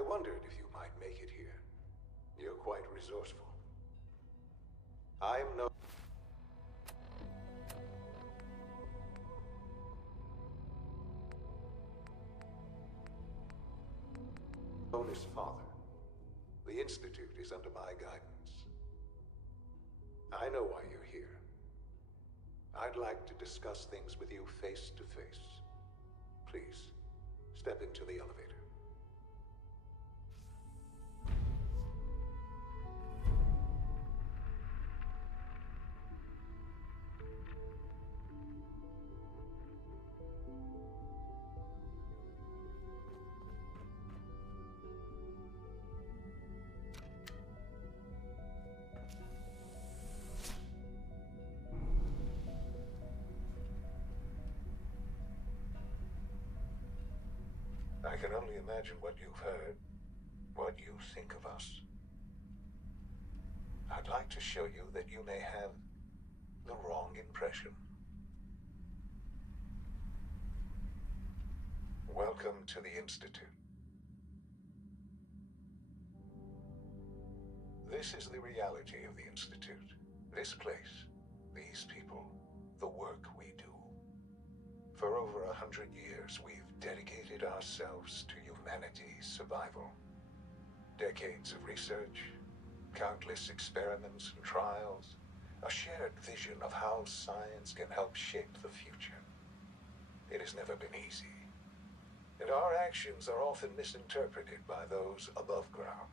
I wondered if you might make it here. You're quite resourceful. I'm no... known as Father. The Institute is under my guidance. I know why you're here. I'd like to discuss things with you face to face. Please, step into the elevator. I can only imagine what you've heard, what you think of us. I'd like to show you that you may have the wrong impression. Welcome to the Institute. This is the reality of the Institute. This place, these people, the work we do. For over 100 years, we've dedicated ourselves to humanity's survival. Decades of research, countless experiments and trials, a shared vision of how science can help shape the future. It has never been easy, and our actions are often misinterpreted by those above ground.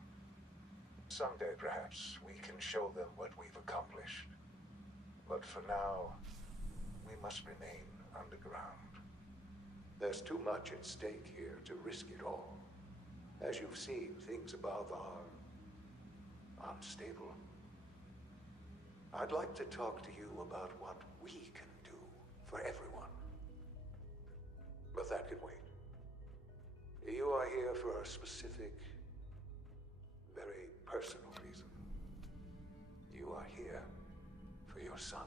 Someday, perhaps, we can show them what we've accomplished. But for now, we must remain underground. There's too much at stake here to risk it all. As you've seen, things above are unstable. I'd like to talk to you about what we can do for everyone. But that can wait. You are here for a specific, very personal reason. You are here for your son.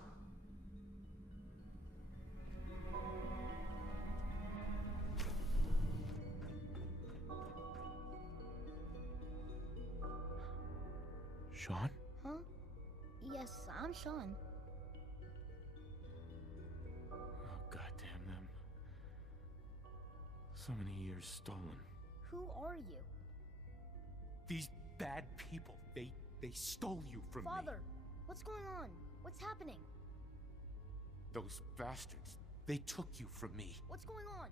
Sean? Huh? Yes, I'm Sean. Oh, goddamn them. So many years stolen. Who are you? These bad people, they stole you from me. Father, what's going on? What's happening? Those bastards, they took you from me. What's going on?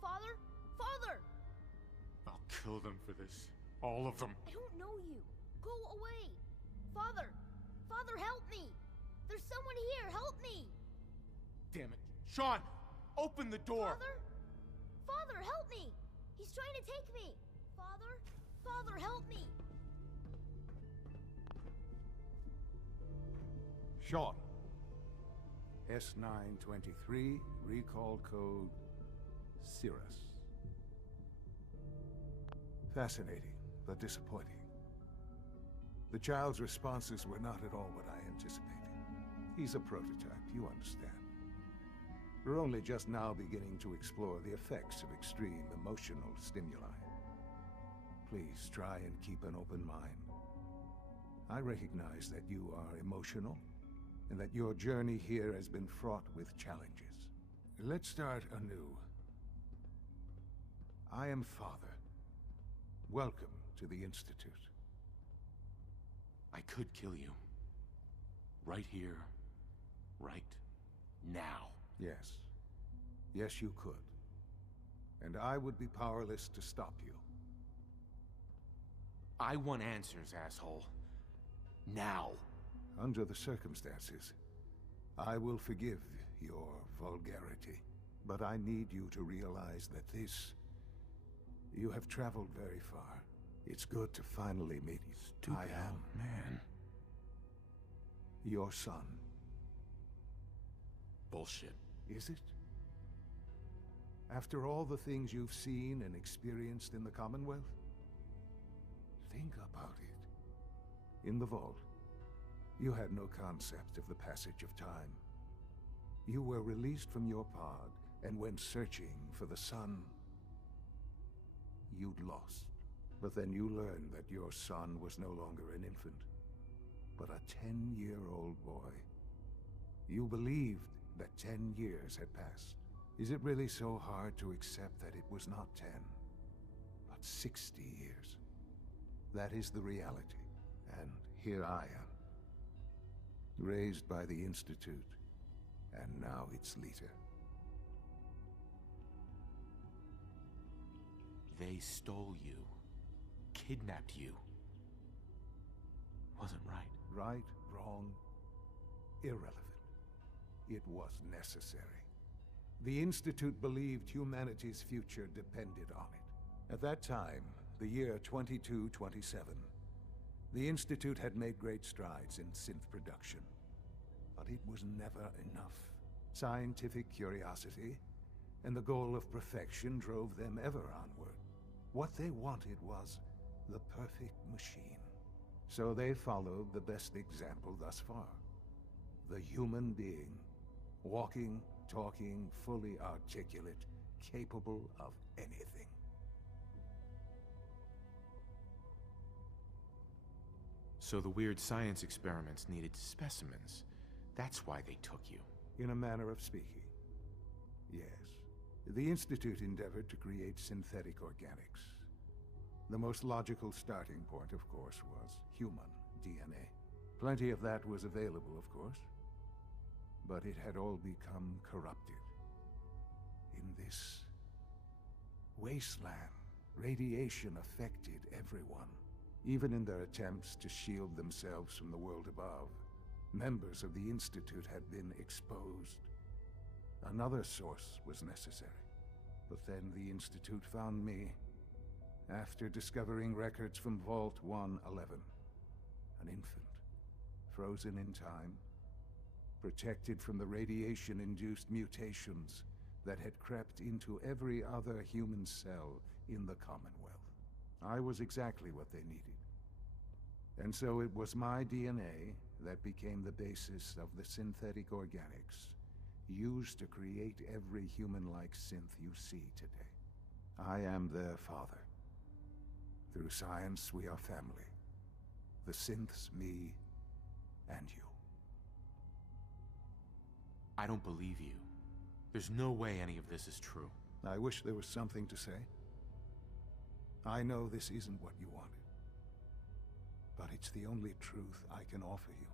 Father? Father! I'll kill them for this. All of them. I don't know you. Go away. Father! Father, help me! There's someone here, help me! Damn it. Sean, open the door! Father? Father, help me! He's trying to take me! Father? Father, help me! Sean. S923, recall code Cirrus. Fascinating, but disappointing. The child's responses were not at all what I anticipated. He's a prototype, you understand. We're only just now beginning to explore the effects of extreme emotional stimuli. Please try and keep an open mind. I recognize that you are emotional, and that your journey here has been fraught with challenges. Let's start anew. I am Father. Welcome to the Institute. I could kill you. Right here. Right now. Yes. Yes, you could. And I would be powerless to stop you. I want answers, asshole. Now. Under the circumstances, I will forgive your vulgarity. But I need you to realize that this... You have traveled very far. It's good to finally meet you. Stupid I am old man. your son. Bullshit. Is it? After all the things you've seen and experienced in the Commonwealth? Think about it. In the vault, you had no concept of the passage of time. You were released from your pod and went searching for the sun you'd lost. But then you learned that your son was no longer an infant, but a 10-year-old boy. You believed that 10 years had passed. Is it really so hard to accept that it was not 10, but 60 years? That is the reality, and here I am. Raised by the Institute, and now its leader. They stole you. Kidnapped you. Wasn't right. Right, wrong, irrelevant. It was necessary. The Institute believed humanity's future depended on it. At that time, the year 2227, the Institute had made great strides in synth production. But it was never enough. Scientific curiosity and the goal of perfection drove them ever onward. What they wanted was the perfect machine. So they followed the best example thus far. The human being. Walking, talking, fully articulate, capable of anything. So the weird science experiments needed specimens. That's why they took you. In a manner of speaking. Yes. The Institute endeavored to create synthetic organics. The most logical starting point, of course, was human DNA. Plenty of that was available, of course. But it had all become corrupted. In this wasteland, radiation affected everyone. Even in their attempts to shield themselves from the world above, members of the Institute had been exposed. Another source was necessary. But then the Institute found me, after discovering records from Vault 111. An infant, frozen in time, protected from the radiation-induced mutations that had crept into every other human cell in the Commonwealth. I was exactly what they needed. And so it was my DNA that became the basis of the synthetic organics used to create every human-like synth you see today. I am their father. Through science, we are family. The synths, me, and you. I don't believe you. There's no way any of this is true. I wish there was something to say. I know this isn't what you wanted. But it's the only truth I can offer you.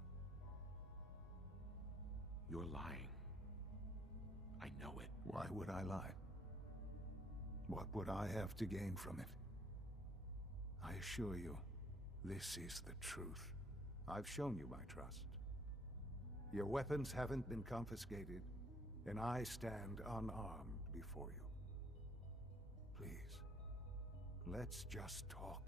You're lying. I know it. Why would I lie? What would I have to gain from it? I assure you, this is the truth. I've shown you my trust. Your weapons haven't been confiscated, and I stand unarmed before you. Please, let's just talk.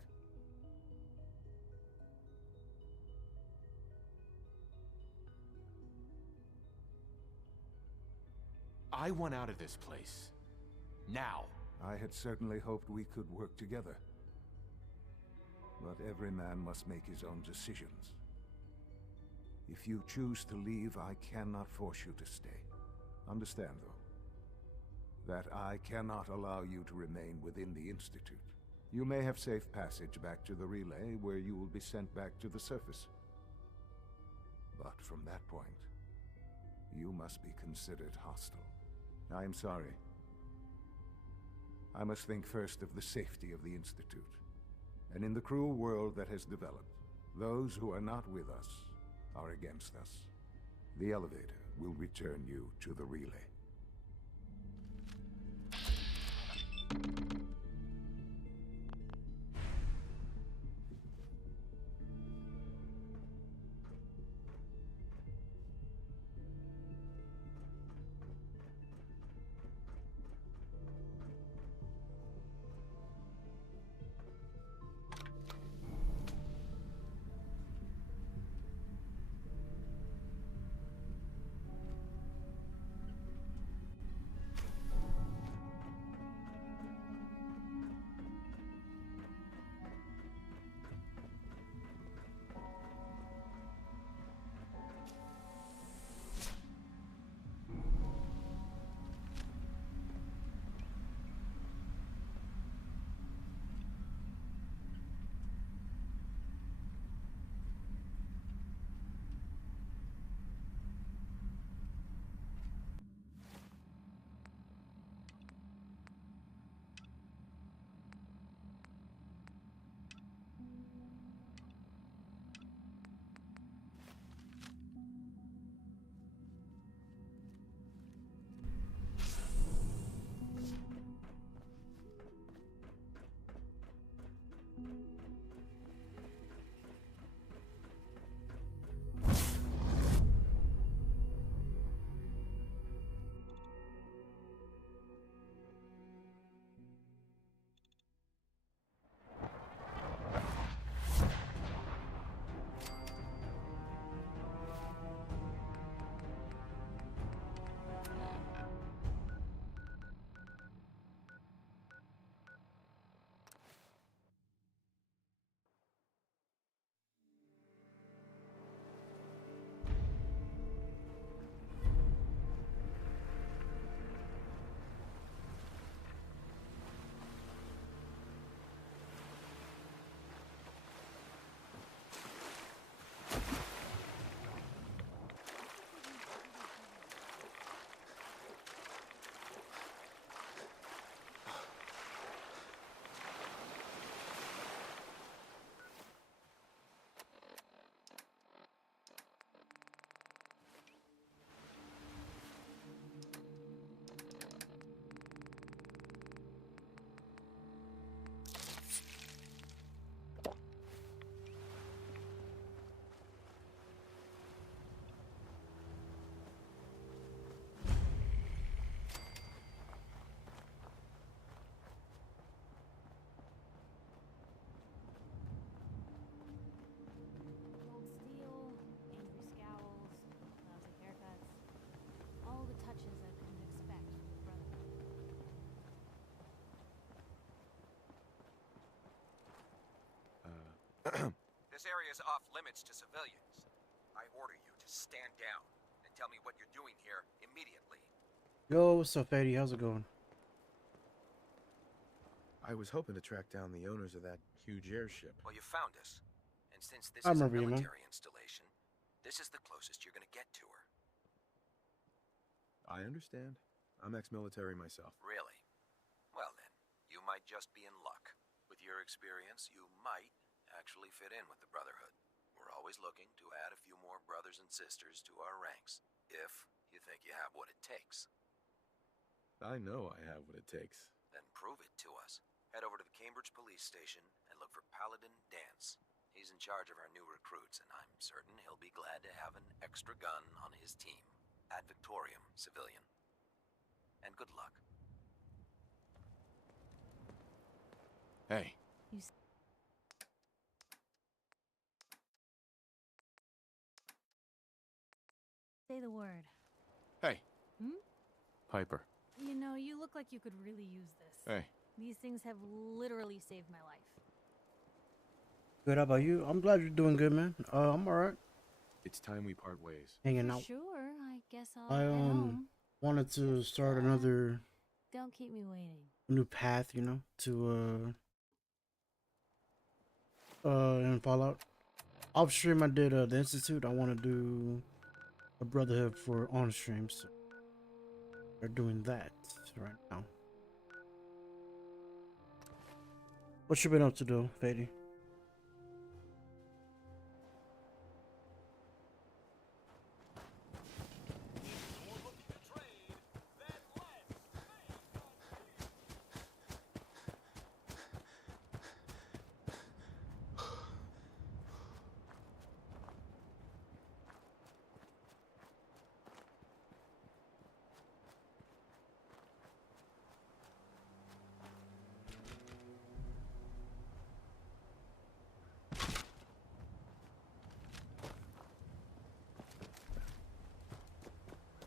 I want out of this place. Now. I had certainly hoped we could work together. But every man must make his own decisions. If you choose to leave, I cannot force you to stay. Understand, though, that I cannot allow you to remain within the Institute. You may have safe passage back to the relay, where you will be sent back to the surface. But from that point, you must be considered hostile. I am sorry. I must think first of the safety of the Institute. And in the cruel world that has developed, those who are not with us are against us. The elevator will return you to the relay. area's off limits to civilians. I order you to stand down and tell me what you're doing here immediately. Yo, what's up, Eddie? How's it going? I was hoping to track down the owners of that huge airship. Well, you found us. And since this I is a remember you, man. military installation, this is the closest you're gonna get to her. I understand. I'm ex-military myself. Really? Well then, you might just be in luck. With your experience, you might actually fit in with the Brotherhood. We're always looking to add a few more brothers and sisters to our ranks, if you think you have what it takes. I know I have what it takes. Then prove it to us. Head over to the Cambridge police station and look for Paladin Dance. He's in charge of our new recruits, and I'm certain he'll be glad to have an extra gun on his team. Ad Victoriam, civilian. And good luck. Hey, Say the word. hey. Hmm? Piper. You know, you look like you could really use this. Hey. These things have literally saved my life. Good. How about you? I'm glad you're doing good, man. I'm alright. It's time we part ways. Hanging For out. sure, I guess I'll I head home. wanted to start another Don't keep me waiting. new path, you know, to in Fallout. Off stream, I did the Institute. I want to do a Brotherhood for on stream, so we're doing that right now. What you been up to do, Fady?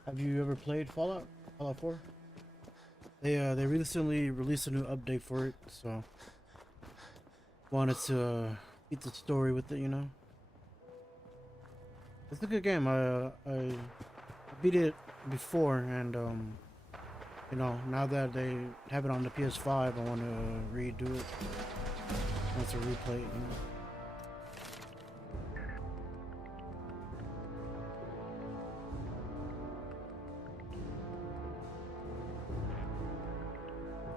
Have you ever played Fallout? Fallout 4? They recently released a new update for it, so wanted to beat the story with it, you know. It's a good game. I beat it before, and you know, now that they have it on the PS5, I want to redo it. I want to replay it, you know.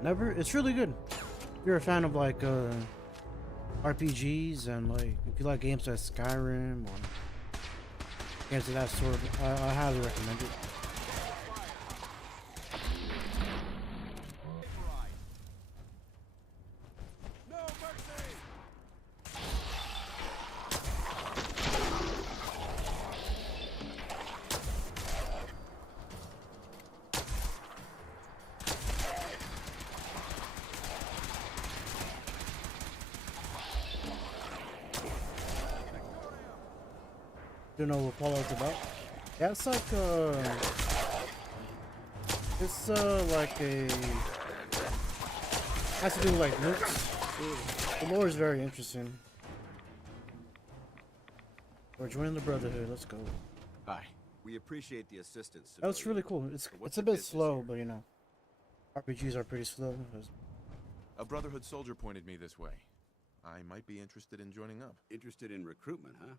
Never? It's really good. If you're a fan of like RPGs and like if you like games like Skyrim or games of that sort, I highly recommend it. You know what Fallout's about? Yeah, it's like a has to do with like nukes. The lore is very interesting. We're joining the Brotherhood. Let's go. Hi. We appreciate the assistance. That's really cool. It's what's a your bit business slow, here? but you know, RPGs are pretty slow. A Brotherhood soldier pointed me this way. I might be interested in joining up. Interested in recruitment, huh?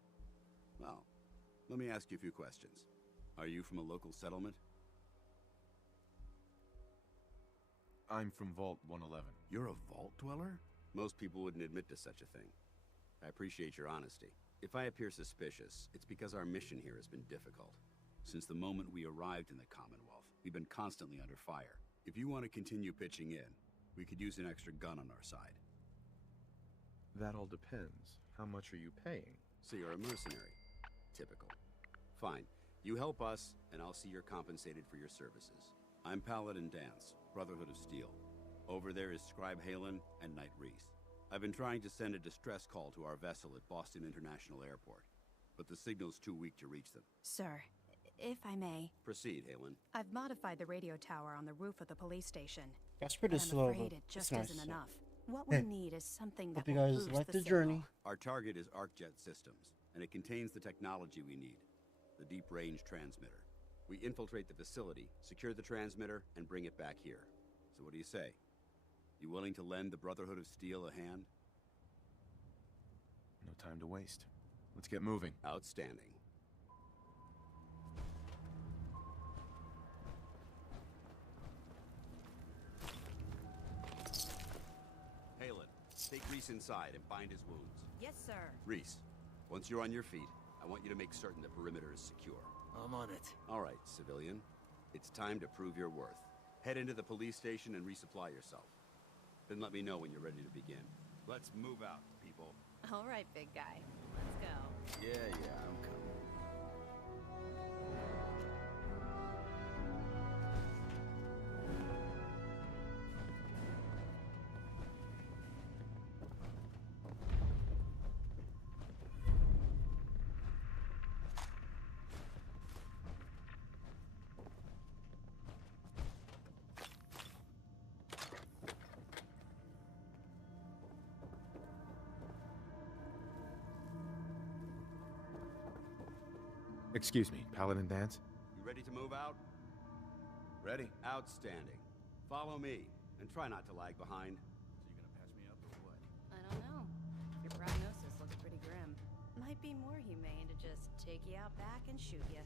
Well, let me ask you a few questions. Are you from a local settlement? I'm from Vault 111. You're a vault dweller? Most people wouldn't admit to such a thing. I appreciate your honesty. If I appear suspicious, it's because our mission here has been difficult. Since the moment we arrived in the Commonwealth, we've been constantly under fire. If you want to continue pitching in, we could use an extra gun on our side. That all depends. How much are you paying? So you're a mercenary. Typical. Fine. You help us, and I'll see you're compensated for your services. I'm Paladin Dance, Brotherhood of Steel. Over there is Scribe Halen and Knight Reese. I've been trying to send a distress call to our vessel at Boston International Airport, but the signal's too weak to reach them. Sir, if I may. Proceed, Halen. I've modified the radio tower on the roof of the police station. That's pretty but I'm slow, afraid but it just it's nice. isn't enough. What we Hey, need is something that hope you will guys boost like the signal. journey. Our target is ArcJet Systems, and it contains the technology we need, the deep-range transmitter. We infiltrate the facility, secure the transmitter, and bring it back here. So what do you say? You willing to lend the Brotherhood of Steel a hand? No time to waste. Let's get moving. Outstanding. Halen, take Reese inside and bind his wounds. Yes, sir. Reese, once you're on your feet, I want you to make certain the perimeter is secure. I'm on it. All right, civilian. It's time to prove your worth. Head into the police station and resupply yourself. Then let me know when you're ready to begin. Let's move out, people. All right, big guy. Let's go. Yeah, I'm coming. Excuse me, Paladin Dance? You ready to move out? Ready. Outstanding. Follow me, and try not to lag behind. So you gonna patch me up or what? I don't know. Your prognosis looks pretty grim. Might be more humane to just take you out back and shoot you.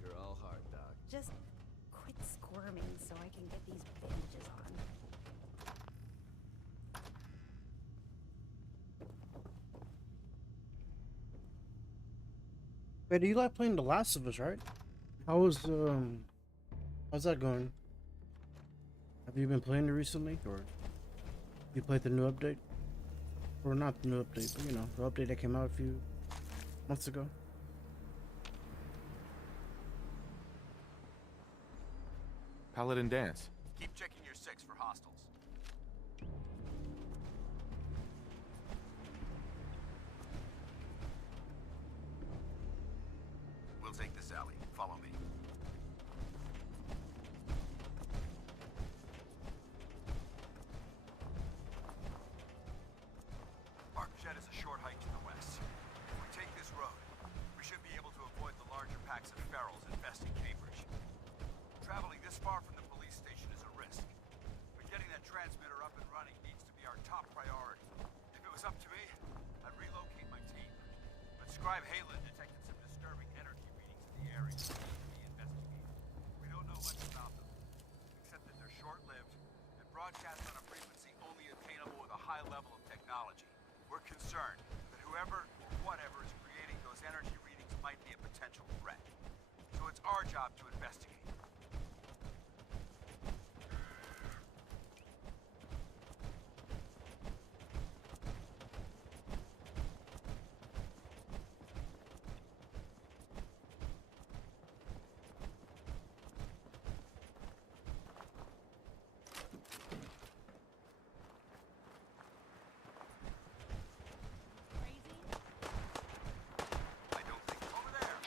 You're all hard, Doc. Just quit squirming so I can get these bandages on. Wait, do you like playing The Last of Us, right? How's that going? Have you been playing it recently, or you played the new update? Or not the new update, but you know, the update that came out a few months ago? Paladin Dance. Keep checking your 6 for hostiles. We'll take this alley. Follow me. ArcJet is a short hike to the west. If we take this road, we should be able to avoid the larger packs of ferals infesting Cambridge. Traveling this far from the police station is a risk, but getting that transmitter up and running needs to be our top priority. If it was up to me, I'd relocate my team. But Scribe Halen detected some disturbing energy readings in the area that need to be investigated. We don't know much about them, except that they're short-lived and broadcast on a frequency only attainable with a high level of technology. We're concerned that whoever or whatever is creating those energy readings might be a potential threat. So it's our job to investigate. I don't think over there.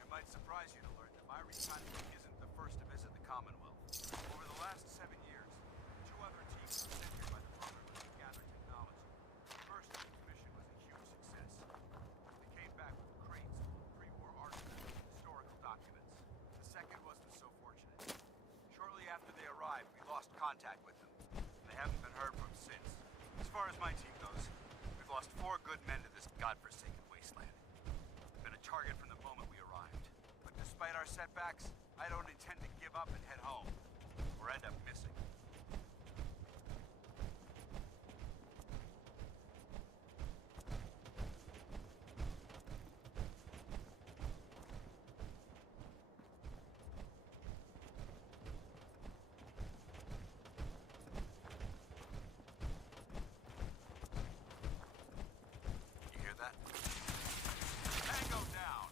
It might surprise you to learn that my reconnaissance isn't the first to visit the Commonwealth. Over the last 7 years, 2 other teams were sent here by the Brotherhood to gather technology. The first mission was a huge success. They came back with crates full of pre-war artifacts and historical documents. The second wasn't so fortunate. Shortly after they arrived, we lost contact with them. They haven't been heard from since. As far as my team goes, we've lost 4 good men to this godforsaken wasteland. Been a target from the moment we arrived. But despite our setbacks, I don't intend to give up and head home, or end up missing. You hear that? Tango down!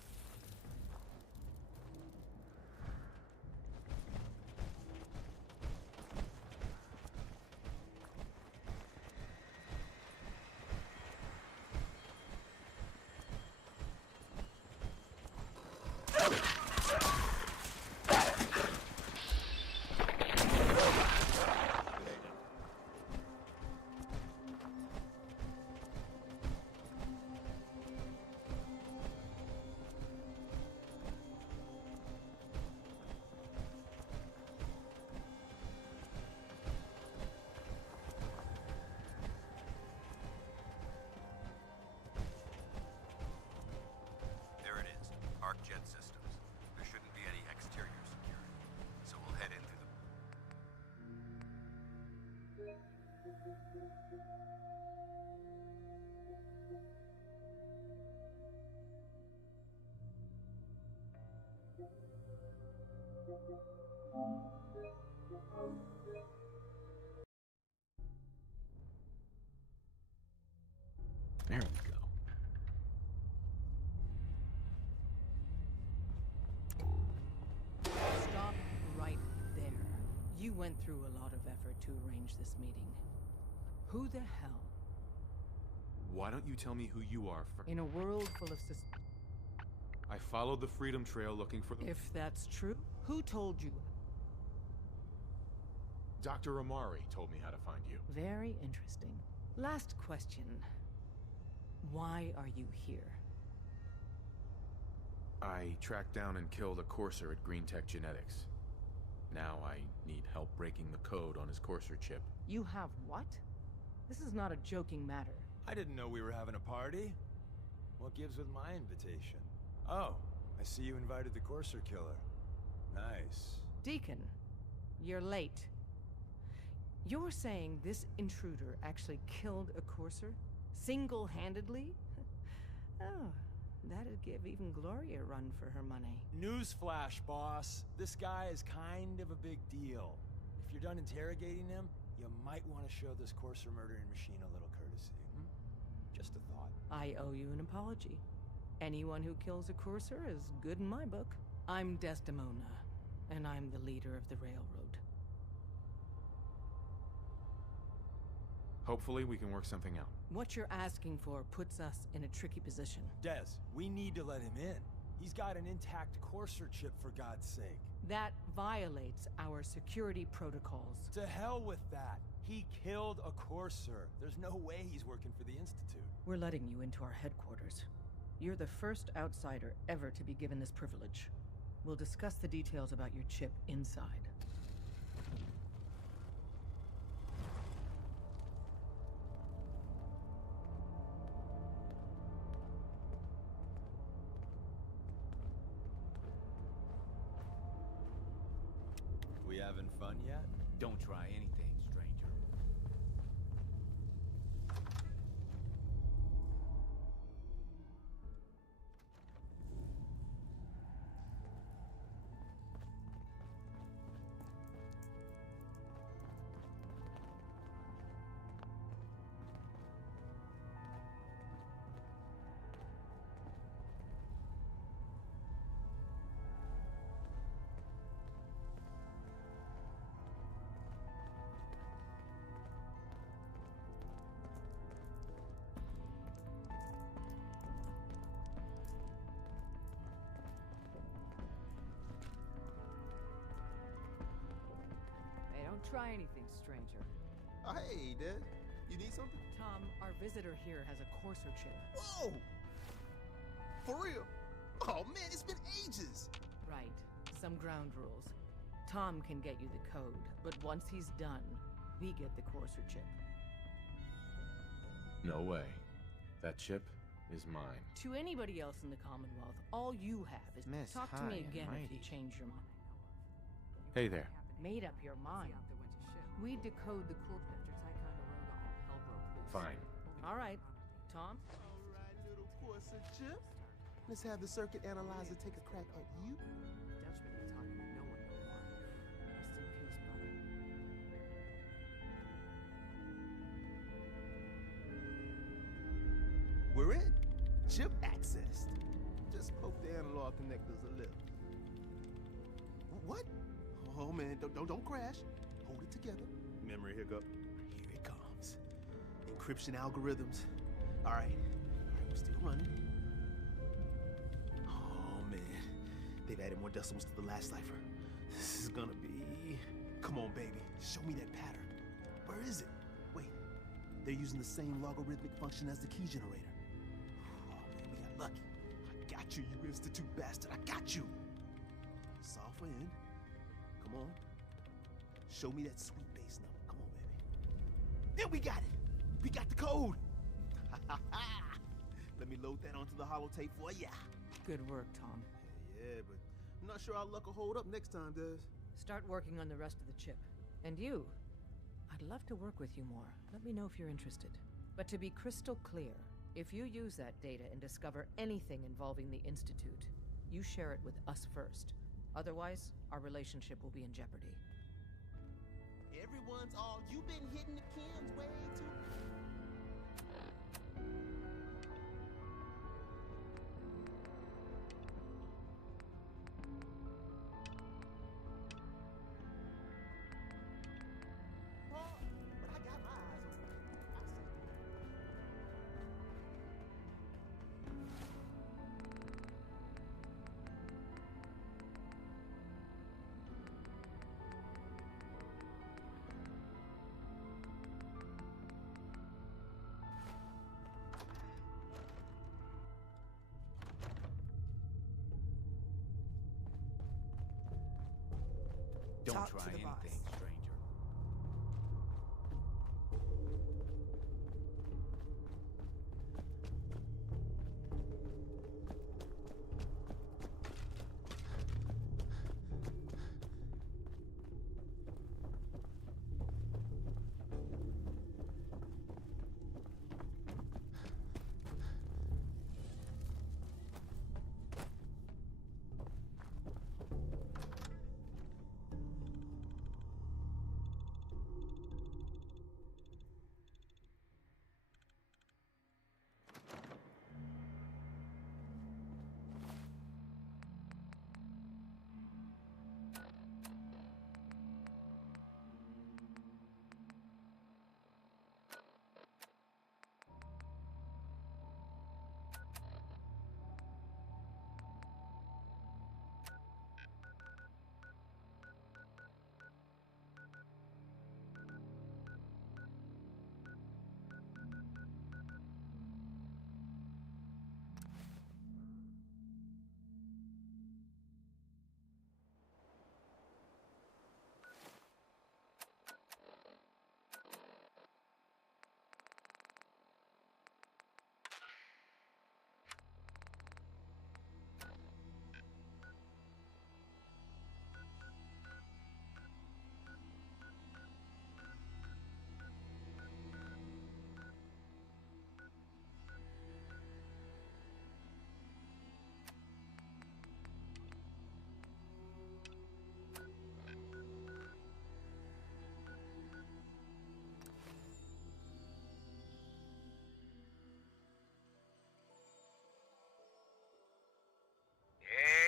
There we go. Stop right there. You went through a lot of effort to arrange this meeting. Who the hell? Why don't you tell me who you are first? In a world full of I followed the Freedom Trail looking for the... If that's true, who told you? Dr. Amari told me how to find you. Very interesting. Last question. Why are you here? I tracked down and killed a courser at Green Tech Genetics. Now I need help breaking the code on his courser chip. You have what? This is not a joking matter. I didn't know we were having a party. What gives with my invitation? Oh, I see you invited the courser killer. Nice. Deacon, you're late. You're saying this intruder actually killed a courser? Single-handedly? Oh, that'd give even Gloria a run for her money. Newsflash, boss. This guy is kind of a big deal. If you're done interrogating him, you might want to show this courser murdering machine a little courtesy. Just a thought. I owe you an apology. Anyone who kills a courser is good in my book. I'm Desdemona, and I'm the leader of the railroad. Hopefully we can work something out. What you're asking for puts us in a tricky position. Des, we need to let him in. He's got an intact courser chip, for God's sake. That violates our security protocols. To hell with that. He killed a courser. There's no way he's working for the Institute. We're letting you into our headquarters. You're the first outsider ever to be given this privilege. We'll discuss the details about your chip inside. We having fun yet? Don't try anything, stranger. Don't try anything, stranger. Oh, hey, Dad. You need something? Tom, our visitor here has a courser chip. Whoa! For real? Oh, man, it's been ages! Right. Some ground rules. Tom can get you the code, but once he's done, we get the courser chip. No way. That chip is mine. To anybody else in the Commonwealth, all you have is Miss talk to me High and again if you Mighty. change your mind. Hey there. Made up your mind. We decode the course after Tycoon rode on. Hell broke loose. Fine. All right, Tom. All right, little courser chip. Let's have the circuit analyzer take a crack at you. Dutchman ain't talking to no one no more. Rest in peace, brother. We're in. Chip accessed. Just poke the analog connectors a little. What? Oh man, don't crash. Hold it together. Memory hiccup. Here it comes. Encryption algorithms. All right, we're still running. Oh man, they've added more decimals to the last cipher. This is gonna be... Come on, baby. Show me that pattern. Where is it? Wait, they're using the same logarithmic function as the key generator. Oh man, we got lucky. I got you, you Institute bastard. I got you. Software in. Come on. Show me that sweet bass number. Come on, baby. There, we got it. We got the code. Let me load that onto the holotape for ya. Good work, Tom. Yeah, but I'm not sure our luck will hold up next time, Des. Start working on the rest of the chip. And you, I'd love to work with you more. Let me know if you're interested. But to be crystal clear, if you use that data and discover anything involving the Institute, you share it with us first. Otherwise, our relationship will be in jeopardy. Everyone's all, you've been hitting the Kims way too. But I got my eyes open. I see. Don't Talk try to the anything, boss. stranger.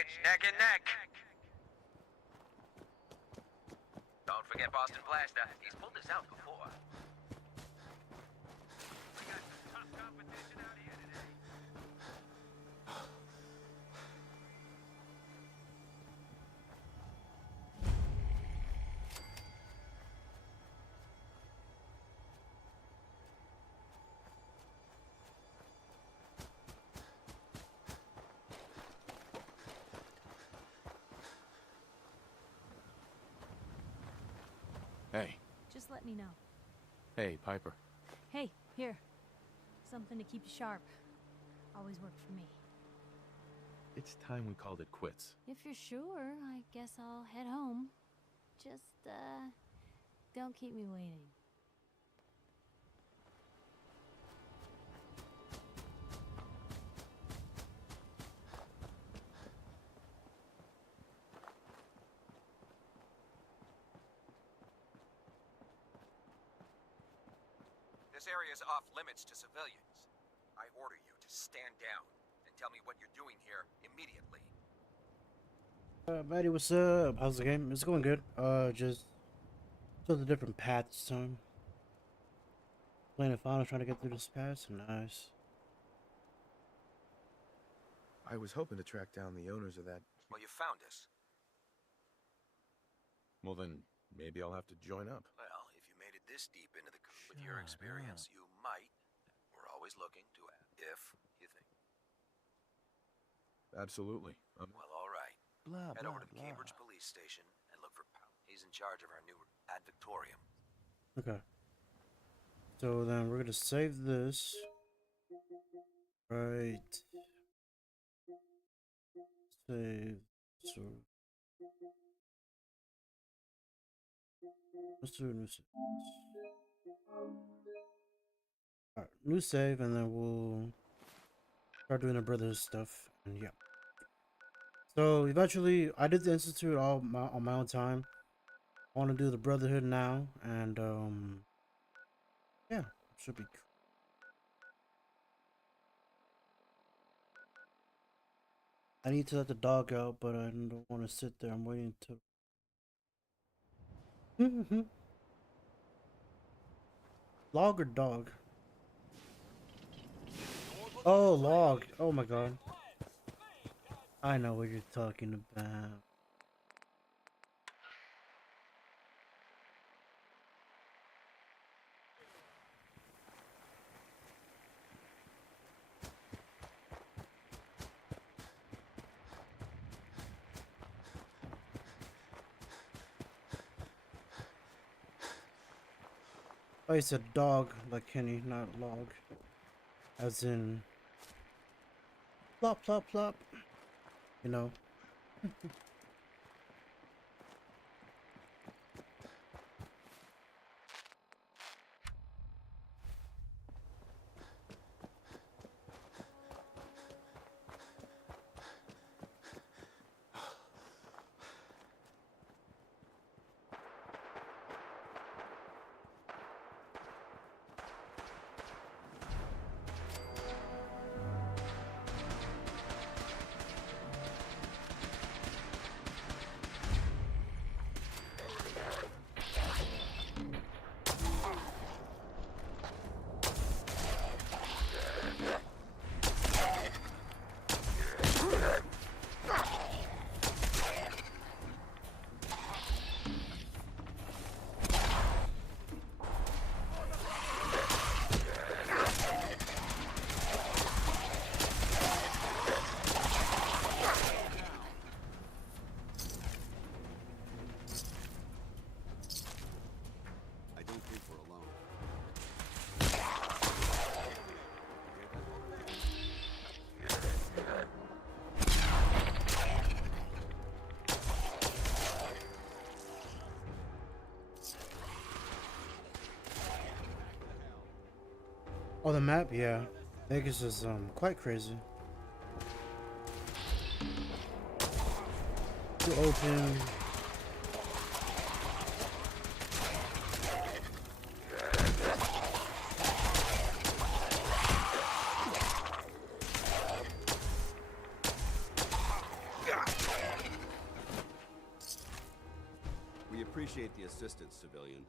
It's neck and neck. Don't forget Boston Blaster. He's pulled this out before. We got some tough competition out here today. Hey. Just let me know. Hey, Piper. Hey, here. Something to keep you sharp. Always worked for me. It's time we called it quits. If you're sure, I guess I'll head home. Just, don't keep me waiting. This area is off limits to civilians. I order you to stand down and tell me what you're doing here immediately. Buddy, what's up? How's the game? It's going good. Just took a different path this time. Playing a final, trying to get through this path. Nice. I was hoping to track down the owners of that. Well, you found us. Well, then maybe I'll have to join up. Well, if you made it this deep into the with your experience, you might. We're always looking to if you think. Absolutely. Well, all right. Head over to the Cambridge police station and look for Pal. He's in charge of our new ad Victorium. Okay. So then we're gonna save this. Right. Save. So. Let's do a new save. Alright, new save, and then we'll start doing the Brotherhood stuff. And yeah. So eventually, I did the Institute on my own time. I want to do the Brotherhood now, and yeah, should be cool. I need to let the dog out, but I don't want to sit there. I'm waiting to. Log or dog? Oh, log. Oh my god. I know what you're talking about. Oh, you said dog, like Kenny, not log. As in... Plop, plop, plop. You know. Oh, the map? Yeah. Vegas is quite crazy. Too open. We appreciate the assistance, civilian.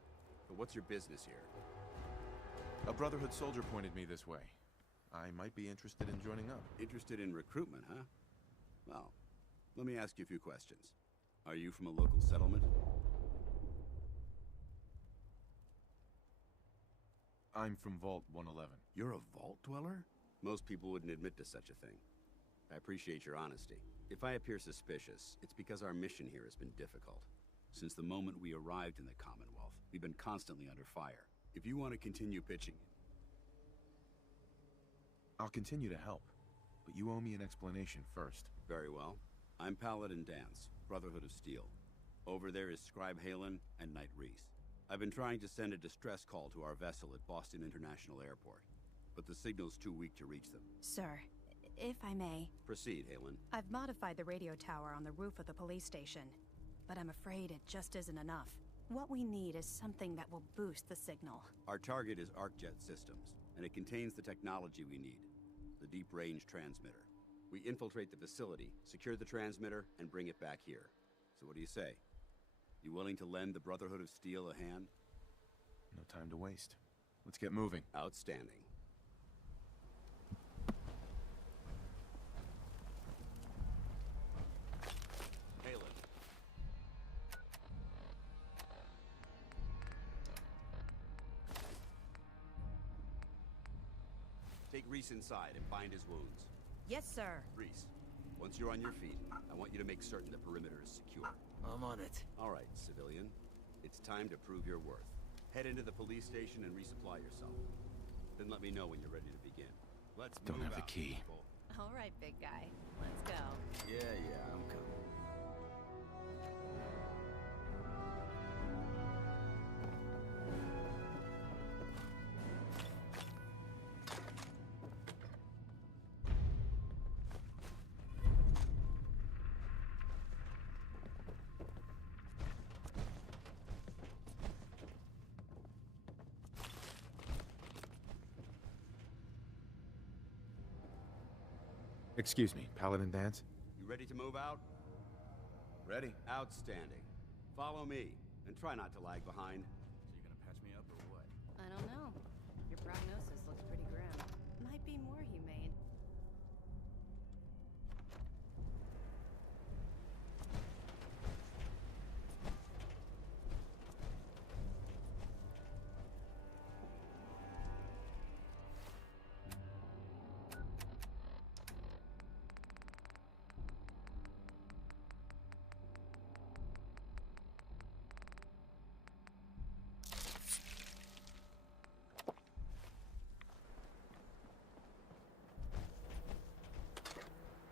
But what's your business here? A Brotherhood soldier pointed me this way. I might be interested in joining up. Interested in recruitment, huh? Well, let me ask you a few questions. Are you from a local settlement? I'm from Vault 111. You're a vault dweller? Most people wouldn't admit to such a thing. I appreciate your honesty. If I appear suspicious, it's because our mission here has been difficult. Since the moment we arrived in the Commonwealth, we've been constantly under fire. If you want to continue pitching it... I'll continue to help, but you owe me an explanation first. Very well. I'm Paladin Dance, Brotherhood of Steel. Over there is Scribe Halen and Knight Reese. I've been trying to send a distress call to our vessel at Boston International Airport, but the signal's too weak to reach them. Sir, if I may... Proceed, Halen. I've modified the radio tower on the roof of the police station, but I'm afraid it just isn't enough. What we need is something that will boost the signal. Our target is ArcJet Systems, and it contains the technology we need. The deep-range transmitter. We infiltrate the facility, secure the transmitter, and bring it back here. So what do you say? You willing to lend the Brotherhood of Steel a hand? No time to waste. Let's get moving. Outstanding. Halen. Take Reese inside and bind his wounds. Yes, sir. Reese, once you're on your feet, I want you to make certain the perimeter is secure. I'm on it. All right, civilian. It's time to prove your worth. Head into the police station and resupply yourself. Then let me know when you're ready to begin. Let's Don't move have the out, key. people. All right, big guy. Let's go. Yeah, I'm coming. Excuse me, Paladin Dance? You ready to move out? Ready. Outstanding. Follow me, and try not to lag behind. So you gonna patch me up or what? I don't know. Your prognosis looks pretty grim. Might be more humane.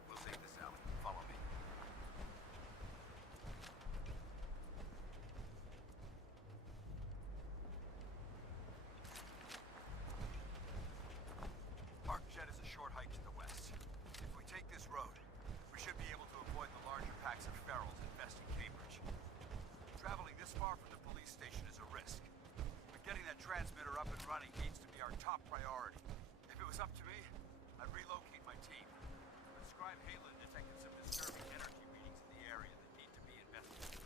We'll take this alley. Follow me. Arcjet is a short hike to the west. If we take this road, we should be able to avoid the larger packs of ferals infesting Cambridge. Traveling this far from the police station is a risk, but getting that transmitter up and running needs to be our top priority. If it was up to me, I'd relocate my team. But Scribe Halen detected some disturbing energy readings in the area that need to be investigated.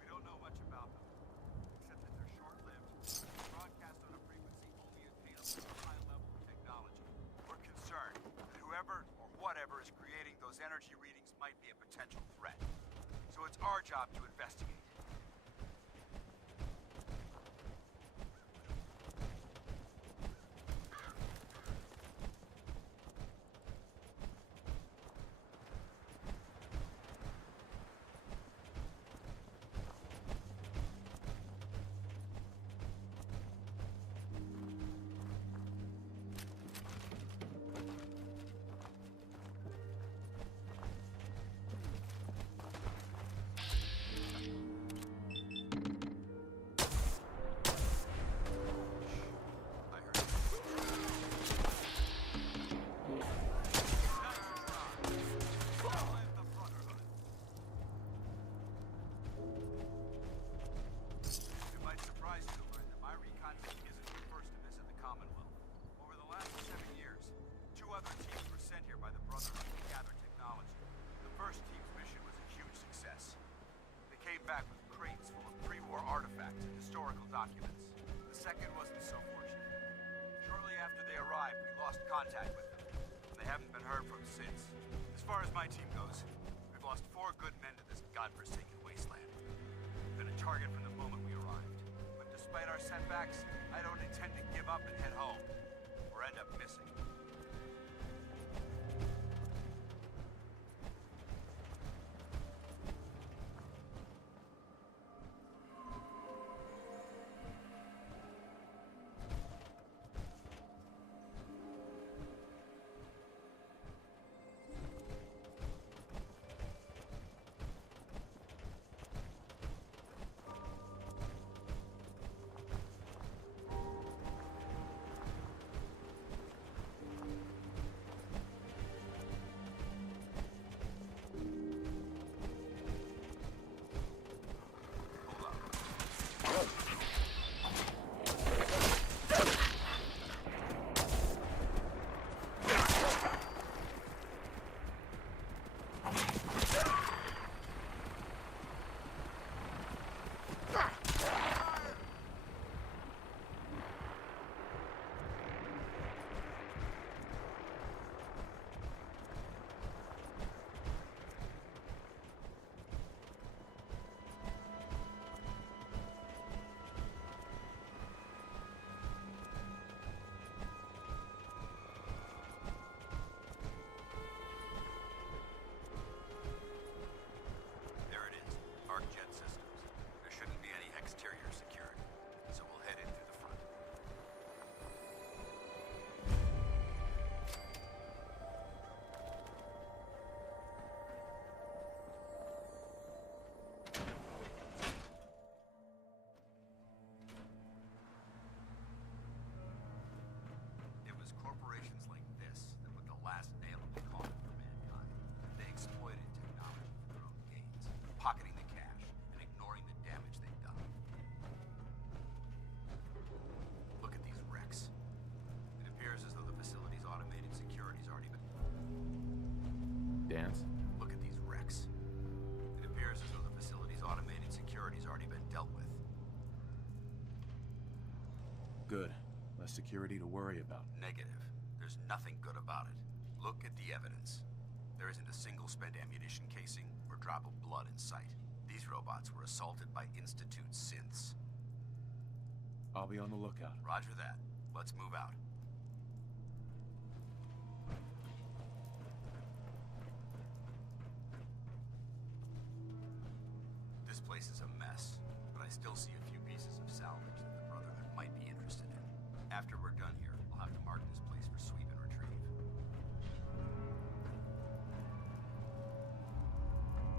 We don't know much about them, except that they're short-lived, broadcast on a frequency only attainable with high-level technology. We're concerned that whoever or whatever is creating those energy readings might be a potential threat. So it's our job to investigate. Back with crates full of pre-war artifacts and historical documents. The second wasn't so fortunate. Shortly after they arrived, we lost contact with them. They haven't been heard from since. As far as my team goes, we've lost 4 good men to this godforsaken wasteland. We've been a target from the moment we arrived. But despite our setbacks, I don't intend to give up and head home, or end up missing. good. Less security to worry about. Negative. There's nothing good about it. Look at the evidence. There isn't a single spent ammunition casing or drop of blood in sight. These robots were assaulted by Institute synths. I'll be on the lookout. Roger that. Let's move out. This place is a mess, but I still see a few pieces of salvage that the Brotherhood might be interested in. After we're done here, we'll have to mark this place for sweep and retrieve.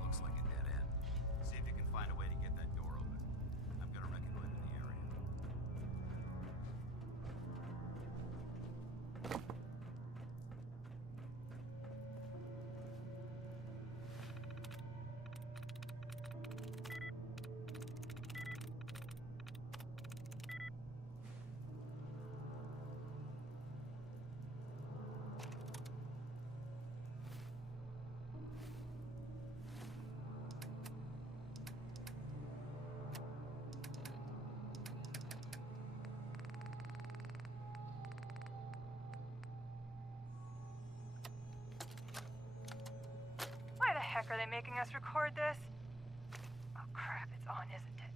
Looks like a dead end. See if you can find a way to get that door open. I'm gonna reconnoiter the area. Why the heck are they making us record this? Oh crap, it's on, isn't it?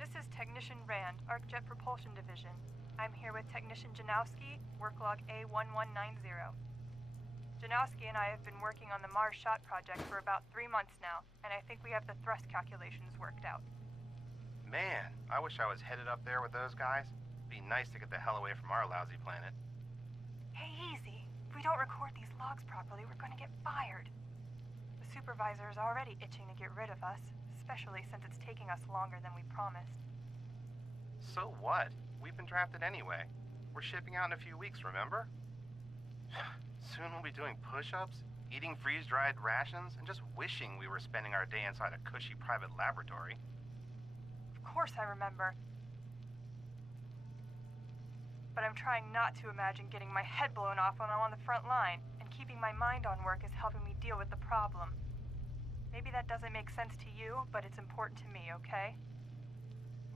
This is Technician Rand, ArcJet Propulsion Division. I'm here with Technician Janowski, work log A1190. Janowski and I have been working on the Mars Shot project for about 3 months now, and I think we have the thrust calculations worked out. Man, I wish I was headed up there with those guys. Be nice to get the hell away from our lousy planet. Hey, easy. If we don't record these logs properly, we're gonna get fired. The supervisor is already itching to get rid of us, especially since it's taking us longer than we promised. So what? We've been drafted anyway. We're shipping out in a few weeks, remember? Soon we'll be doing push-ups, eating freeze-dried rations, and just wishing we were spending our day inside a cushy private laboratory. Of course I remember. But I'm trying not to imagine getting my head blown off when I'm on the front line, and keeping my mind on work is helping me deal with the problem. Maybe that doesn't make sense to you, but it's important to me, okay?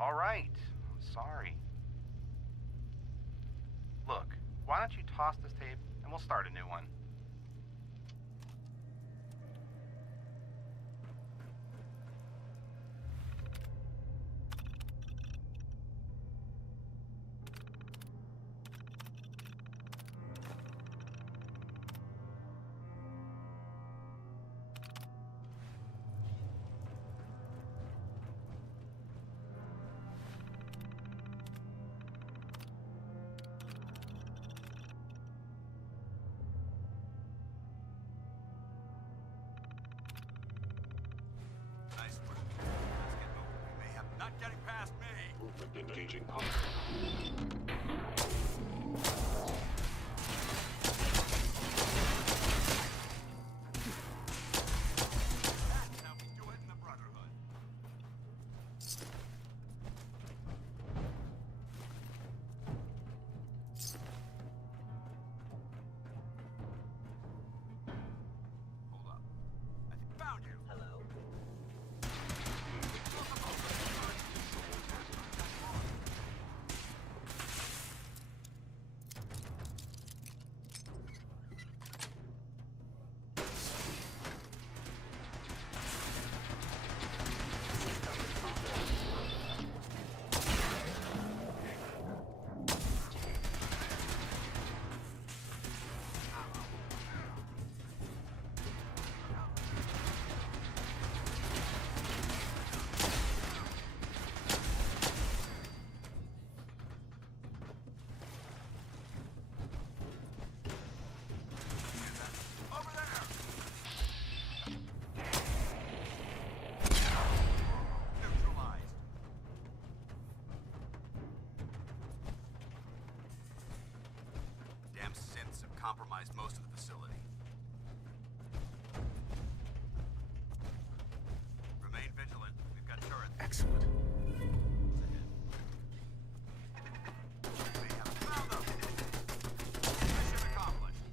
All right. I'm sorry. Look, why don't you toss this tape and we'll start a new one. Nice work. Let's get moving. We may have not getting past me. Movement engaging pump. That's how we do it in the Brotherhood. Hold up. I think I found you. Hello. Damn synths have compromised most of the facility. Remain vigilant. We've got turrets. Excellent. We have found them. Mission accomplished.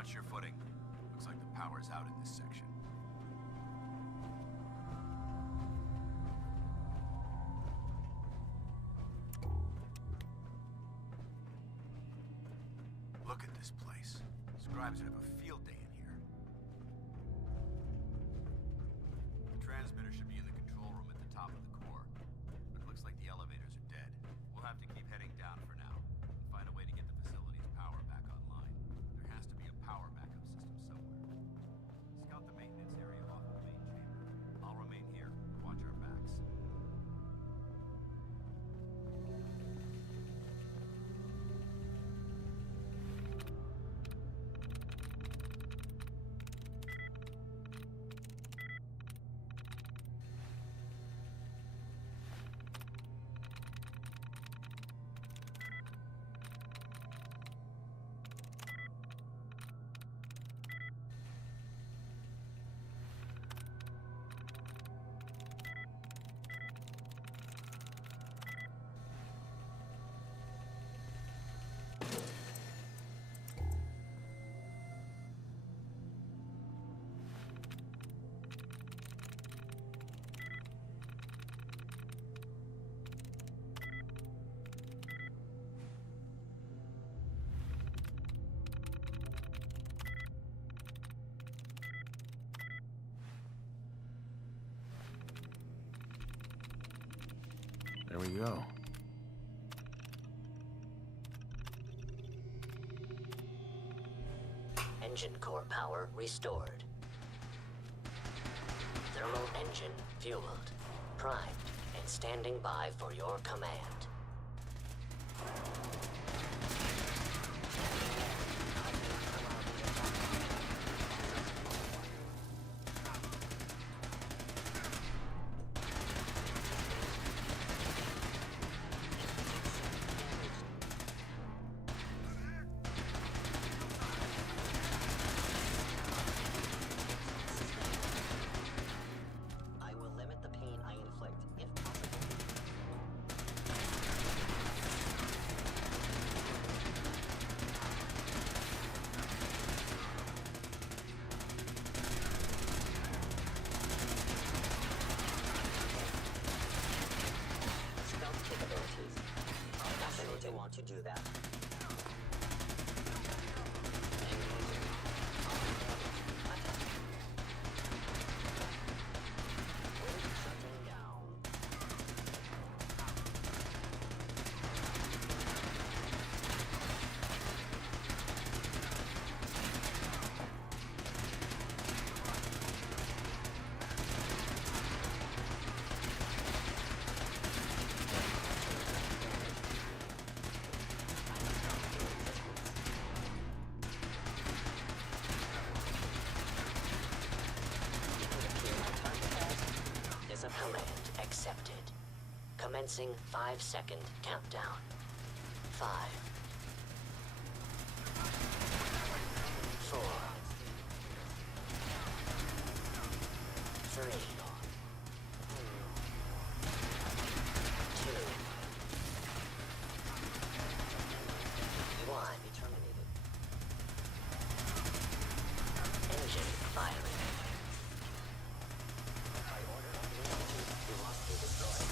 Watch your footing. Looks like the power's out in this section. Look at this place. Scribes would have a field day in here. The transmitter should be in the control room at the top of the core. But it looks like the elevators are dead. We'll have to keep heading down for now and find a way to get the facility's power back online. There has to be a power backup system somewhere. Scout the maintenance area off the main chamber. I'll remain here. Watch our backs. There we go. Engine core power restored. Thermal engine fueled, primed, and standing by for your command. I will limit the pain I inflict if possible. Stealth capabilities. I'll definitely want to do that. Shutting down. Is a command accepted. Commencing 5-second countdown. 5, 4, 3, 2, 1. Terminated. Engine firing. By order of the Institute, you must be destroyed.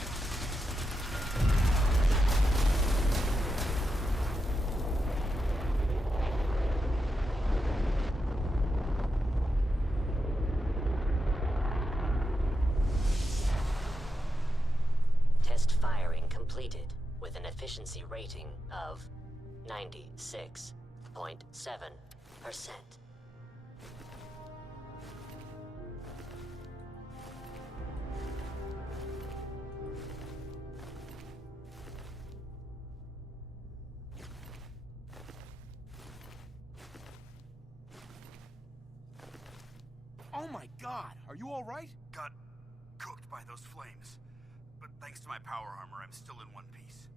Test firing completed with an efficiency rating of 96.7%. Oh my god, are you alright? Got cooked by those flames. But thanks to my power armor, I'm still in one piece.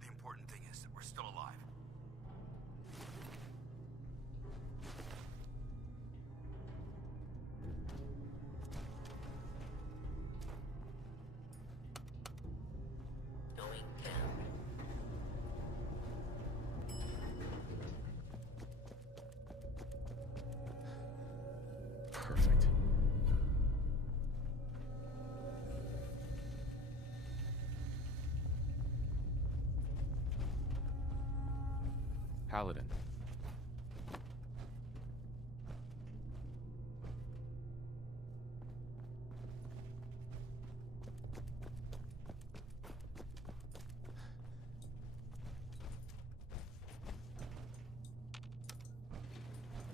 The important thing is that we're still alive. Going down. Paladin.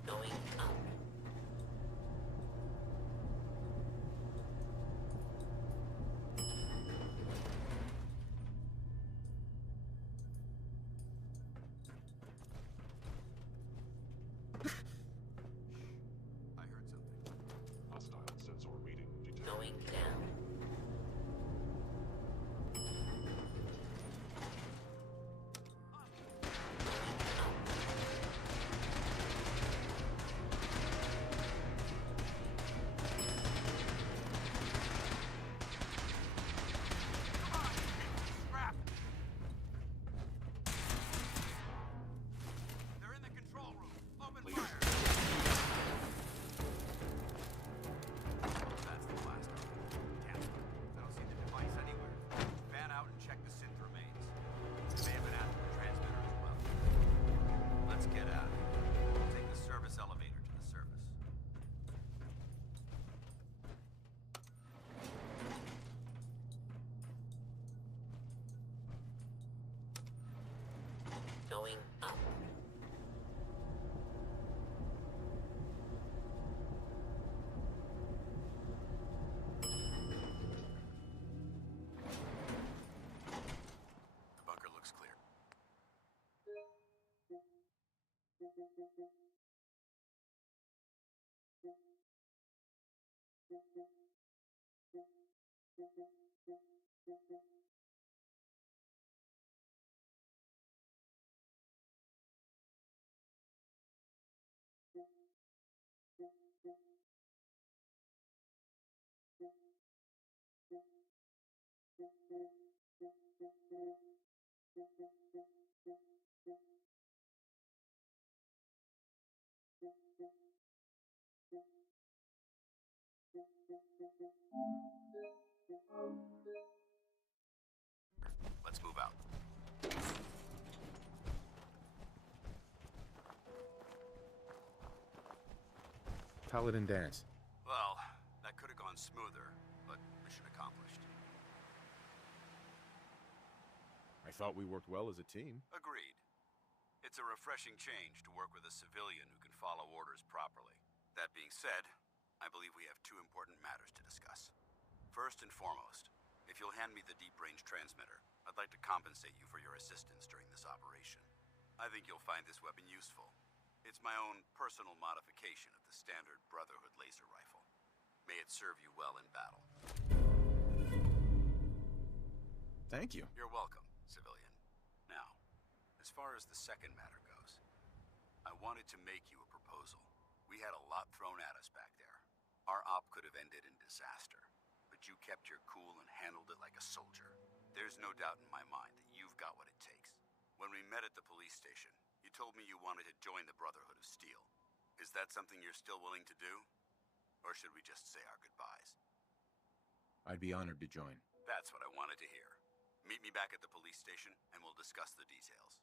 Going up. I heard something. Hostile sensor reading detected. Going down. They're in the control room. Open Please. fire. That's the blast off. Damn it. I don't see the device anywhere. Fan out and check the synth remains. May have been after the transmitter as well. Let's get out of here. We'll take the service elevator to the surface. Going up. The bunker looks clear. Let's move out. Paladin Dance. Well, that could have gone smoother, but mission accomplished. I thought we worked well as a team. Agreed. It's a refreshing change to work with a civilian who can follow orders properly. That being said, I believe we have two important matters to discuss. First and foremost, if you'll hand me the deep-range transmitter, I'd like to compensate you for your assistance during this operation. I think you'll find this weapon useful. It's my own personal modification of the standard Brotherhood laser rifle. May it serve you well in battle. Thank you. You're welcome, civilian. Now, as far as the second matter goes, I wanted to make you a proposal. We had a lot thrown at us back there. Our op could have ended in disaster, but you kept your cool and handled it like a soldier. There's no doubt in my mind that you've got what it takes. When we met at the police station, you told me you wanted to join the Brotherhood of Steel. Is that something you're still willing to do? Or should we just say our goodbyes? I'd be honored to join. That's what I wanted to hear. Meet me back at the police station, and we'll discuss the details.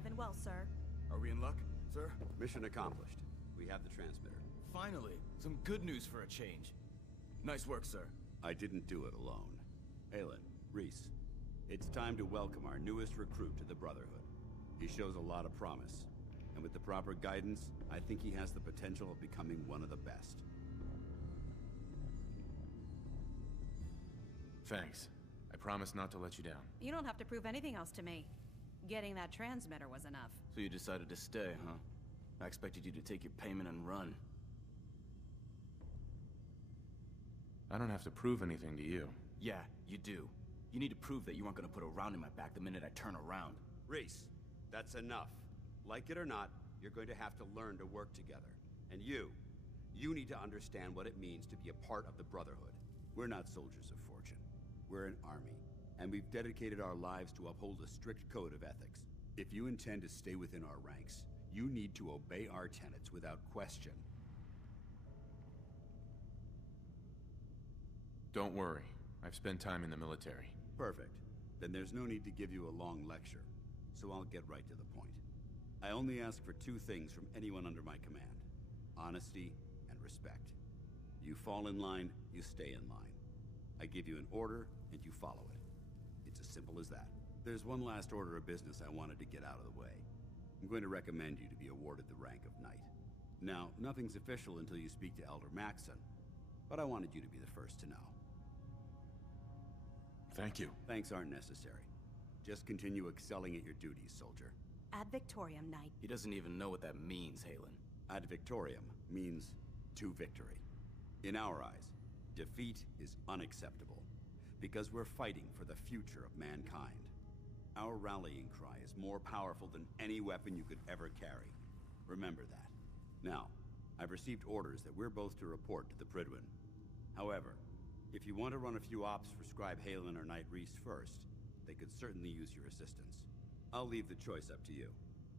alive and well, sir. Are we in luck, sir? Mission accomplished. We have the transmitter. Finally, some good news for a change. Nice work, sir. I didn't do it alone. Aelin, Reese, it's time to welcome our newest recruit to the Brotherhood. He shows a lot of promise, and with the proper guidance, I think he has the potential of becoming one of the best. Thanks. I promise not to let you down. You don't have to prove anything else to me. Getting that transmitter was enough. So you decided to stay, huh? I expected you to take your payment and run. I don't have to prove anything to you. Yeah, you do. You need to prove that you aren't gonna put a round in my back the minute I turn around. Reese, that's enough. Like it or not, you're going to have to learn to work together. And you need to understand what it means to be a part of the Brotherhood. We're not soldiers of fortune. We're an army, and we've dedicated our lives to uphold a strict code of ethics. If you intend to stay within our ranks, you need to obey our tenets without question. Don't worry. I've spent time in the military. Perfect. Then there's no need to give you a long lecture, so I'll get right to the point. I only ask for two things from anyone under my command: honesty and respect. You fall in line, you stay in line. I give you an order, and you follow it. It's as simple as that. There's one last order of business I wanted to get out of the way. I'm going to recommend you to be awarded the rank of Knight. Now, nothing's official until you speak to Elder Maxson, but I wanted you to be the first to know. Thank you. Thanks aren't necessary. Just continue excelling at your duties, soldier. Ad Victoriam, Knight. He doesn't even know what that means, Halen. Ad Victoriam means to victory. In our eyes, defeat is unacceptable, because we're fighting for the future of mankind. Our rallying cry is more powerful than any weapon you could ever carry. Remember that. Now, I've received orders that we're both to report to the Prydwen. However, if you want to run a few ops for Scribe Halen or Knight Reese first, they could certainly use your assistance. I'll leave the choice up to you.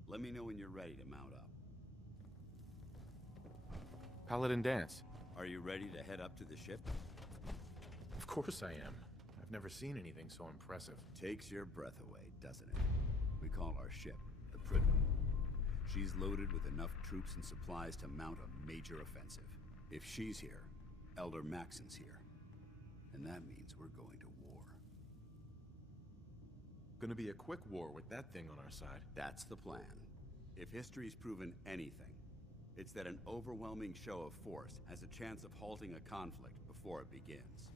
Let me know when you're ready to mount up. Paladin Dance. Are you ready to head up to the ship? Of course I am. I've never seen anything so impressive. Takes your breath away, doesn't it? We call our ship the Prydwen. She's loaded with enough troops and supplies to mount a major offensive. If she's here, Elder Maxson's here. And that means we're going to war. Gonna be a quick war with that thing on our side. That's the plan. If history's proven anything, it's that an overwhelming show of force has a chance of halting a conflict before it begins.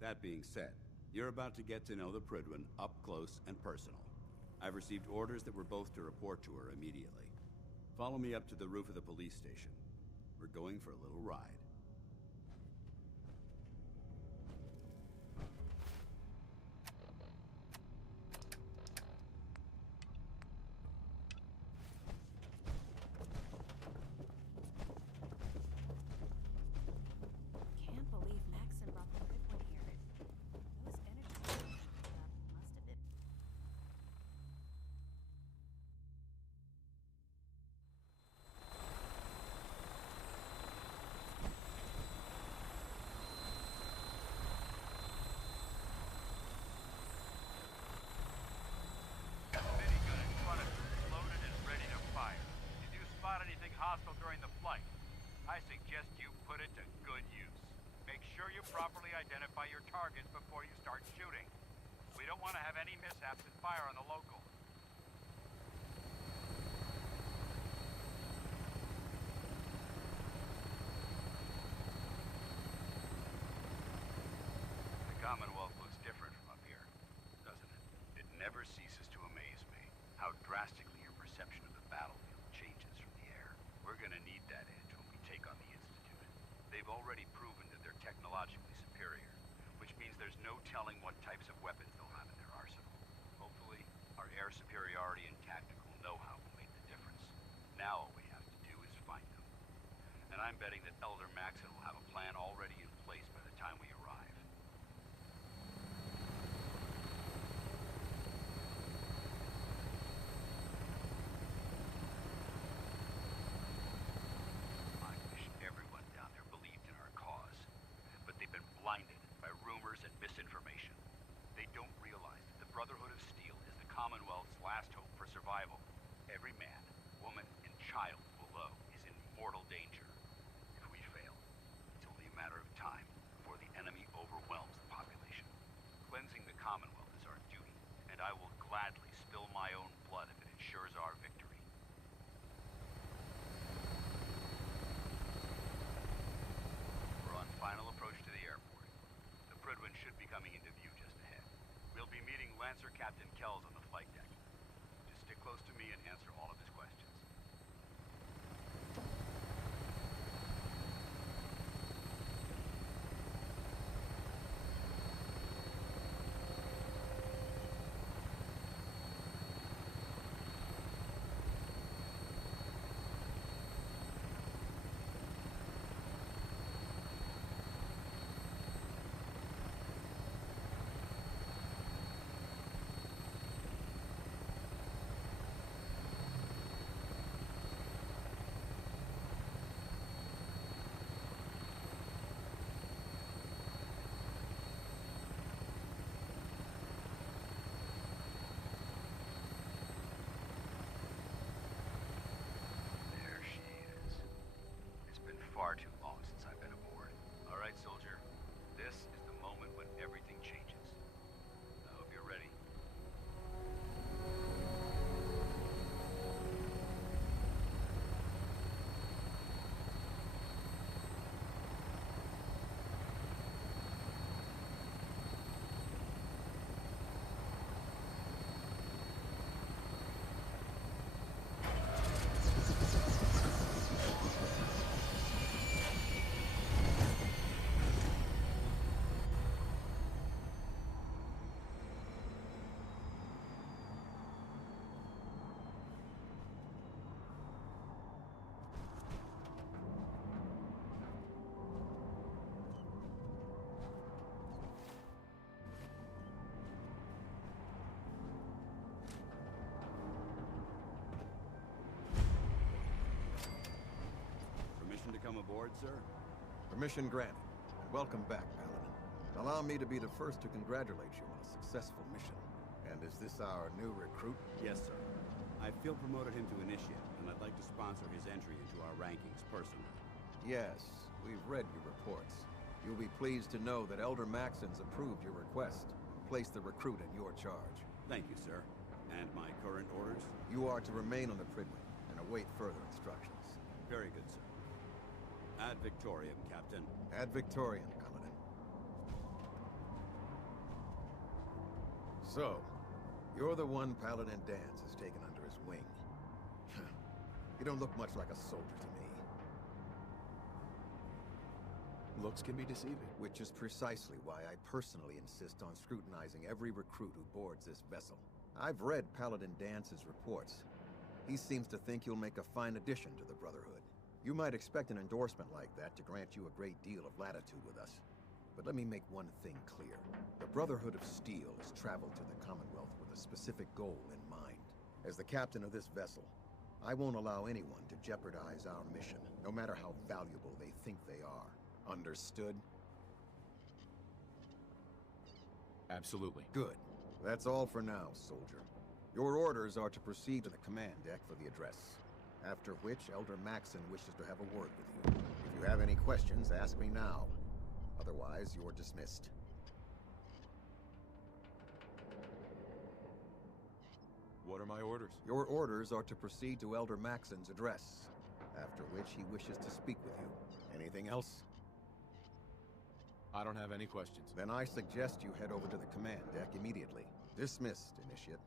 That being said, you're about to get to know the Prydwen up close and personal. I've received orders that we're both to report to her immediately. Follow me up to the roof of the police station. We're going for a little ride. Can't believe Maxson brought the Prydwen here. Those energy stations must have been... Minigun in front of you, loaded and ready to fire. If you spot anything hostile during the flight, I suggest you put it to good use. Make sure you properly identify your targets before you start shooting. We don't want to have any mishaps and fire on the local. The Commonwealth looks different from up here, doesn't it? It never ceases to amaze me how drastically your perception of the battlefield changes from the air. We're gonna need that edge when we take on the Institute. They've already proven that they're technologically superior, which means there's no telling what types of weapons they'll have in their arsenal. Hopefully, our air superiority and tactical know-how will make the difference. Now all we have to do is find them. And I'm betting that Elder Maxson will have a plan already in place by the time we arrive. I wish everyone down there believed in our cause, but they've been blinded by rumors and misinformation. They don't realize that the Brotherhood of Steel is the Commonwealth's last hope for survival. Every man, woman, and child below is in mortal danger. If we fail, it's only a matter of time before the enemy overwhelms the population. Cleansing the Commonwealth is our duty, and I will gladly spill my own blood if it ensures our victory. We're on final approach to the airport. The Prydwen should be coming into view just ahead. We'll be meeting Lancer Captain Kells on the flight deck. Just stick close to me and answer all of his questions. There she is. It's been far too long since I've been aboard. All right, soldier. This is the moment when everything changes. I hope you're ready. Permission to come aboard, sir? Permission granted. And welcome back, Paladin. Allow me to be the first to congratulate you on a successful mission. And is this our new recruit? Yes, sir. I feel promoted him to initiate, and I'd like to sponsor his entry into our rankings personally. Yes, we've read your reports. You'll be pleased to know that Elder Maxon's approved your request and placed the recruit in your charge. Thank you, sir. And my current orders? You are to remain on the Prydwen and await further instructions. Very good, sir. Ad Victoriam, Captain. Ad Victoriam, Paladin. So, you're the one Paladin Danse has taken under his wing. You don't look much like a soldier to me. Looks can be deceiving. Which is precisely why I personally insist on scrutinizing every recruit who boards this vessel. I've read Paladin Dance's reports. He seems to think you'll make a fine addition to the Brotherhood. You might expect an endorsement like that to grant you a great deal of latitude with us. But let me make one thing clear. The Brotherhood of Steel has traveled to the Commonwealth with a specific goal in mind. As the captain of this vessel, I won't allow anyone to jeopardize our mission, no matter how valuable they think they are. Understood? Absolutely. Good. That's all for now, soldier. Your orders are to proceed to the command deck for the address. After which, Elder Maxon wishes to have a word with you. If you have any questions, ask me now. Otherwise, you're dismissed. What are my orders? Your orders are to proceed to Elder Maxon's address, after which he wishes to speak with you. Anything else? I don't have any questions. Then I suggest you head over to the command deck immediately. Dismissed, Initiate.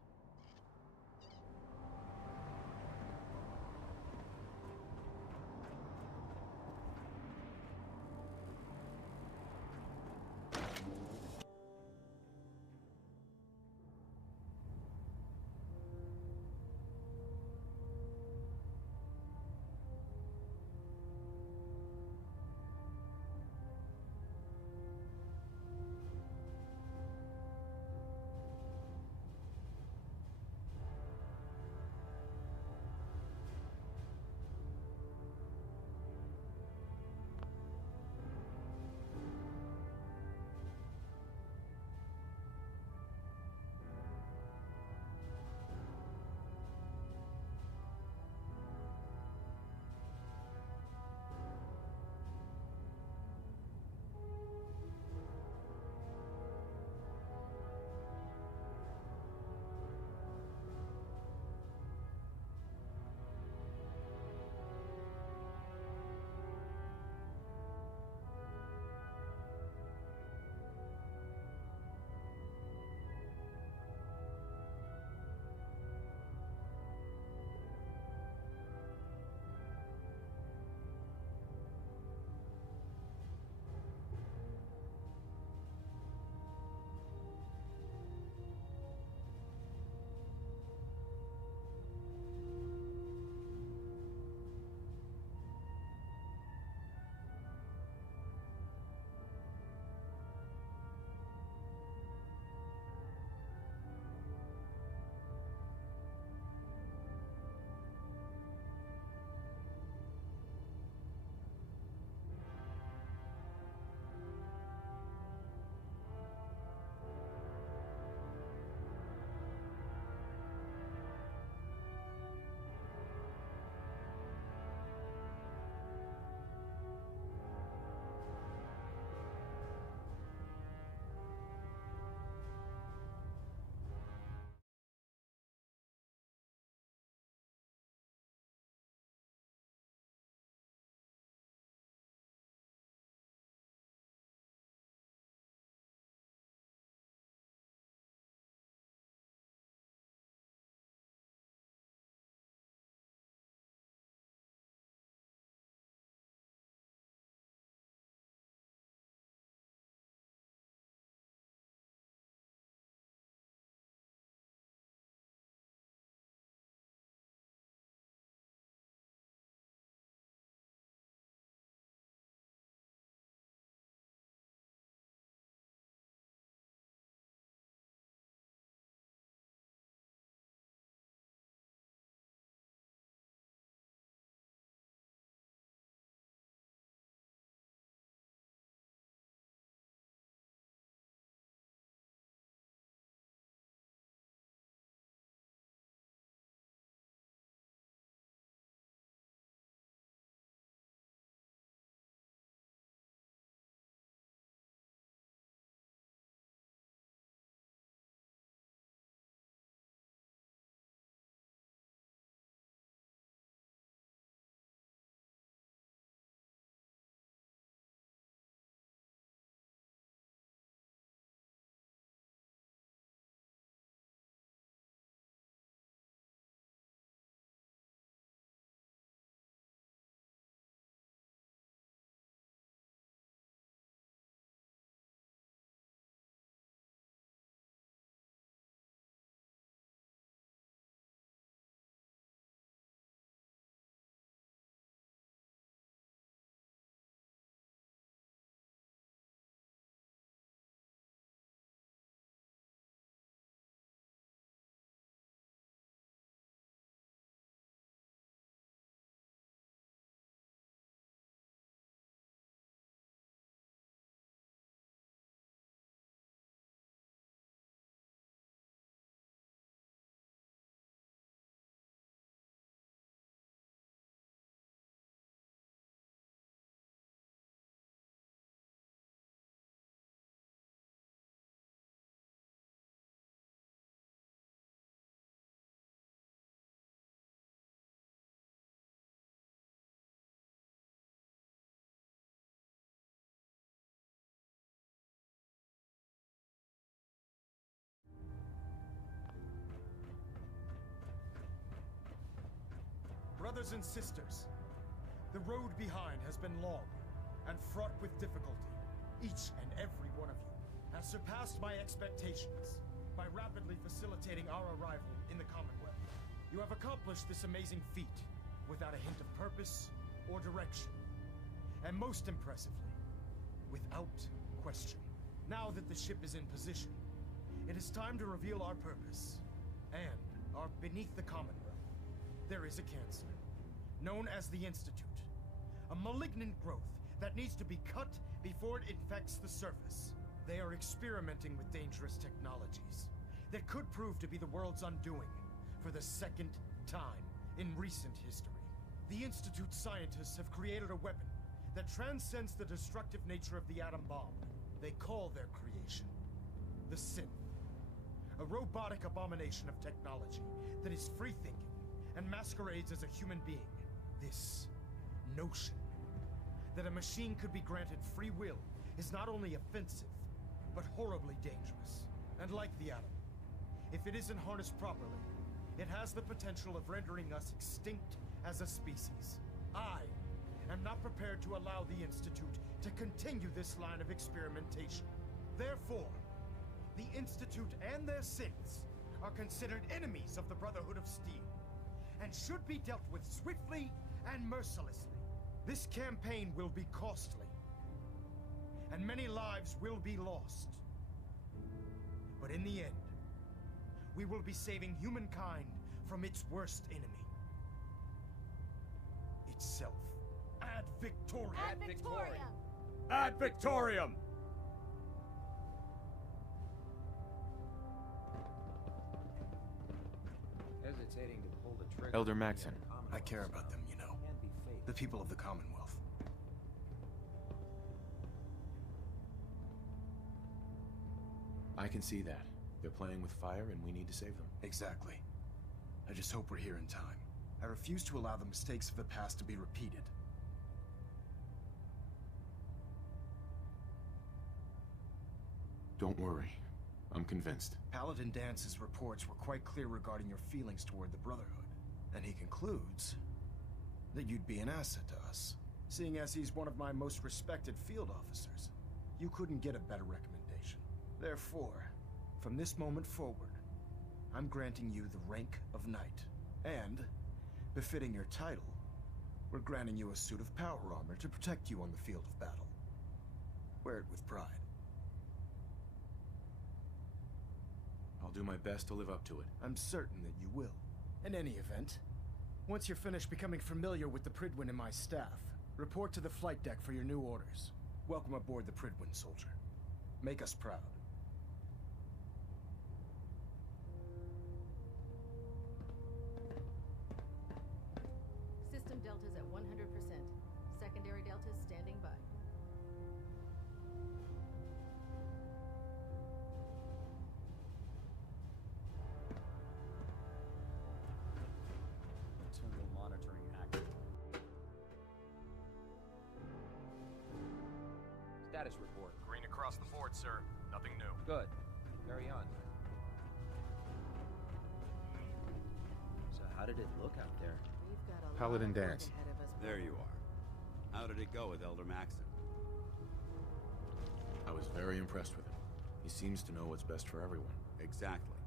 Brothers and sisters, the road behind has been long and fraught with difficulty. Each and every one of you has surpassed my expectations by rapidly facilitating our arrival in the Commonwealth. You have accomplished this amazing feat without a hint of purpose or direction. And most impressively, without question. Now that the ship is in position, it is time to reveal our purpose. And beneath the Commonwealth, there is a cancer, known as the Institute. A malignant growth that needs to be cut before it infects the surface. They are experimenting with dangerous technologies that could prove to be the world's undoing for the second time in recent history. The Institute's scientists have created a weapon that transcends the destructive nature of the atom bomb. They call their creation the Synth, a robotic abomination of technology that is free-thinking and masquerades as a human being. This notion that a machine could be granted free will is not only offensive, but horribly dangerous. And like the atom, if it isn't harnessed properly, it has the potential of rendering us extinct as a species. I am not prepared to allow the Institute to continue this line of experimentation. Therefore, the Institute and their synths are considered enemies of the Brotherhood of Steel, and should be dealt with swiftly and mercilessly. This campaign will be costly, and many lives will be lost. But in the end, we will be saving humankind from its worst enemy. Itself. Ad Victoriam! Ad Victoriam! Ad Victoriam! Hesitating to pull the trigger. Elder Maxon. I care about them, you know. The people of the Commonwealth. I can see that. They're playing with fire and we need to save them. Exactly. I just hope we're here in time. I refuse to allow the mistakes of the past to be repeated. Don't worry. I'm convinced. Paladin Dance's reports were quite clear regarding your feelings toward the Brotherhood. And he concludes that you'd be an asset to us. Seeing as he's one of my most respected field officers, you couldn't get a better recommendation. Therefore, from this moment forward, I'm granting you the rank of Knight. And, befitting your title, we're granting you a suit of power armor to protect you on the field of battle. Wear it with pride. I'll do my best to live up to it. I'm certain that you will. In any event, once you're finished becoming familiar with the Pridwin and my staff, report to the flight deck for your new orders. Welcome aboard the Pridwin, soldier. Make us proud. System deltas at 100%. Secondary deltas standing by. Internal monitoring active. Status report. Green across the board, sir. Nothing new. Good. Carry on. So how did it look out there? We've got a Paladin lot of work Dance. ahead of us. There you are. How did it go with Elder Maxon? I was very impressed with him. He seems to know what's best for everyone. Exactly.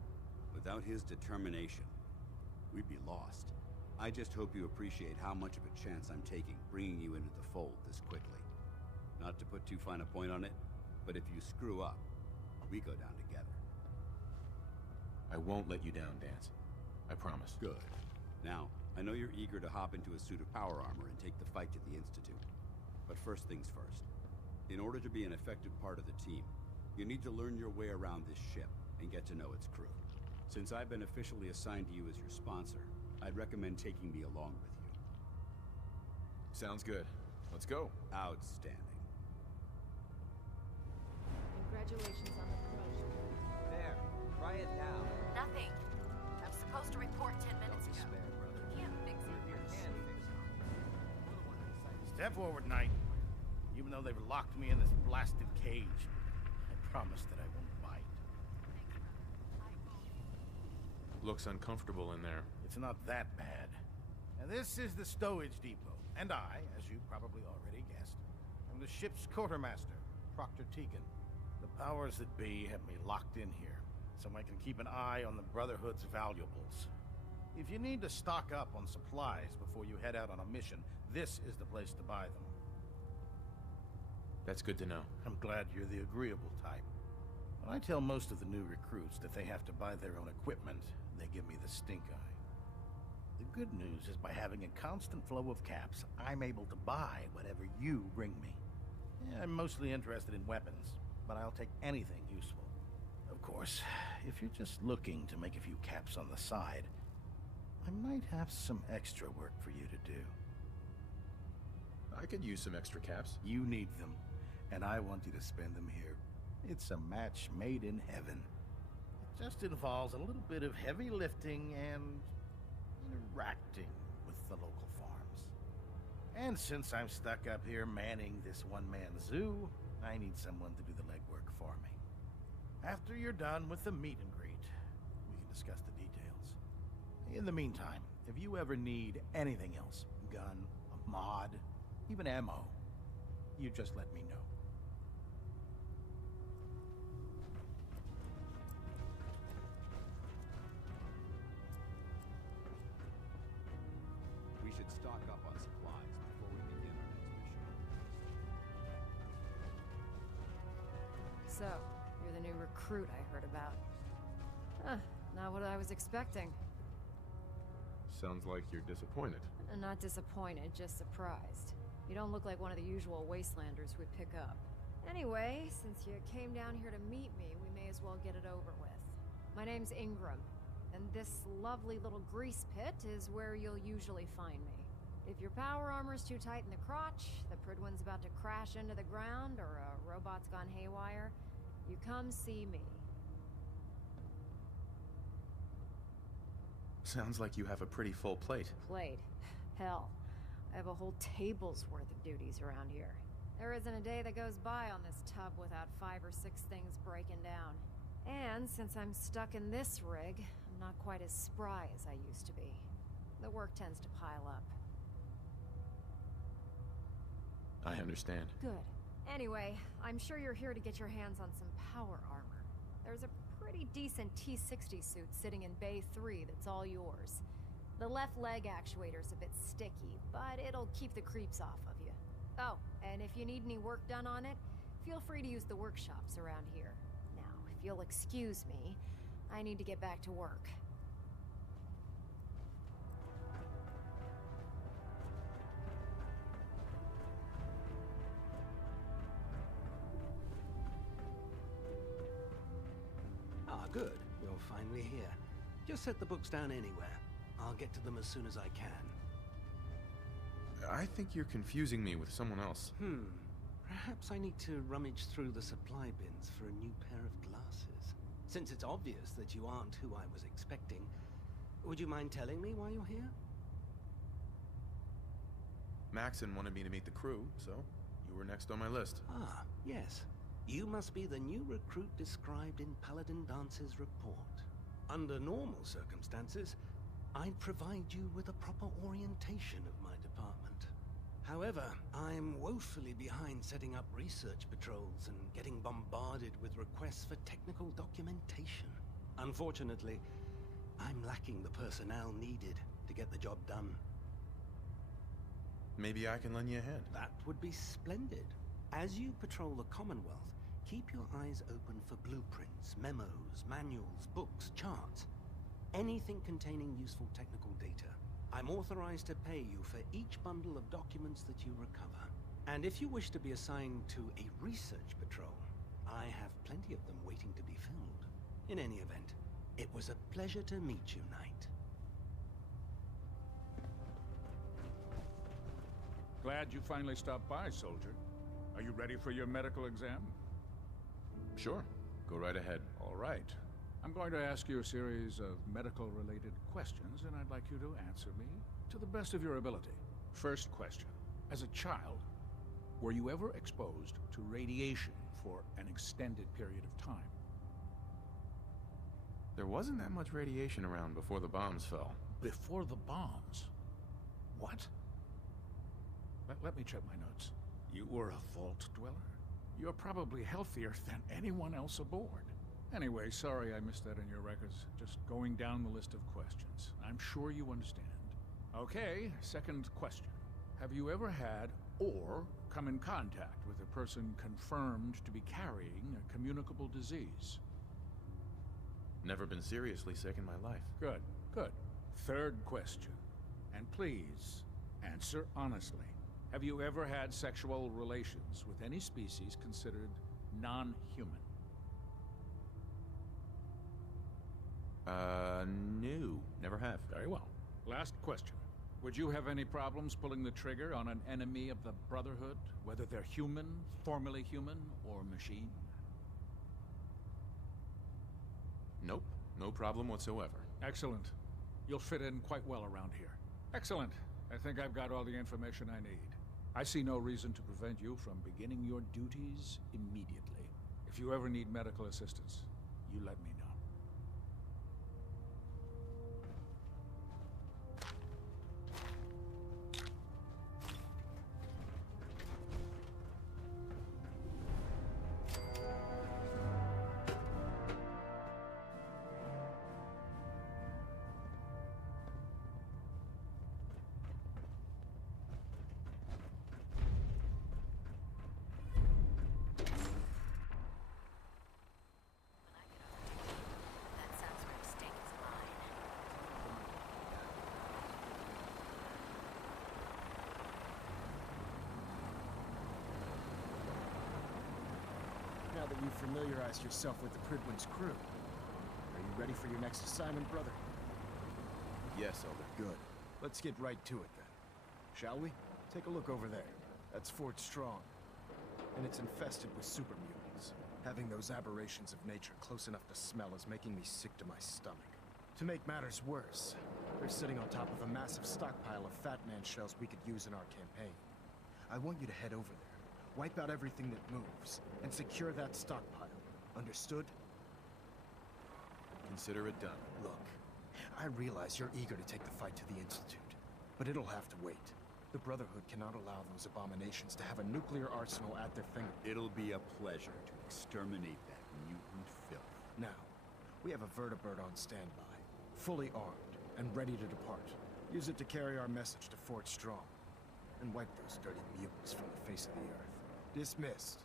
Without his determination, we'd be lost. I just hope you appreciate how much of a chance I'm taking bringing you into the fold this quickly. Not to put too fine a point on it, but if you screw up, we go down together. I won't let you down, Dance. I promise. Good. Now, I know you're eager to hop into a suit of power armor and take the fight to the Institute. But first things first. In order to be an effective part of the team, you need to learn your way around this ship and get to know its crew. Since I've been officially assigned to you as your sponsor, I'd recommend taking me along with you. Sounds good. Let's go. Outstanding. Congratulations on the promotion. There. Try it now. Nothing. I'm supposed to report 10 minutes ago. Can't fix it. Step forward, Knight. Even though they've locked me in this blasted cage, I promise that I won't bite. Looks uncomfortable in there. It's not that bad. And This is the stowage depot, and I, as you probably already guessed, am the ship's quartermaster, Proctor Tegan. The powers that be have me locked in here, so I can keep an eye on the Brotherhood's valuables. If you need to stock up on supplies before you head out on a mission, this is the place to buy them. That's good to know. I'm glad you're the agreeable type. When I tell most of the new recruits that they have to buy their own equipment, they give me the stink eye. The good news is by having a constant flow of caps, I'm able to buy whatever you bring me. Yeah, I'm mostly interested in weapons, but I'll take anything useful. Of course, if you're just looking to make a few caps on the side, I might have some extra work for you to do. I could use some extra caps. You need them, and I want you to spend them here. It's a match made in heaven. It just involves a little bit of heavy lifting and interacting with the local farms. And since I'm stuck up here manning this one-man zoo, I need someone to do the legwork for me. After you're done with the meet and greet, we can discuss the details. In the meantime, if you ever need anything else, gun, a mod, even ammo, you just let me know. We should stock up on supplies before we begin our next mission. So, you're the new recruit I heard about. Huh, not what I was expecting. Sounds like you're disappointed. Not disappointed, just surprised. You don't look like one of the usual wastelanders we pick up. Anyway, since you came down here to meet me, we may as well get it over with. My name's Ingram, and this lovely little grease pit is where you'll usually find me. If your power armor's too tight in the crotch, the Pridwin's about to crash into the ground, or a robot's gone haywire, you come see me. Sounds like you have a pretty full plate. Plate? Hell, I have a whole table's worth of duties around here. There isn't a day that goes by on this tub without 5 or 6 things breaking down. And since I'm stuck in this rig, I'm not quite as spry as I used to be. The work tends to pile up. I understand. Good. Anyway, I'm sure you're here to get your hands on some power armor. There's a pretty decent T-60 suit sitting in Bay 3 that's all yours. The left leg actuator's a bit sticky, but it'll keep the creeps off of you. Oh, and if you need any work done on it, feel free to use the workshops around here. Now, if you'll excuse me, I need to get back to work. Ah, good. You're finally here. Just set the books down anywhere. I'll get to them as soon as I can. I think you're confusing me with someone else. Perhaps I need to rummage through the supply bins for a new pair of glasses. Since it's obvious that you aren't who I was expecting, would you mind telling me why you're here? Maxon wanted me to meet the crew, so you were next on my list. Ah, yes. You must be the new recruit described in Paladin Dance's report. Under normal circumstances, I'd provide you with a proper orientation of my department. However, I'm woefully behind setting up research patrols and getting bombarded with requests for technical documentation. Unfortunately, I'm lacking the personnel needed to get the job done. Maybe I can lend you a hand. That would be splendid. As you patrol the Commonwealth, keep your eyes open for blueprints, memos, manuals, books, charts. Anything containing useful technical data. I'm authorized to pay you for each bundle of documents that you recover. And if you wish to be assigned to a research patrol, I have plenty of them waiting to be filled. In any event, it was a pleasure to meet you, Knight. Glad you finally stopped by, soldier. Are you ready for your medical exam? Sure. Go right ahead. All right. I'm going to ask you a series of medical-related questions, and I'd like you to answer me to the best of your ability. First question. As a child, were you ever exposed to radiation for an extended period of time? There wasn't that much radiation around before the bombs fell. Before the bombs? What? Let me check my notes. You were a vault dweller? You're probably healthier than anyone else aboard. Anyway, sorry I missed that in your records. Just going down the list of questions. I'm sure you understand. Okay, second question. Have you ever had or come in contact with a person confirmed to be carrying a communicable disease? Never been seriously sick in my life. Good, good. Third question. And please, answer honestly. Have you ever had sexual relations with any species considered non-human? No. Never have. Very well. Last question. Would you have any problems pulling the trigger on an enemy of the Brotherhood, whether they're human, formerly human, or machine? Nope. No problem whatsoever. Excellent. You'll fit in quite well around here. Excellent. I think I've got all the information I need. I see no reason to prevent you from beginning your duties immediately. If you ever need medical assistance, you let me know. Now that you've familiarized yourself with the Pridwin's crew, are you ready for your next assignment, brother? Yes, Elder. Good. Let's get right to it then. Shall we? Take a look over there. That's Fort Strong. And it's infested with super mutants. Having those aberrations of nature close enough to smell is making me sick to my stomach. To make matters worse, they're sitting on top of a massive stockpile of Fat Man shells we could use in our campaign. I want you to head over there. Wipe out everything that moves, and secure that stockpile. Understood? Consider it done. Look, I realize you're eager to take the fight to the Institute, but it'll have to wait. The Brotherhood cannot allow those abominations to have a nuclear arsenal at their fingertips. It'll be a pleasure to exterminate that mutant filth. Now, we have a vertibird on standby, fully armed, and ready to depart. Use it to carry our message to Fort Strong, and wipe those dirty mutants from the face of the earth. Dismissed.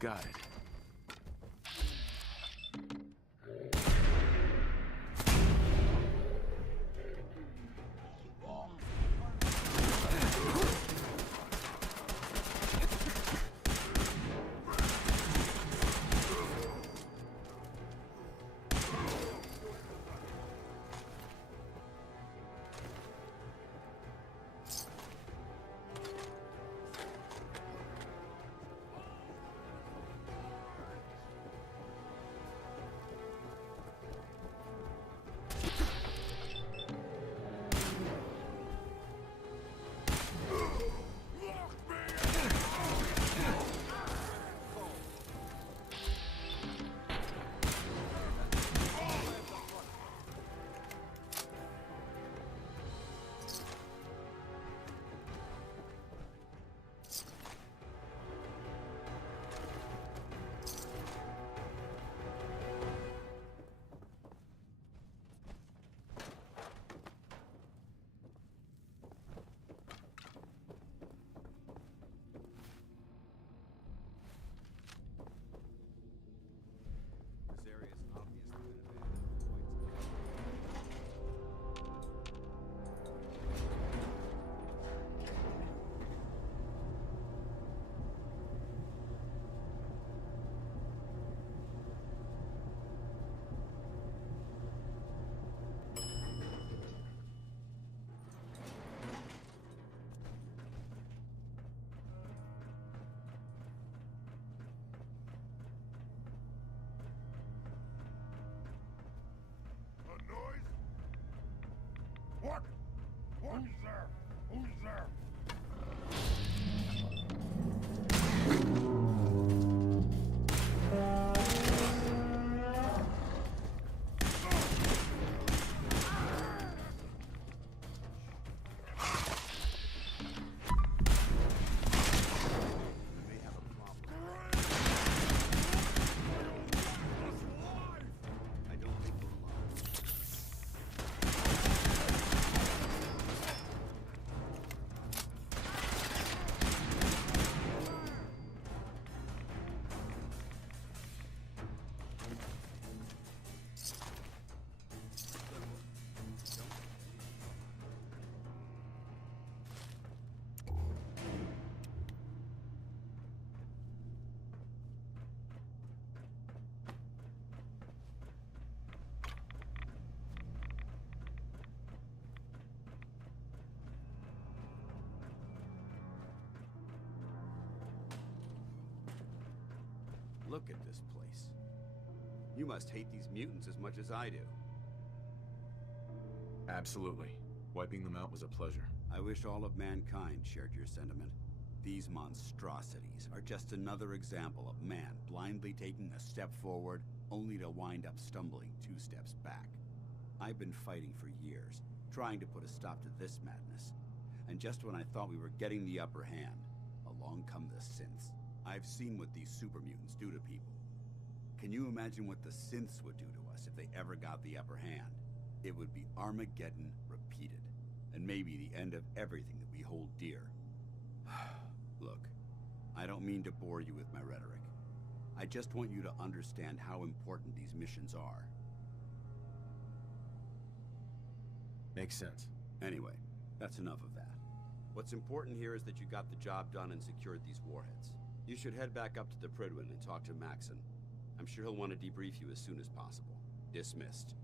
Got it. What? Who's there? Who's there? Look at this place. You must hate these mutants as much as I do. Absolutely. Wiping them out was a pleasure. I wish all of mankind shared your sentiment. These monstrosities are just another example of man blindly taking a step forward, only to wind up stumbling 2 steps back. I've been fighting for years, trying to put a stop to this madness. And just when I thought we were getting the upper hand, along come the synths. I've seen what these super mutants do to people. Can you imagine what the synths would do to us if they ever got the upper hand? It would be Armageddon repeated, and maybe the end of everything that we hold dear. Look, I don't mean to bore you with my rhetoric. I just want you to understand how important these missions are. Makes sense. Anyway, that's enough of that. What's important here is that you got the job done and secured these warheads. You should head back up to the Prydwen and talk to Maxon. I'm sure he'll want to debrief you as soon as possible. Dismissed.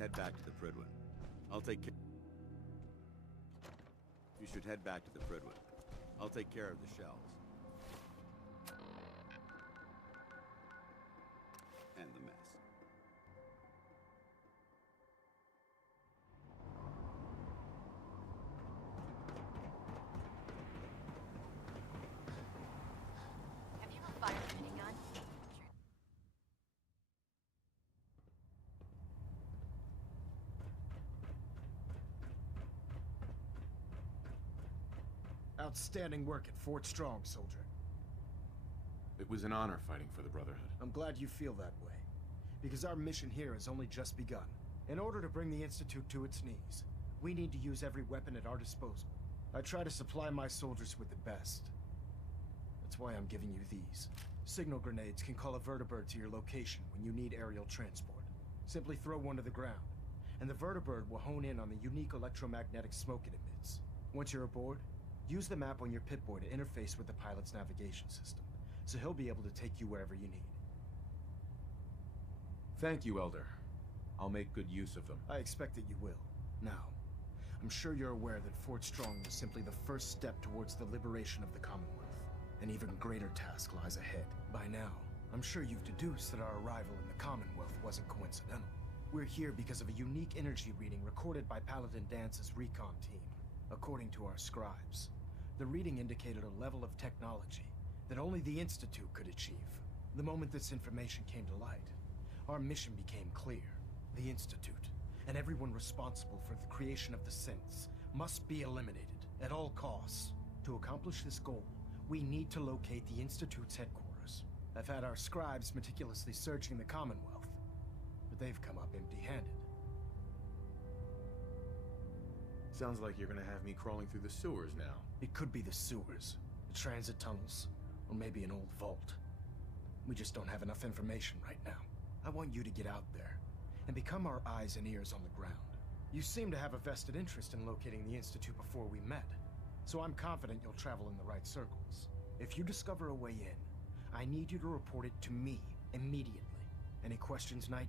head back to the Prydwen. I'll take care... You should head back to the Prydwen. I'll take care of the shells. And the mess. Have you ever fired a minigun? Outstanding work at Fort Strong, soldier. It was an honor fighting for the Brotherhood. I'm glad you feel that way, because our mission here has only just begun. In order to bring the Institute to its knees, we need to use every weapon at our disposal. I try to supply my soldiers with the best. That's why I'm giving you these. Signal grenades can call a vertibird to your location when you need aerial transport. Simply throw one to the ground, and the vertibird will hone in on the unique electromagnetic smoke it emits. Once you're aboard, use the map on your Pip-Boy to interface with the pilot's navigation system, so he'll be able to take you wherever you need. Thank you, Elder. I'll make good use of them. I expect that you will. Now, I'm sure you're aware that Fort Strong was simply the first step towards the liberation of the Commonwealth. An even greater task lies ahead. By now, I'm sure you've deduced that our arrival in the Commonwealth wasn't coincidental. We're here because of a unique energy reading recorded by Paladin Dance's recon team. According to our scribes, the reading indicated a level of technology that only the Institute could achieve. The moment this information came to light, our mission became clear. The Institute, and everyone responsible for the creation of the synths, must be eliminated at all costs. To accomplish this goal, we need to locate the Institute's headquarters. I've had our scribes meticulously searching the Commonwealth, but they've come up empty-handed. Sounds like you're gonna have me crawling through the sewers now. It could be the sewers, the transit tunnels, or maybe an old vault. We just don't have enough information right now. I want you to get out there and become our eyes and ears on the ground. You seem to have a vested interest in locating the Institute before we met, so I'm confident you'll travel in the right circles. If you discover a way in, I need you to report it to me immediately. Any questions, Knight?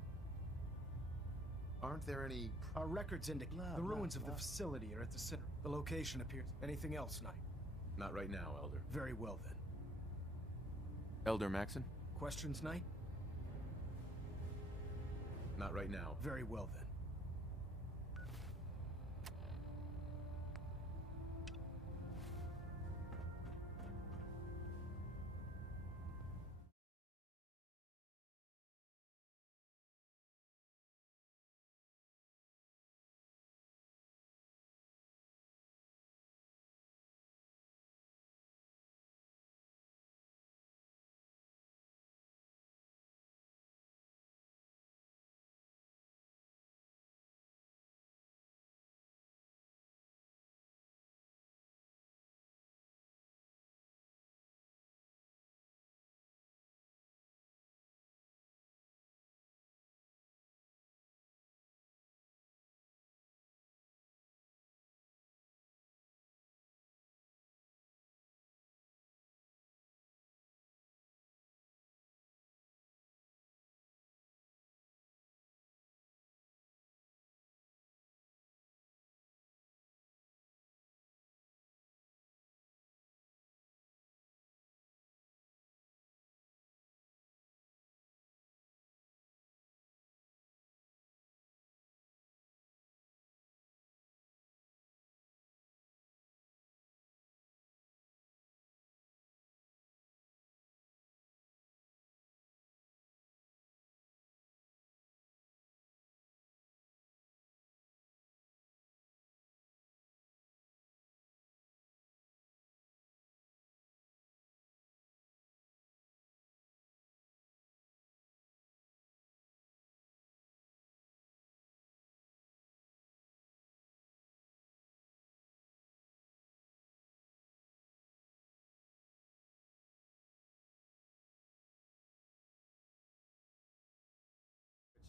Aren't there any... Our records indicate the ruins of the facility are at the center. The location appears... Anything else, Knight? Not right now, Elder. Very well, then. Elder Maxon? Questions, Knight? Not right now. Very well, then.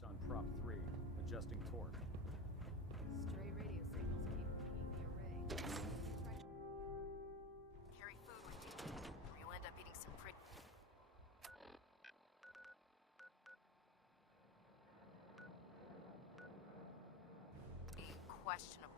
On prop 3, adjusting torque. Stray radio signals keep pinging the array. Carry food with you, or you'll end up eating some pretty... questionable.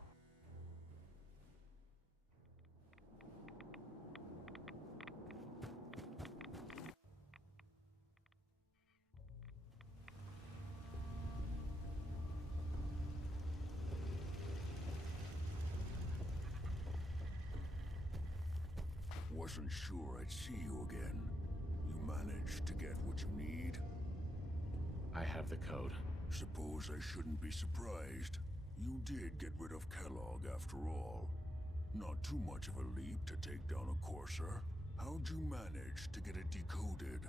Wasn't sure I'd see you again. You managed to get what you need? I have the code. Suppose I shouldn't be surprised. You did get rid of Kellogg after all. Not too much of a leap to take down a Courser. How'd you manage to get it decoded?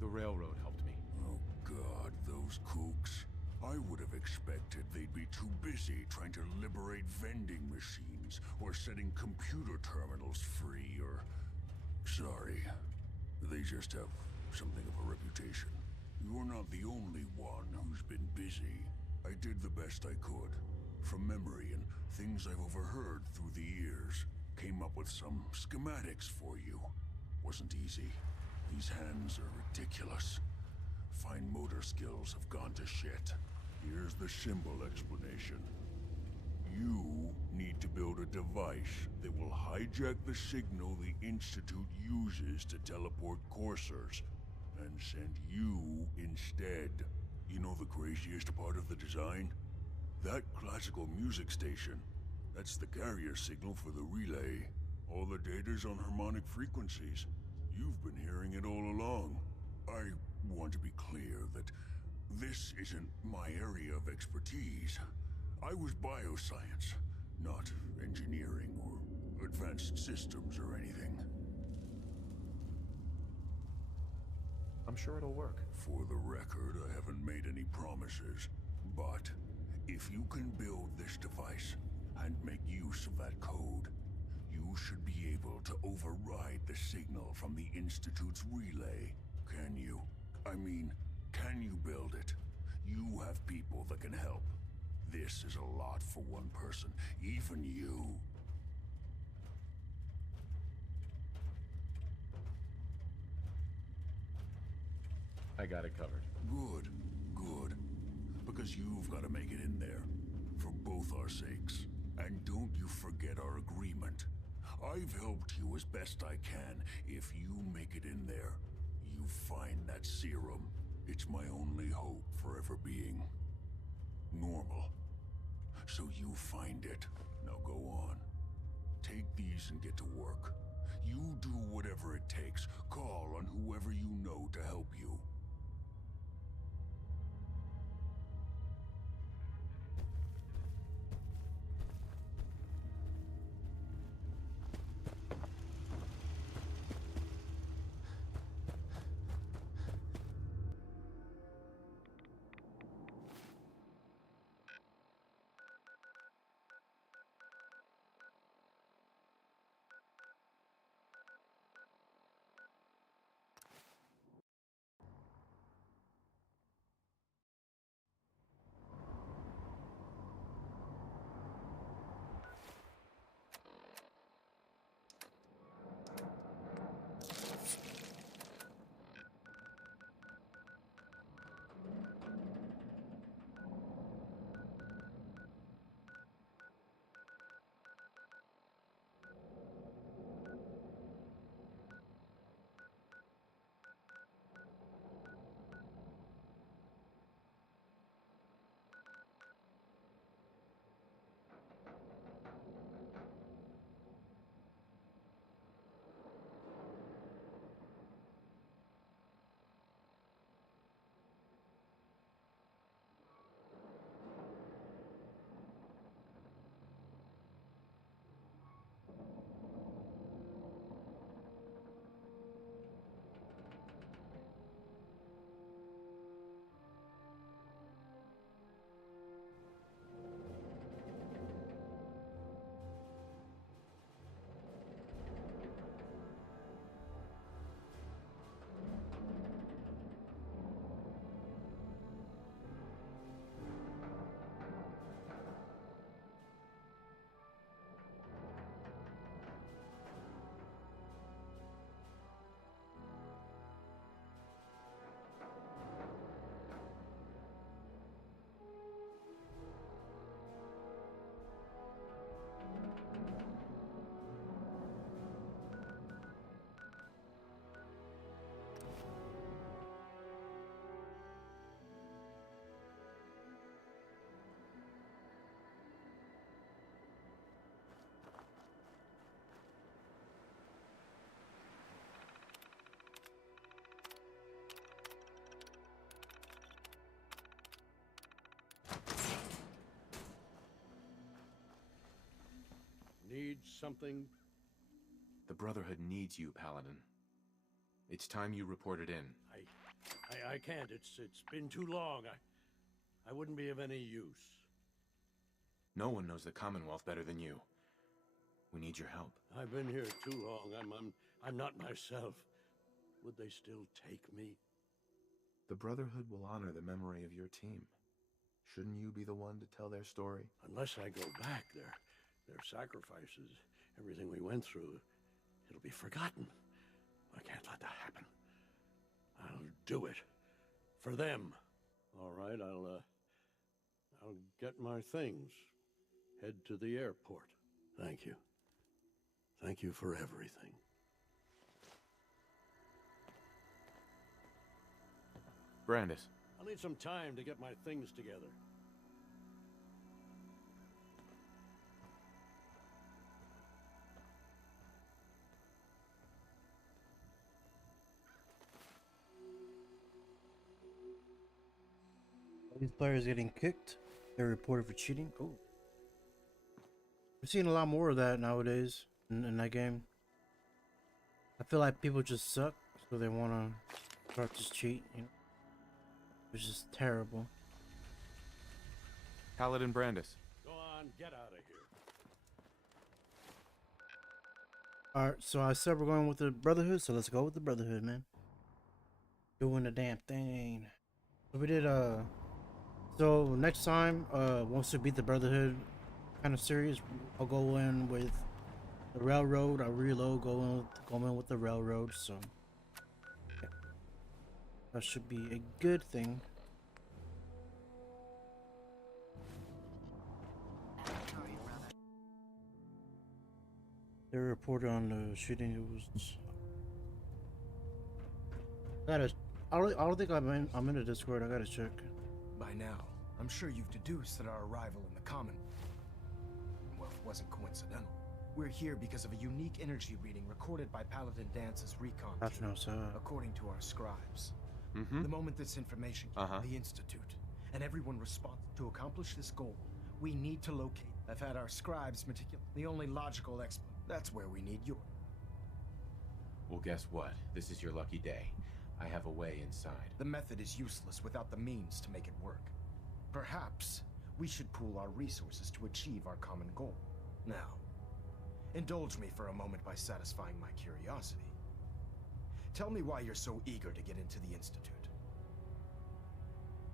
The railroad helped me. Oh God, those kooks. I would have expected they'd be too busy trying to liberate vending machines or setting computer terminals free or... Sorry. They just have something of a reputation. You're not the only one who's been busy. I did the best I could. From memory and things I've overheard through the years. Came up with some schematics for you. Wasn't easy. These hands are ridiculous. Fine motor skills have gone to shit. Here's the symbol explanation. You need to build a device that will hijack the signal the Institute uses to teleport coursers, and send you instead. You know the craziest part of the design? That classical music station. That's the carrier signal for the relay. All the data's on harmonic frequencies. You've been hearing it all along. I want to be clear that this isn't my area of expertise. I was bioscience, not engineering or advanced systems or anything. I'm sure it'll work. For the record, I haven't made any promises. But if you can build this device and make use of that code, you should be able to override the signal from the Institute's relay. Can you? I mean, can you build it? You have people that can help. This is a lot for one person, even you. I got it covered. Good, good. Because you've got to make it in there. For both our sakes. And don't you forget our agreement. I've helped you as best I can. If you make it in there, you find that serum. It's my only hope for ever being normal. So you find it. Now go on. Take these and get to work. You do whatever it takes. Call on whoever you know to help you. something? The Brotherhood needs you, Paladin. It's time you reported in. I can't. It's been too long. I wouldn't be of any use. No one knows the Commonwealth better than you. We need your help. I've been here too long. I'm not myself. Would they still take me? The Brotherhood will honor the memory of your team. Shouldn't you be the one to tell their story? Unless I go back, their sacrifices, everything we went through, it'll be forgotten. I can't let that happen. I'll do it. For them. All right, I'll get my things. Head to the airport. Thank you. Thank you for everything. Brandis. I'll need some time to get my things together. These players getting kicked. They're reported for cheating. Oh, we're seeing a lot more of that nowadays in that game. I feel like people just suck, so they want to start to cheat. You know, which is terrible. Paladin Brandis. Go on, get out of here. All right, so I said we're going with the Brotherhood, so let's go with the Brotherhood, man. Doing the damn thing. So we did so next time, once we beat the Brotherhood kind of series, I'll go in with the Railroad. I reload, go in with the Railroad, so yeah. That should be a good thing. They reported on the shooting. It was. I don't think I'm in the Discord. I gotta check. By now, I'm sure you've deduced that our arrival in the Commonwealth wasn't coincidental. We're here because of a unique energy reading recorded by Paladin Dance's recon team, according to our scribes. The moment this information came to the Institute, and everyone responds to accomplish this goal, we need to locate. I've had our scribes meticulous. The only logical explanation. That's where we need your. Well, guess what? This is your lucky day. I have a way inside. The method is useless without the means to make it work. Perhaps we should pool our resources to achieve our common goal. Now, indulge me for a moment by satisfying my curiosity. Tell me why you're so eager to get into the Institute.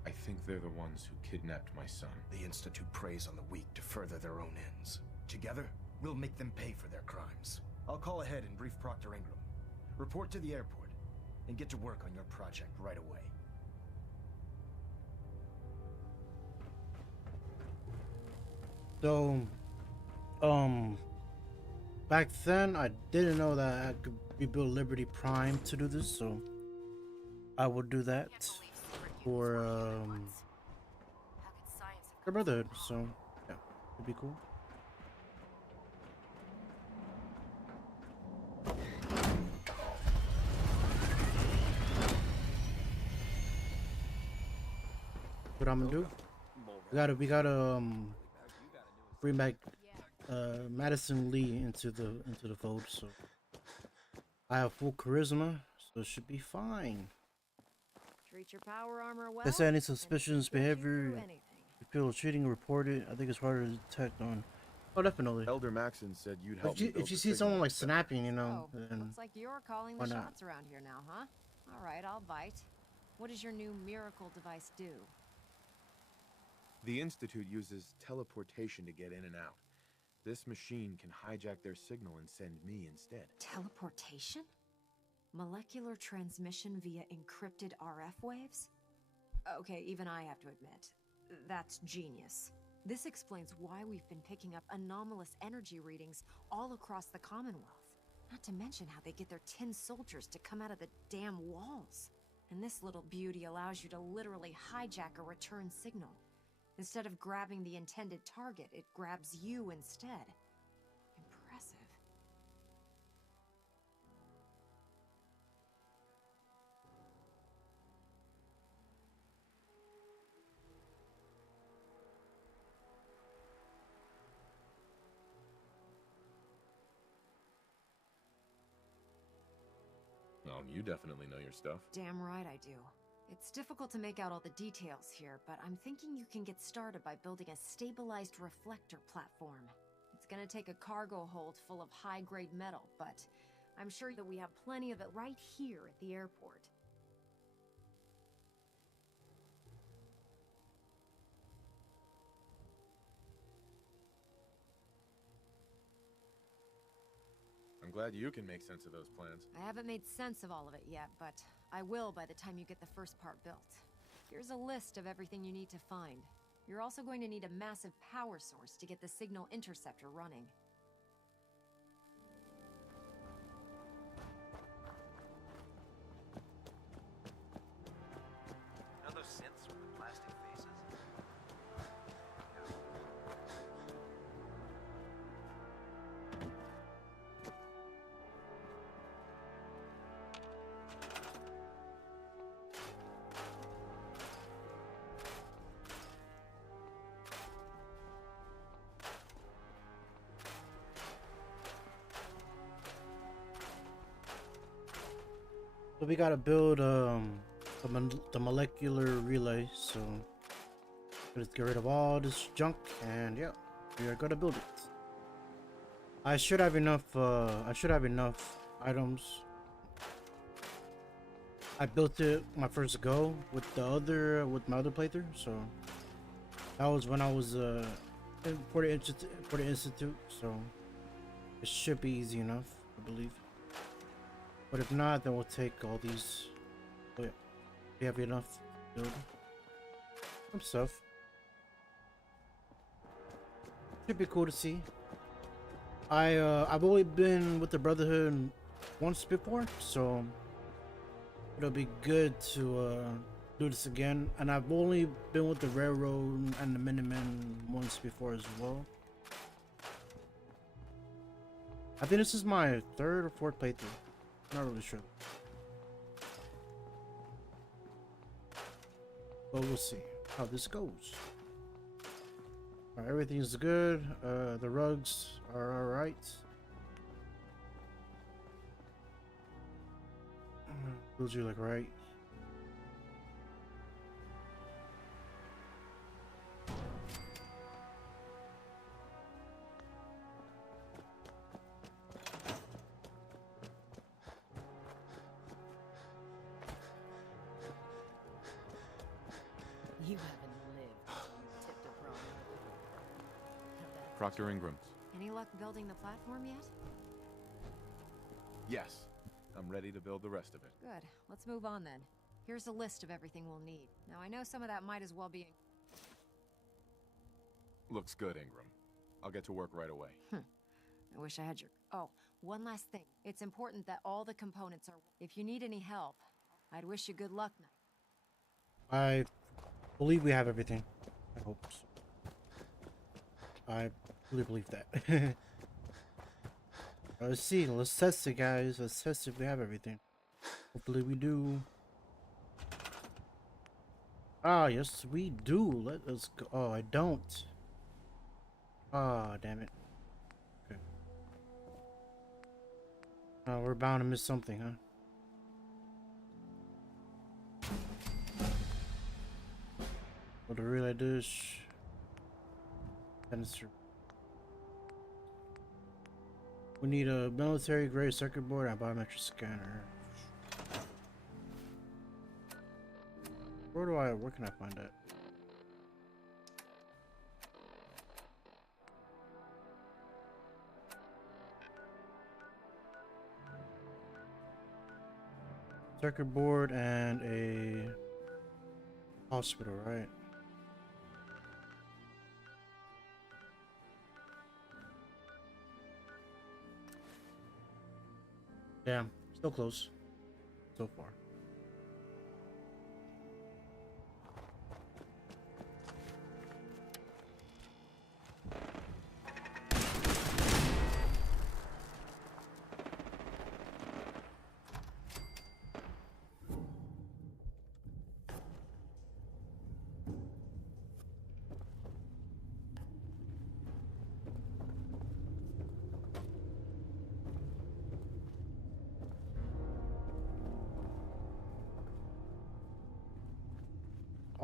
I think they're the ones who kidnapped my son. The Institute preys on the weak to further their own ends. Together, we'll make them pay for their crimes. I'll call ahead and brief Proctor Ingram. Report to the airport, and get to work on your project right away. So, back then I didn't know that I could rebuild Liberty Prime to do this, so I will do that for Brotherhood. So, yeah, it'd be cool. What I'm gonna do? We gotta bring back Madison Lee into the fold. So I have full charisma, so it should be fine. Treat your power armor well. They say any suspicious behavior, if people cheating, report it. I think it's harder to detect on. Oh, definitely. Elder Maxon said you'd help. If you see someone like snapping, you know, then looks like you're calling the shots around here now, huh? All right, I'll bite. What does your new miracle device do? The Institute uses teleportation to get in and out. This machine can hijack their signal and send me instead. Teleportation? Molecular transmission via encrypted RF waves? Okay, even I have to admit, that's genius. This explains why we've been picking up anomalous energy readings all across the Commonwealth. Not to mention how they get their tin soldiers to come out of the damn walls. And this little beauty allows you to literally hijack a return signal. Instead of grabbing the intended target, it grabs you instead. Impressive. wrong. You definitely know your stuff. Damn right I do. It's difficult to make out all the details here, but I'm thinking you can get started by building a stabilized reflector platform. It's gonna take a cargo hold full of high-grade metal, but I'm sure that we have plenty of it right here at the airport. I'm glad you can make sense of those plans. I haven't made sense of all of it yet, but I will by the time you get the first part built. Here's a list of everything you need to find. You're also going to need a massive power source to get the signal interceptor running. You know those synths with the plastic faces? So we gotta build the molecular relay. So let's get rid of all this junk, and yeah, we are gonna build it. I should have enough. I should have enough items. I built it my first go with my other playthrough. So that was when I was for the institute. So it should be easy enough, I believe. But if not, then we'll take all these. Oh yeah, we have enough to build some stuff. Should be cool to see. I've only been with the Brotherhood once before, so it'll be good to do this again. And I've only been with the Railroad and the Minutemen once before as well. I think this is my third or fourth playthrough. Not really sure. But we'll see how this goes. Alright, everything is good. The rugs are alright. Those you look right. You haven't lived until you tipped a bra. Proctor Ingram. Any luck building the platform yet? Yes. I'm ready to build the rest of it. Good. Let's move on then. Here's a list of everything we'll need. Now I know some of that might as well be... Looks good, Ingram. I'll get to work right away. I wish I had your... Oh, one last thing. It's important that all the components are... If you need any help, I'd wish you good luck, Knight. I believe we have everything. I hope so. I really believe that. Let's see. Let's test it, guys. Let's test if we have everything. Hopefully we do. Ah, yes, we do. Let us go. Oh, I don't. Ah, damn it. Okay. We're bound to miss something, huh? What the relay dish. Canister. We need a military grade circuit board and a biometric scanner. Where can I find that? Circuit board and a hospital, right? Yeah, still close so far.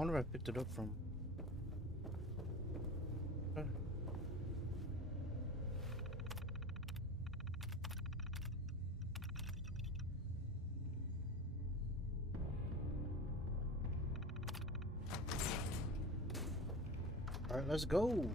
wonder if I picked it up from. All right, let's go.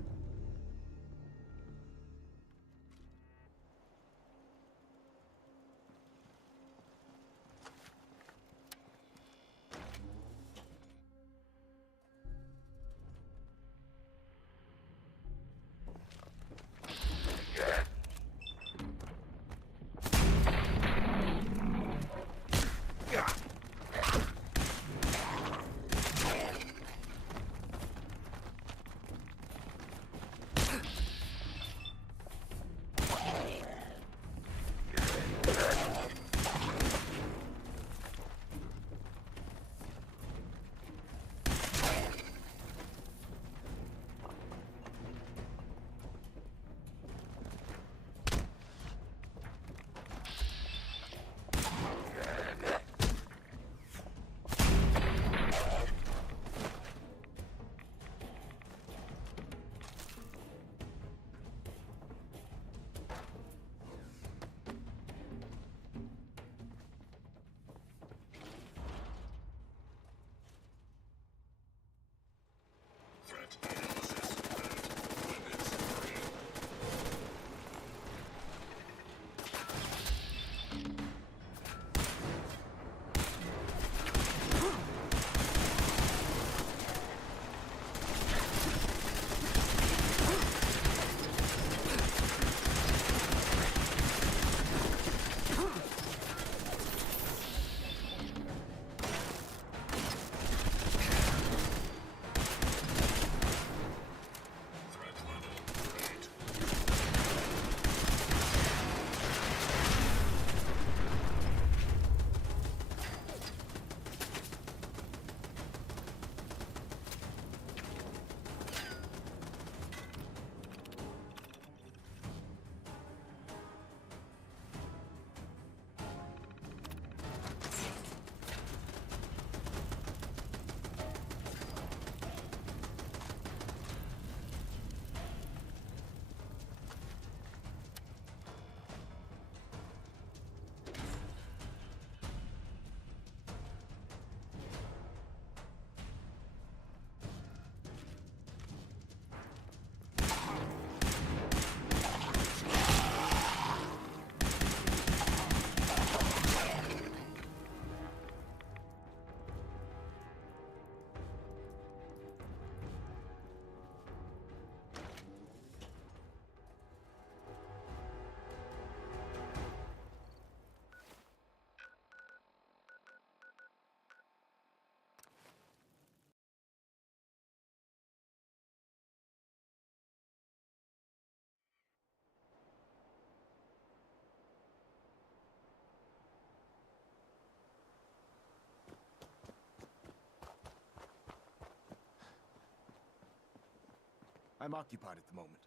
I'm occupied at the moment.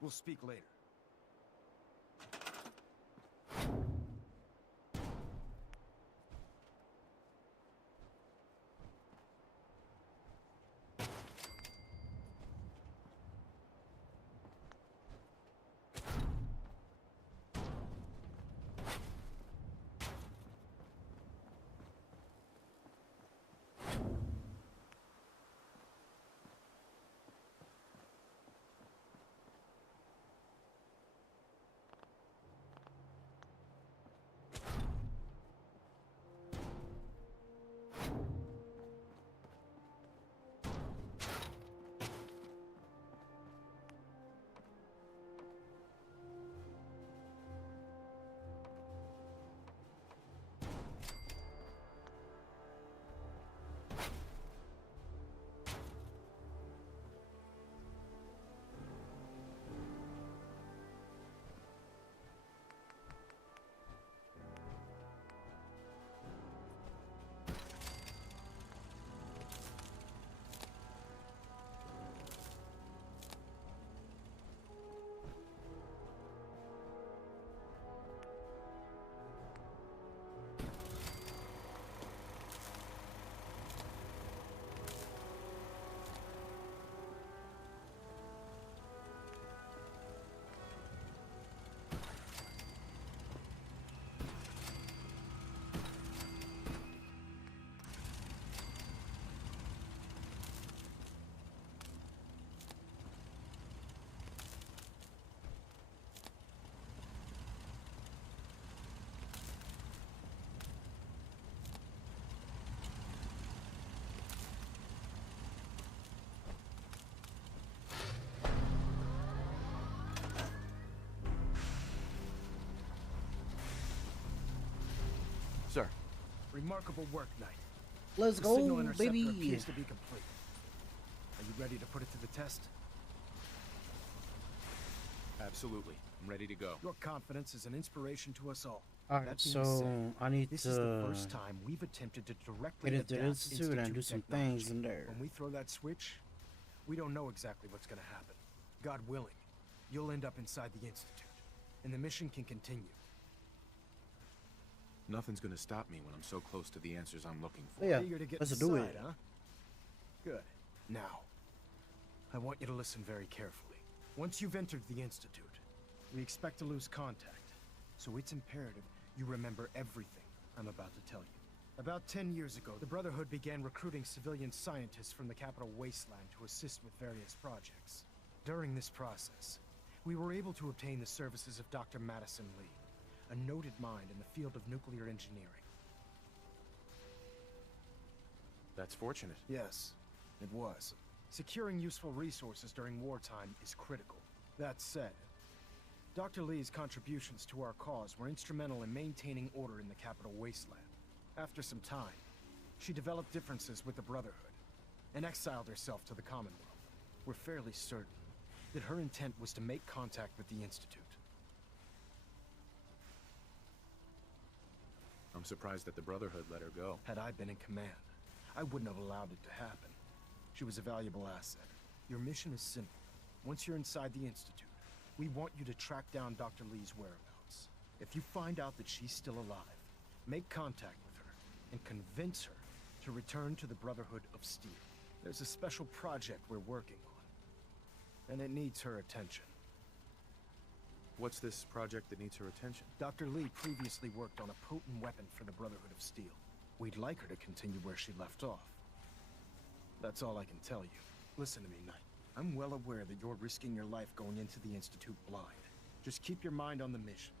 We'll speak later. Remarkable work, Knight. Let's The go, signal interceptor baby. appears to be complete. Are you ready to put it to the test? Absolutely. I'm ready to go. Your confidence is an inspiration to us all. Alright, That being so said, I need this to is the first time we've attempted to directly get into the adapt institute and do some technology. things in there. When we throw that switch, we don't know exactly what's going to happen. God willing, you'll end up inside the institute, and the mission can continue. Nothing's gonna stop me when I'm so close to the answers I'm looking for. Yeah, Eager to get let's do inside, it. huh? Good. Now, I want you to listen very carefully. Once you've entered the institute, we expect to lose contact, so it's imperative you remember everything I'm about to tell you. About 10 years ago, the Brotherhood began recruiting civilian scientists from the capital wasteland to assist with various projects. During this process, we were able to obtain the services of Dr. Madison Lee, a noted mind in the field of nuclear engineering. That's fortunate. Yes, it was. Securing useful resources during wartime is critical. That said, Dr. Lee's contributions to our cause were instrumental in maintaining order in the capital wasteland. After some time, she developed differences with the Brotherhood and exiled herself to the Commonwealth. We're fairly certain that her intent was to make contact with the Institute. I'm surprised that the Brotherhood let her go. Had I been in command, I wouldn't have allowed it to happen. She was a valuable asset. Your mission is simple. Once you're inside the Institute, we want you to track down Dr. Lee's whereabouts. If you find out that she's still alive, make contact with her and convince her to return to the Brotherhood of Steel. There's a special project we're working on, and it needs her attention. What's this project that needs her attention? Dr. Lee previously worked on a potent weapon for the Brotherhood of Steel. We'd like her to continue where she left off. That's all I can tell you. Listen to me, Knight. I'm well aware that you're risking your life going into the Institute blind. Just keep your mind on the mission,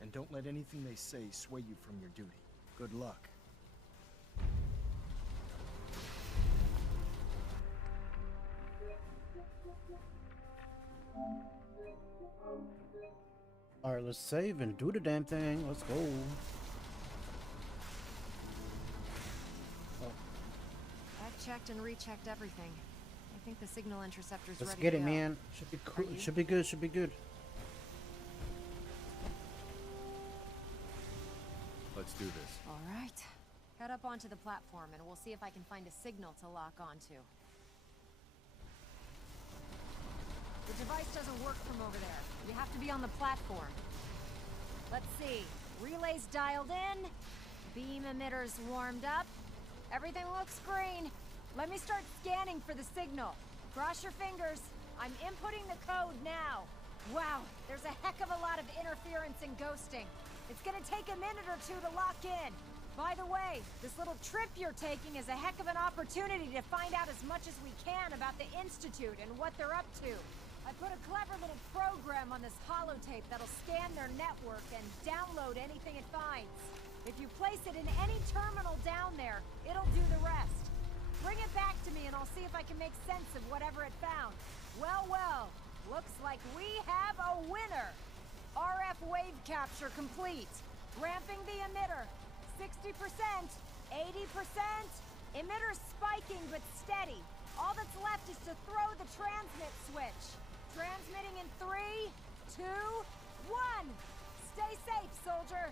and don't let anything they say sway you from your duty. Good luck. Alright, let's save and do the damn thing. Let's go. Oh, I've checked and rechecked everything. I think the signal interceptor's let's ready get to it, go. man. Should be cool. Are you? Should be good. Should be good. Let's do this. All right. Head up onto the platform and we'll see if I can find a signal to lock onto. The device doesn't work from over there. You have to be on the platform. Let's see. Relays dialed in. Beam emitters warmed up. Everything looks green. Let me start scanning for the signal. Cross your fingers. I'm inputting the code now. Wow, there's a heck of a lot of interference and ghosting. It's gonna take a minute or two to lock in. By the way, this little trip you're taking is a heck of an opportunity to find out as much as we can about the Institute and what they're up to. I put a clever little program on this holotape that'll scan their network and download anything it finds. If you place it in any terminal down there, it'll do the rest. Bring it back to me and I'll see if I can make sense of whatever it found. Well, well, looks like we have a winner. RF wave capture complete. Ramping the emitter. 60%, 80%. Emitter spiking but steady. All that's left is to throw the transmit switch. Transmitting in 3, 2, 1. Stay safe, soldier.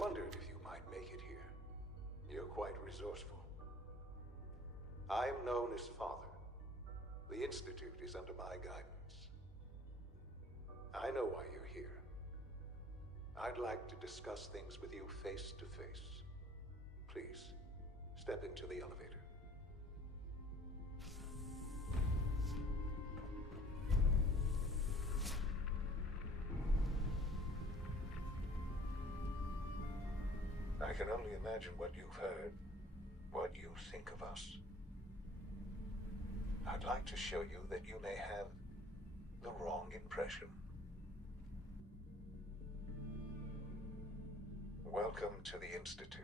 wondered if you might make it here. You're quite resourceful. I am known as Father. The Institute is under my guidance. I know why you're here. I'd like to discuss things with you face to face. Please, step into the elevator. I can only imagine what you've heard, what you think of us. I'd like to show you that you may have the wrong impression. Welcome to the Institute.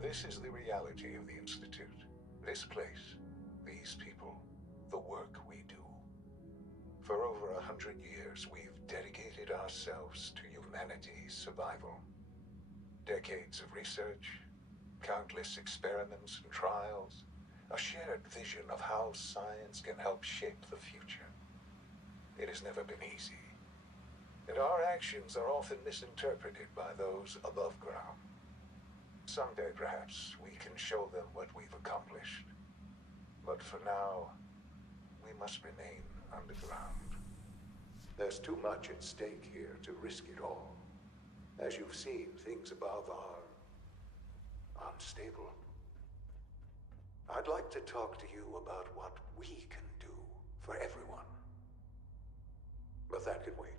This is the reality of the Institute. This place, these people, the work we do. For over 100 years, we've dedicated ourselves to humanity's survival. Decades of research, countless experiments and trials, a shared vision of how science can help shape the future. It has never been easy, and our actions are often misinterpreted by those above ground. Someday, perhaps, we can show them what we've accomplished. But for now, we must remain underground. There's too much at stake here to risk it all. As you've seen, things above are unstable. I'd like to talk to you about what we can do for everyone. But that can wait.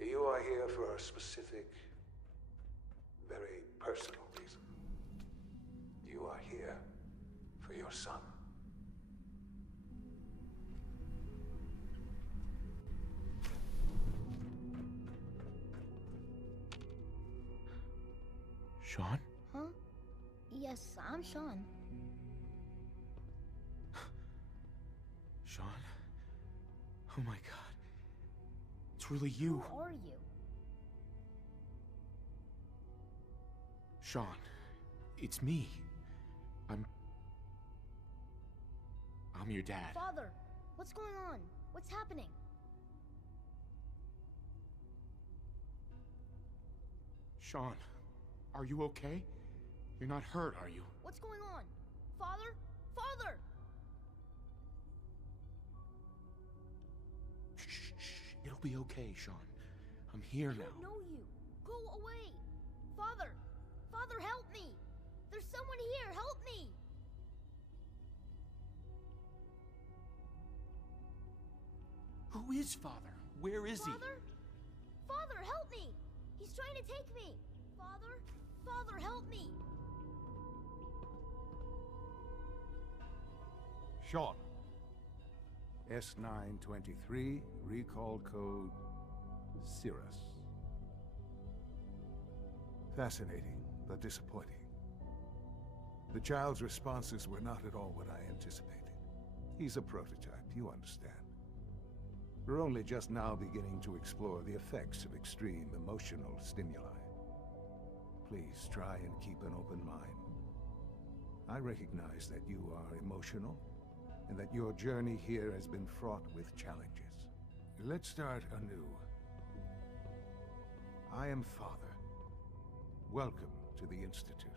You are here for a specific, very personal reason. You are here for your son. Sean? Huh? Yes, I'm Sean. Sean? Oh my god. It's really you. Who are you? Sean, it's me. I'm your dad. Father, what's going on? What's happening? Sean, are you okay? You're not hurt, are you? What's going on? Father? Father! Shh. It'll be okay, Sean. I'm here now. I don't know you. Go away. Father! Father, help me! There's someone here. Help me! Who is Father? Where is he? Father? Father, help me! He's trying to take me! Father? Father, help me! Sean. S923, recall code Cirrus. Fascinating, but disappointing. The child's responses were not at all what I anticipated. He's a prototype, you understand. We're only just now beginning to explore the effects of extreme emotional stimuli. Please try and keep an open mind. I recognize that you are emotional, and that your journey here has been fraught with challenges. Let's start anew. I am Father. Welcome to the Institute.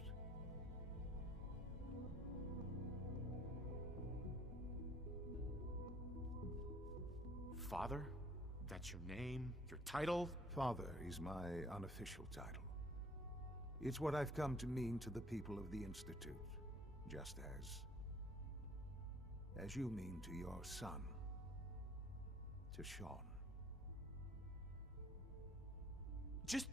Father? That's your name? Your title? Father is my unofficial title. It's what I've come to mean to the people of the Institute, just as you mean to your son, to Sean. Just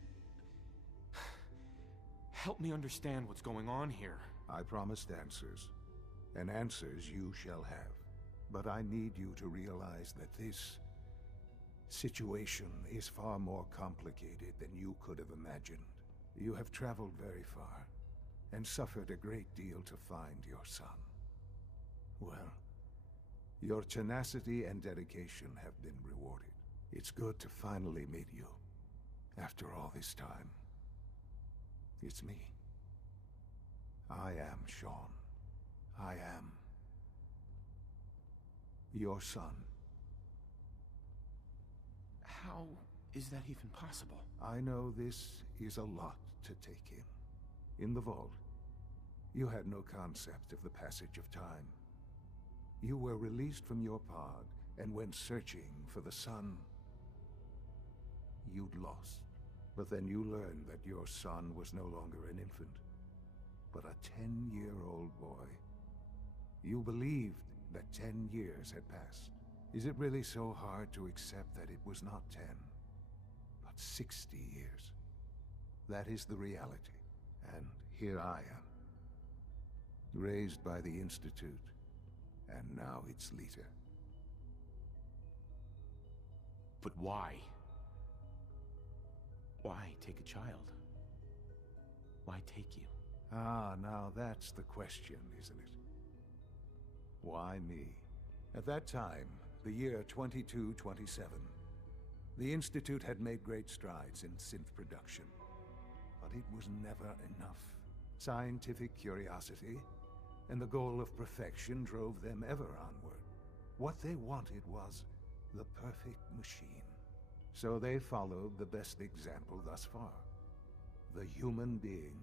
help me understand what's going on here. I promised answers, and answers you shall have. But I need you to realize that this situation is far more complicated than you could have imagined. You have traveled very far, and suffered a great deal to find your son. Well, your tenacity and dedication have been rewarded. It's good to finally meet you, after all this time. It's me. I am Sean. I am your son. How is that even possible? I know this is a lot to take in. In the vault, you had no concept of the passage of time. You were released from your pod and went searching for the sun. You'd lost. But then you learned that your son was no longer an infant, but a 10-year-old boy. You believed that 10 years had passed. Is it really so hard to accept that it was not 10, but 60 years? That is the reality, and here I am. Raised by the Institute, and now its leader. But why? Why take a child? Why take you? Ah, now that's the question, isn't it? Why me? At that time, the year 2227, the Institute had made great strides in synth production. But it was never enough. Scientific curiosity and the goal of perfection drove them ever onward. What they wanted was the perfect machine. So they followed the best example thus far. The human being.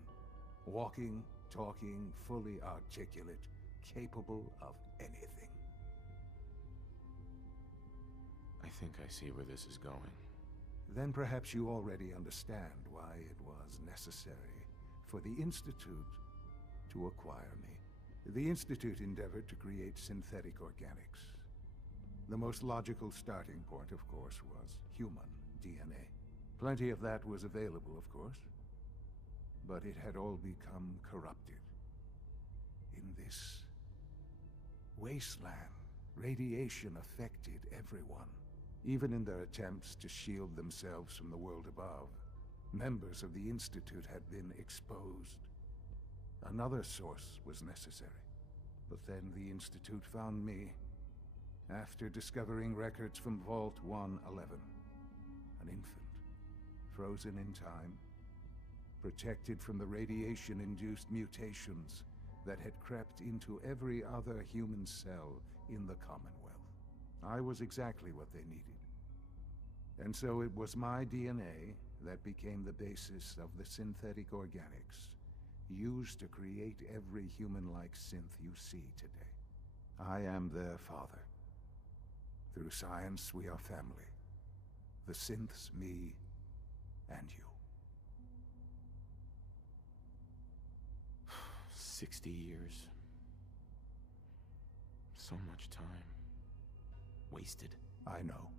Walking, talking, fully articulate, capable of anything. I think I see where this is going. Then perhaps you already understand why it was necessary for the Institute to acquire me. The Institute endeavored to create synthetic organics. The most logical starting point, of course, was human DNA. Plenty of that was available, of course. But it had all become corrupted. In this wasteland, radiation affected everyone. Even in their attempts to shield themselves from the world above, members of the Institute had been exposed. Another source was necessary. But then the Institute found me after discovering records from Vault 111. An infant, frozen in time, protected from the radiation-induced mutations that had crept into every other human cell in the Commonwealth. I was exactly what they needed. And so it was my DNA that became the basis of the synthetic organics used to create every human-like synth you see today. I am their father. Through science, we are family. The synths, me, and you. 60 years. So much time. Wasted. I know.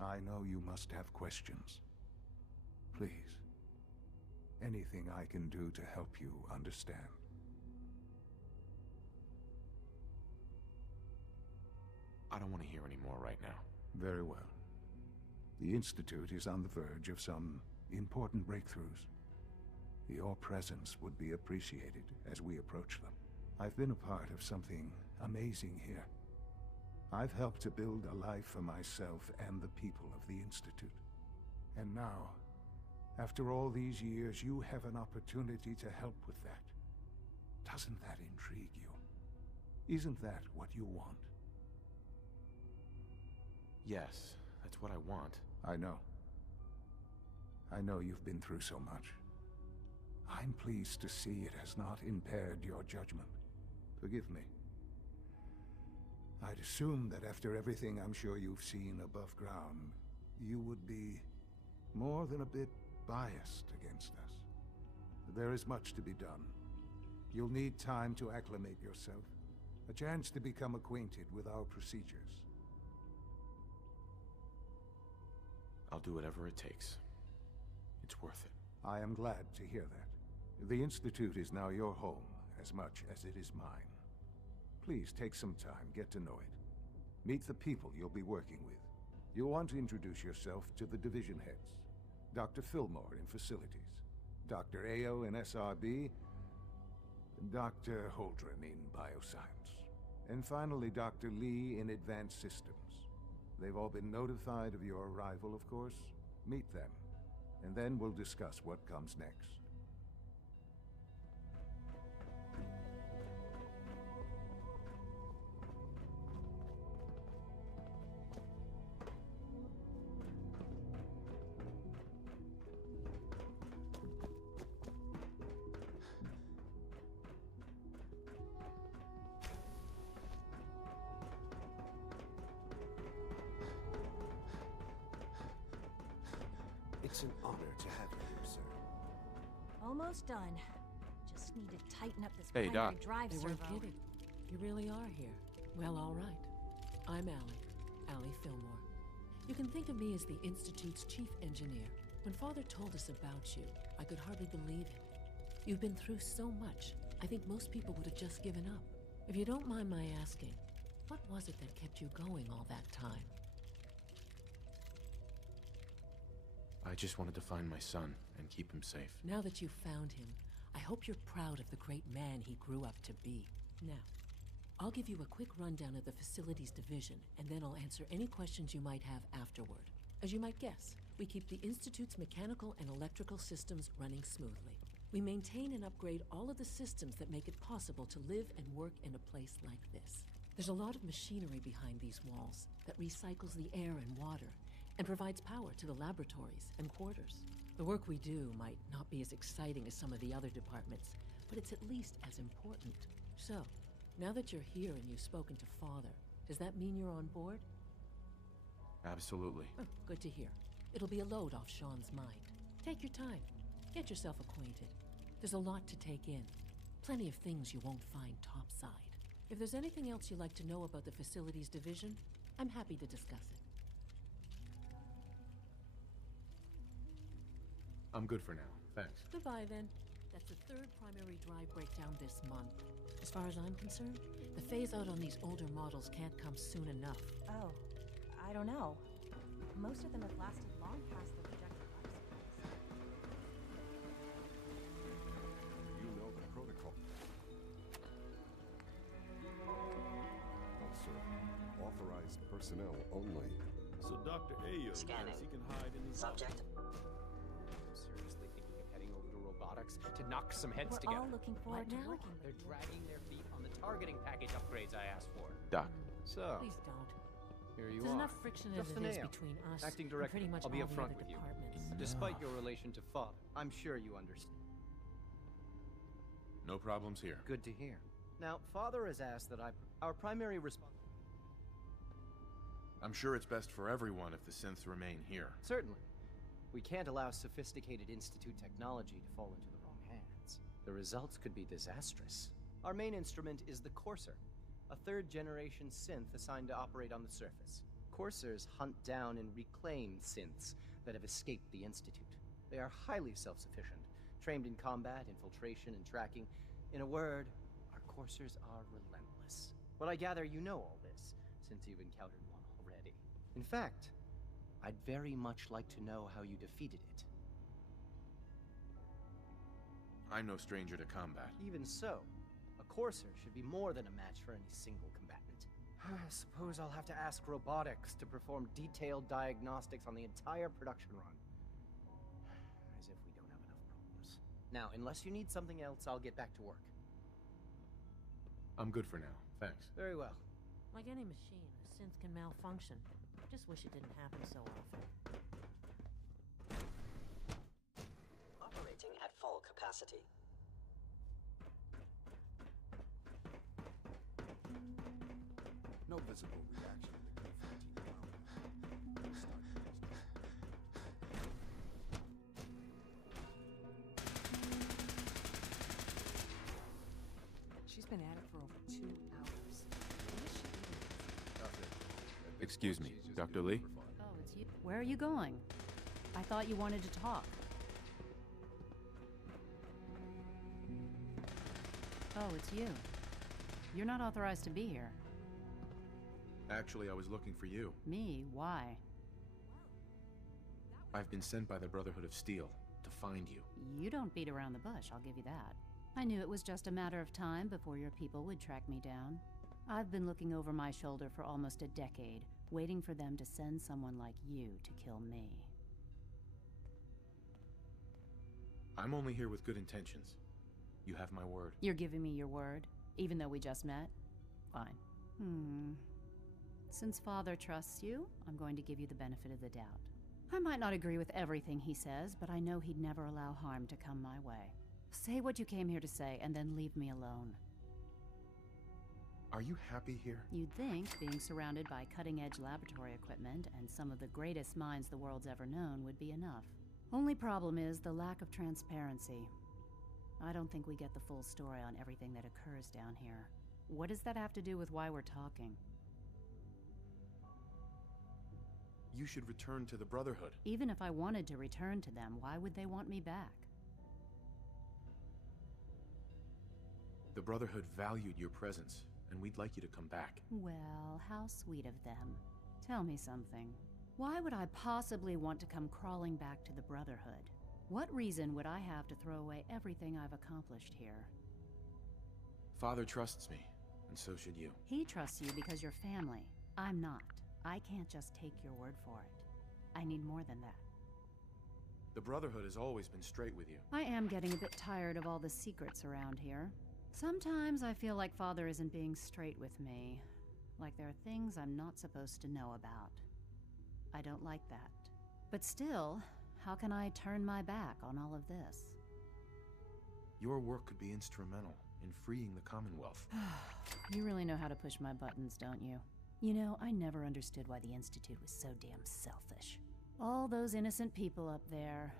I know you must have questions. Please. Anything I can do to help you understand. I don't want to hear any more right now. Very well. The Institute is on the verge of some important breakthroughs. Your presence would be appreciated as we approach them. I've been a part of something amazing here. I've helped to build a life for myself and the people of the Institute. And now, after all these years, you have an opportunity to help with that. Doesn't that intrigue you? Isn't that what you want? Yes, that's what I want. I know. I know you've been through so much. I'm pleased to see it has not impaired your judgment. Forgive me. I'd assume that after everything I'm sure you've seen above ground, you would be more than a bit biased against us. There is much to be done. You'll need time to acclimate yourself, a chance to become acquainted with our procedures. I'll do whatever it takes. It's worth it. I am glad to hear that. The Institute is now your home as much as it is mine. Please take some time, get to know it. Meet the people you'll be working with. You'll want to introduce yourself to the division heads. Dr. Fillmore in Facilities, Dr. Ayo in SRB, Dr. Holdren in Bioscience, and finally Dr. Lee in Advanced Systems. They've all been notified of your arrival, of course. Meet them, and then we'll discuss what comes next. It's an honor to have you here, sir. Almost done. Just need to tighten up this Hey, primary Doc. drive They servo. weren't kidding. You really are here. Well, all right. I'm Allie Fillmore. You can think of me as the Institute's chief engineer. When Father told us about you, I could hardly believe it. You've been through so much, I think most people would have just given up. If you don't mind my asking, what was it that kept you going all that time? I just wanted to find my son and keep him safe. Now that you've found him, I hope you're proud of the great man he grew up to be. Now, I'll give you a quick rundown of the facilities division, and then I'll answer any questions you might have afterward. As you might guess, we keep the Institute's mechanical and electrical systems running smoothly. We maintain and upgrade all of the systems that make it possible to live and work in a place like this. There's a lot of machinery behind these walls that recycles the air and water and provides power to the laboratories and quarters. The work we do might not be as exciting as some of the other departments, but it's at least as important. So, now that you're here and you've spoken to Father, does that mean you're on board? Absolutely. Oh, good to hear. It'll be a load off Sean's mind. Take your time. Get yourself acquainted. There's a lot to take in. Plenty of things you won't find topside. If there's anything else you'd like to know about the facilities division, I'm happy to discuss it. I'm good for now. Thanks. Goodbye, then. That's the third primary drive breakdown this month. As far as I'm concerned, the phase-out on these older models can't come soon enough. Oh, I don't know. Most of them have lasted long past the projected lifespans. You know the protocol. Oh, sir. Authorized personnel only. So Dr. Ayo Scanning. thinks he can hide in his Subject. I'm seriously thinking of heading over to robotics to knock some heads We're together. all looking forward to Now? working with They're you. dragging their feet on the targeting package upgrades I asked for. Doc. So, Please don't. here you There's are. enough friction as Just it an is ale. between us Acting and director, pretty much I'll be all the upfront other with you. departments. Despite your relation to Father, I'm sure you understand. No problems here. Good to hear. Now, Father has asked that our primary response... I'm sure it's best for everyone if the synths remain here. Certainly. We can't allow sophisticated Institute technology to fall into the wrong hands. The results could be disastrous. Our main instrument is the Courser, a third-generation synth assigned to operate on the surface. Coursers hunt down and reclaim synths that have escaped the Institute. They are highly self-sufficient, trained in combat, infiltration, and tracking. In a word, our Coursers are relentless. But I gather you know all this, since you've encountered one already. In fact, I'd very much like to know how you defeated it. I'm no stranger to combat. Even so, a Courser should be more than a match for any single combatant. I suppose I'll have to ask robotics to perform detailed diagnostics on the entire production run. As if we don't have enough problems. Now, unless you need something else, I'll get back to work. I'm good for now. Thanks. Very well. Like any machine, a synth can malfunction. Just wish it didn't happen so often. Operating at full capacity. No visible reaction in the confronting ground. Start She's been at it for over 2 hours. What is she doing? Excuse me, Dr. Lee? Oh, it's you. Where are you going? I thought you wanted to talk. Oh, it's you. You're not authorized to be here. Actually, I was looking for you. Me? Why? I've been sent by the Brotherhood of Steel to find you. You don't beat around the bush, I'll give you that. I knew it was just a matter of time before your people would track me down. I've been looking over my shoulder for almost a decade, waiting for them to send someone like you to kill me. I'm only here with good intentions. You have my word. You're giving me your word, even though we just met? Fine. Since Father trusts you, I'm going to give you the benefit of the doubt. I might not agree with everything he says, but I know he'd never allow harm to come my way. Say what you came here to say, and then leave me alone. Are you happy here? You'd think being surrounded by cutting-edge laboratory equipment and some of the greatest minds the world's ever known would be enough. Only problem is the lack of transparency. I don't think we get the full story on everything that occurs down here. What does that have to do with why we're talking? You should return to the Brotherhood. Even if I wanted to return to them, why would they want me back? The Brotherhood valued your presence, and we'd like you to come back. Well, how sweet of them. Tell me something. Why would I possibly want to come crawling back to the Brotherhood? What reason would I have to throw away everything I've accomplished here? Father trusts me, and so should you. He trusts you because you're family. I'm not. I can't just take your word for it. I need more than that. The Brotherhood has always been straight with you. I am getting a bit tired of all the secrets around here. Sometimes I feel like Father isn't being straight with me. Like there are things I'm not supposed to know about. I don't like that. But still, how can I turn my back on all of this? Your work could be instrumental in freeing the Commonwealth. You really know how to push my buttons, don't you? You know, I never understood why the Institute was so damn selfish. All those innocent people up there,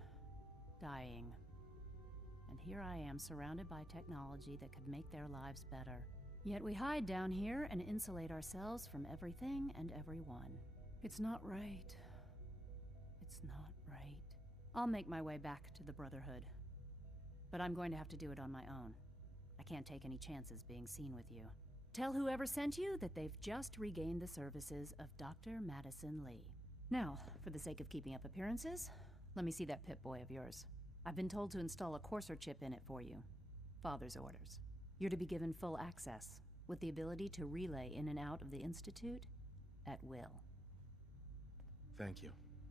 dying. And here I am, surrounded by technology that could make their lives better. Yet we hide down here and insulate ourselves from everything and everyone. It's not right. It's not right. I'll make my way back to the Brotherhood. But I'm going to have to do it on my own. I can't take any chances being seen with you. Tell whoever sent you that they've just regained the services of Dr. Madison Lee. Now, for the sake of keeping up appearances, let me see that Pip-Boy of yours. I've been told to install a Courser chip in it for you. Father's orders. You're to be given full access, with the ability to relay in and out of the Institute at will. Thank you.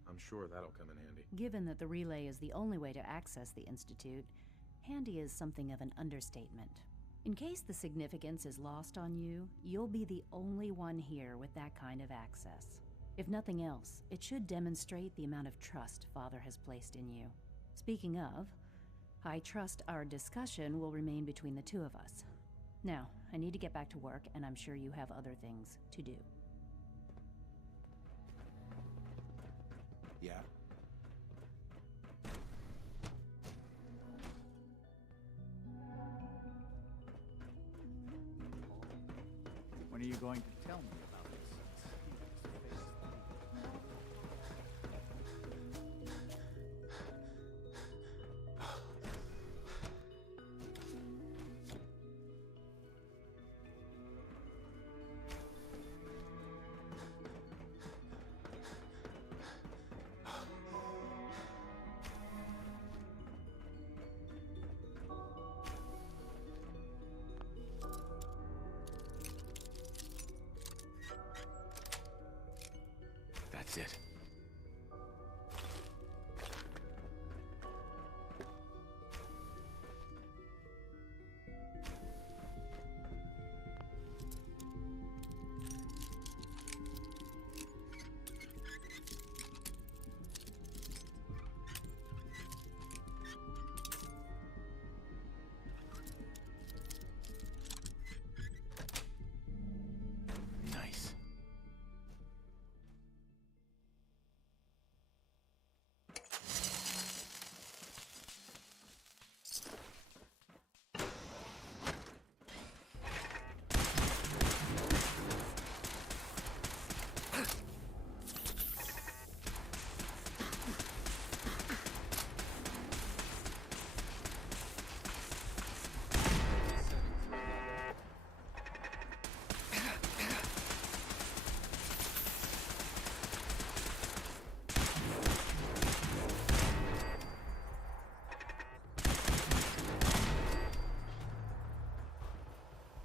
I'm sure that'll come in handy. Given that the relay is the only way to access the Institute, handy is something of an understatement. In case the significance is lost on you, you'll be the only one here with that kind of access. If nothing else, it should demonstrate the amount of trust Father has placed in you. Speaking of, I trust our discussion will remain between the two of us. Now, I need to get back to work, and I'm sure you have other things to do. Yeah? When are you going to tell me about this? That's it. Nice.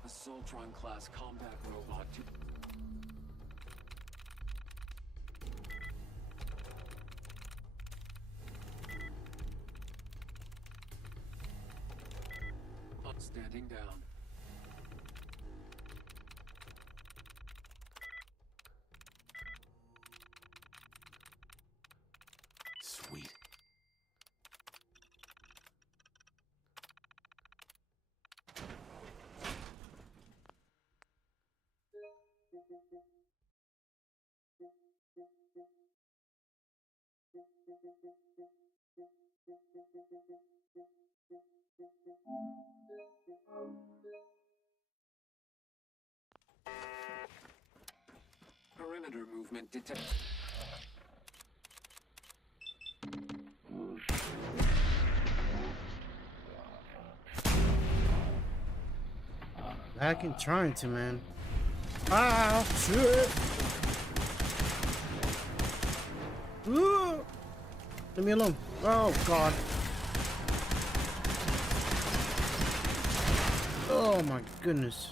Soltron-class combat robot to... Standing down. Sweet. Perimeter movement detected. I can trying to, man. Ah, shit. Ooh. Leave me alone. Oh, God. Oh, my goodness.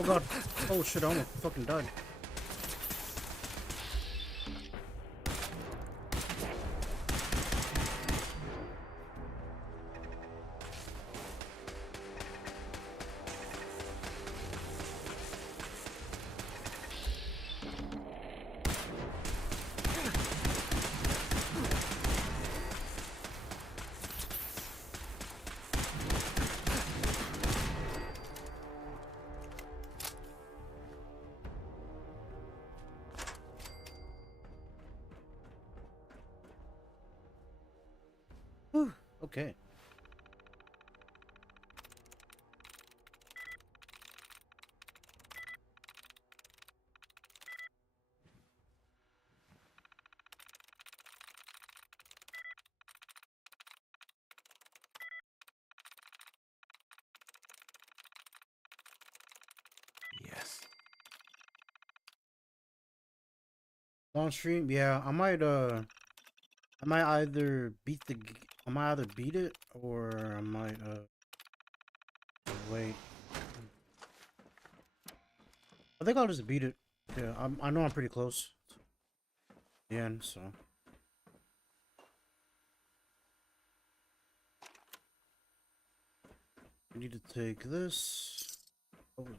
Oh god. Oh shit, I almost fucking died. Whew, okay. Yes. Long stream, yeah, I might either beat it or I might wait. I think I'll just beat it. Yeah, I know I'm pretty close to the end, so. I need to take this. Holy.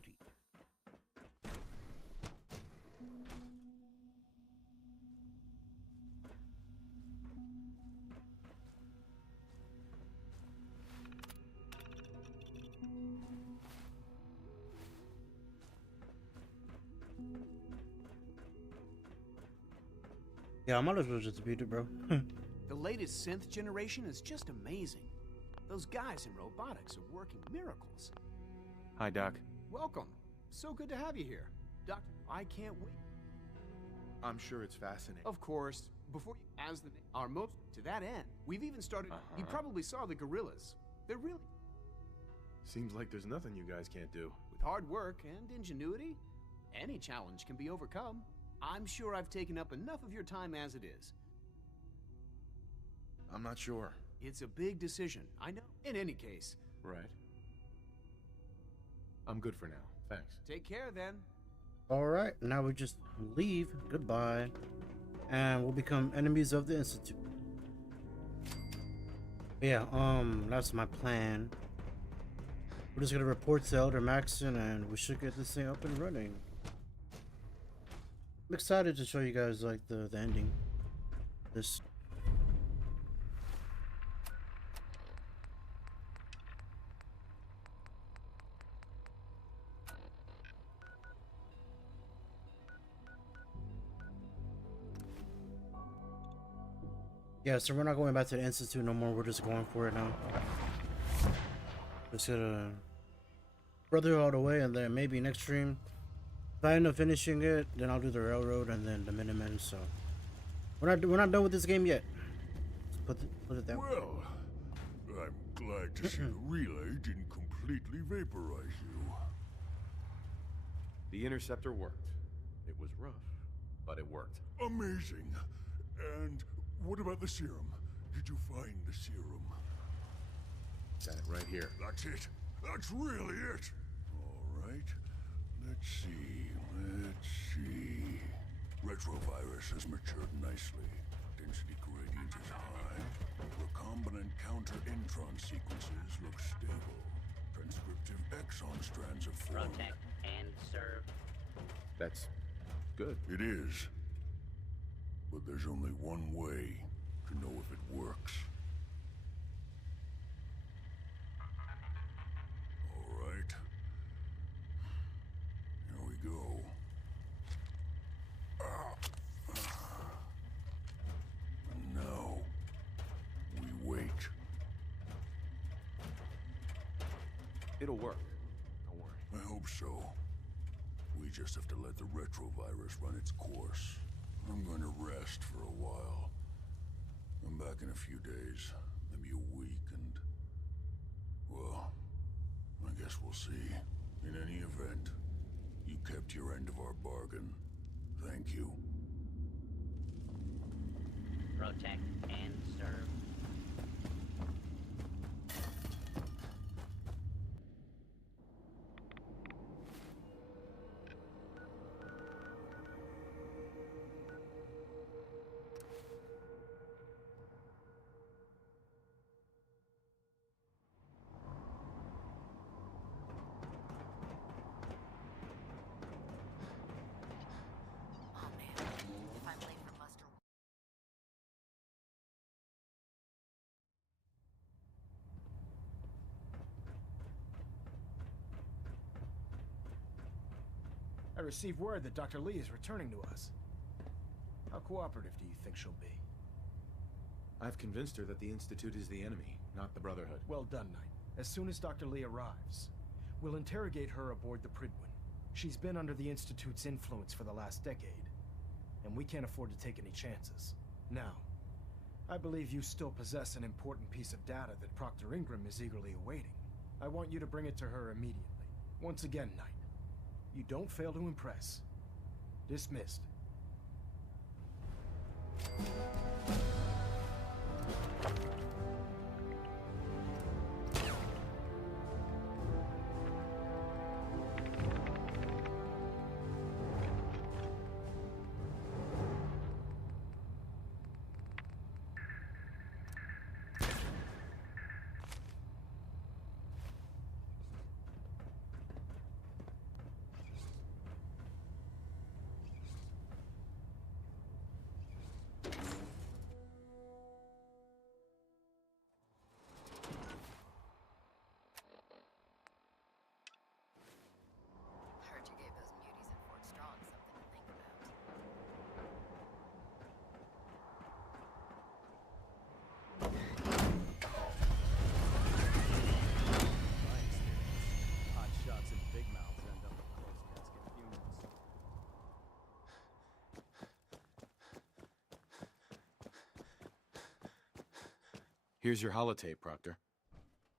Yeah, I might as well just beat it, bro. The latest synth generation is just amazing. Those guys in robotics are working miracles. Hi, Doc. Welcome. So good to have you here. Doctor, I can't wait. I'm sure it's fascinating. Of course. Before you, as the our most to that end, we've even started. You probably saw the gorillas. They're really. Seems like there's nothing you guys can't do. With hard work and ingenuity, any challenge can be overcome. I'm sure I've taken up enough of your time as it is. I'm not sure. It's a big decision, I know. In any case. Right. I'm good for now. Thanks. Take care then. Alright, now we just leave. Goodbye. And we'll become enemies of the Institute. Yeah, that's my plan. We're just gonna report to Elder Maxon and we should get this thing up and running. I'm excited to show you guys like the ending. This. Yeah, so we're not going back to the Institute no more. We're just going for it now. Just gonna Brotherhood all the way, and then maybe next stream, if I end up finishing it, then I'll do the Railroad and then the Minutemen. So we're not done with this game yet. Let's put it that way. Well, I'm glad to see the relay didn't completely vaporize you. The interceptor worked. It was rough, but it worked. Amazing. And what about the serum? Did you find the serum? Got it right here. That's it. That's really it. All right. Let's see. Retrovirus has matured nicely. Density gradient is high. Recombinant counter-intron sequences look stable. Transcriptive exon strands have formed. Protect and served. That's good. It is. But there's only one way to know if it works. All right. Here we go. And now, we wait. It'll work. Don't worry. I hope so. We just have to let the retrovirus run its course. I'm going to rest for a while. I'm back in a few days, maybe a week, and... well, I guess we'll see. In any event, you kept your end of our bargain. Thank you. Protect and serve. I received word that Dr. Lee is returning to us. How cooperative do you think she'll be? I've convinced her that the Institute is the enemy, not the Brotherhood. Well done, Knight. As soon as Dr. Lee arrives, we'll interrogate her aboard the Pridwin. She's been under the Institute's influence for the last decade, and we can't afford to take any chances. Now, I believe you still possess an important piece of data that Proctor Ingram is eagerly awaiting. I want you to bring it to her immediately. Once again, Knight, you don't fail to impress. Dismissed. Heard you gave those muties at Fort Strong something to think about. My experience, hot shots and big mouths end up at closed casket funerals. Here's your holotape, Proctor.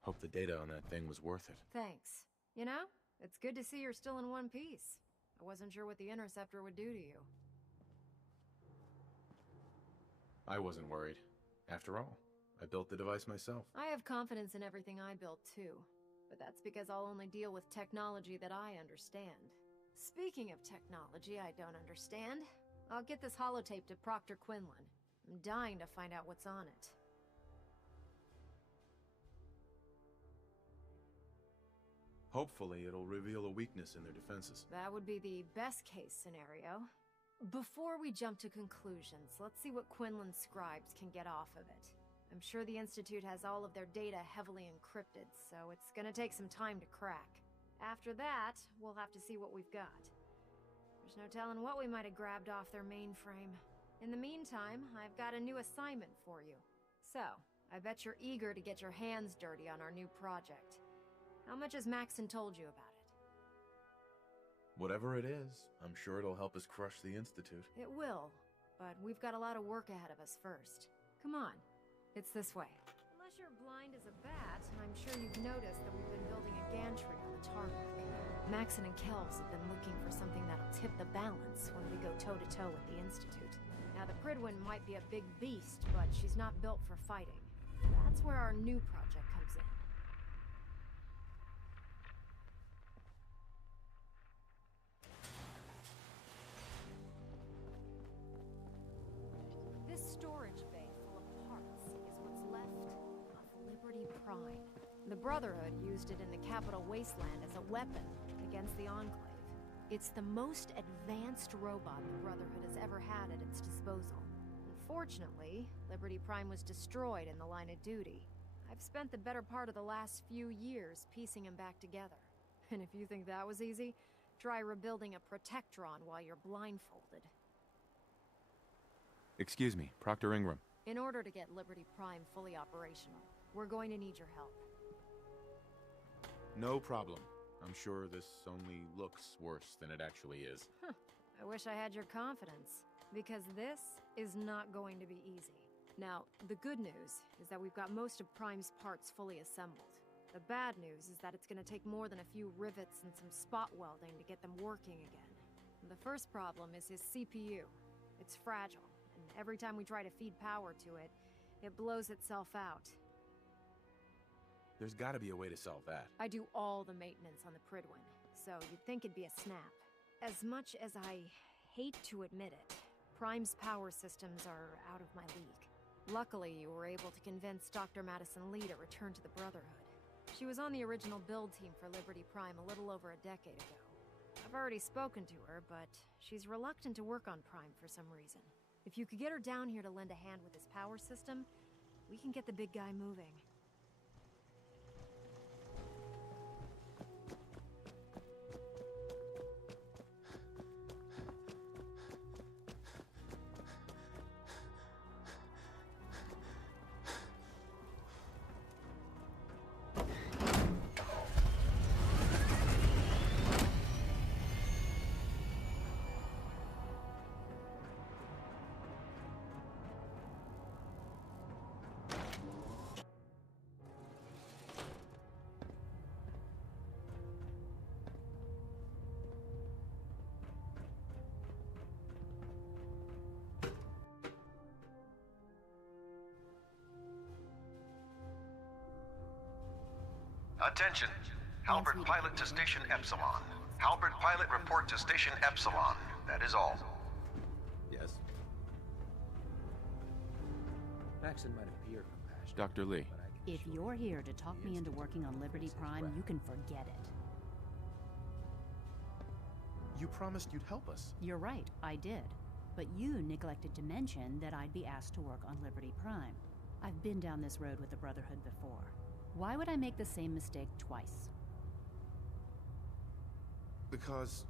Hope the data on that thing was worth it. Thanks. You know, it's good to see you're still in one piece. I wasn't sure what the Interceptor would do to you. I wasn't worried. After all, I built the device myself. I have confidence in everything I built too, but that's because I'll only deal with technology that I understand. Speaking of technology I don't understand, I'll get this holotape to Proctor Quinlan. I'm dying to find out what's on it. Hopefully, it'll reveal a weakness in their defenses. That would be the best case scenario. Before we jump to conclusions, let's see what Quinlan's scribes can get off of it. I'm sure the Institute has all of their data heavily encrypted, so it's gonna take some time to crack. After that, we'll have to see what we've got. There's no telling what we might have grabbed off their mainframe. In the meantime, I've got a new assignment for you. So, I bet you're eager to get your hands dirty on our new project. How much has Maxon told you about it? Whatever it is, I'm sure it'll help us crush the Institute. It will, but we've got a lot of work ahead of us first. Come on, it's this way. Unless you're blind as a bat, I'm sure you've noticed that we've been building a gantry on the tarmac. Maxon and Kells have been looking for something that'll tip the balance when we go toe-to-toe with the Institute. Now, the Pridwin might be a big beast, but she's not built for fighting. That's where our new project comes in. This storage bay full of parts is what's left of Liberty Prime. The Brotherhood used it in the Capital Wasteland as a weapon against the Enclave. It's the most advanced robot the Brotherhood has ever had at its disposal. Unfortunately, Liberty Prime was destroyed in the line of duty. I've spent the better part of the last few years piecing him back together. And if you think that was easy, try rebuilding a Protectron while you're blindfolded. Excuse me, Proctor Ingram. In order to get Liberty Prime fully operational, we're going to need your help. No problem. I'm sure this only looks worse than it actually is. I wish I had your confidence, because this is not going to be easy. Now, the good news is that we've got most of Prime's parts fully assembled. The bad news is that it's going to take more than a few rivets and some spot welding to get them working again. The first problem is his CPU. It's fragile, and every time we try to feed power to it, it blows itself out. There's gotta be a way to solve that. I do all the maintenance on the Pridwin, so you'd think it'd be a snap. As much as I hate to admit it, Prime's power systems are out of my league. Luckily, you were able to convince Dr. Madison Lee to return to the Brotherhood. She was on the original build team for Liberty Prime a little over a decade ago. I've already spoken to her, but she's reluctant to work on Prime for some reason. If you could get her down here to lend a hand with his power system, we can get the big guy moving. Attention! Halberd pilot to Station Epsilon. Halberd pilot report to Station Epsilon. That is all. Yes? Maxon might appear compassionate. Dr. Lee. If you're here to talk me into working on Liberty Prime, you can forget it. You promised you'd help us. You're right, I did. But you neglected to mention that I'd be asked to work on Liberty Prime. I've been down this road with the Brotherhood before. Why would I make the same mistake twice? Because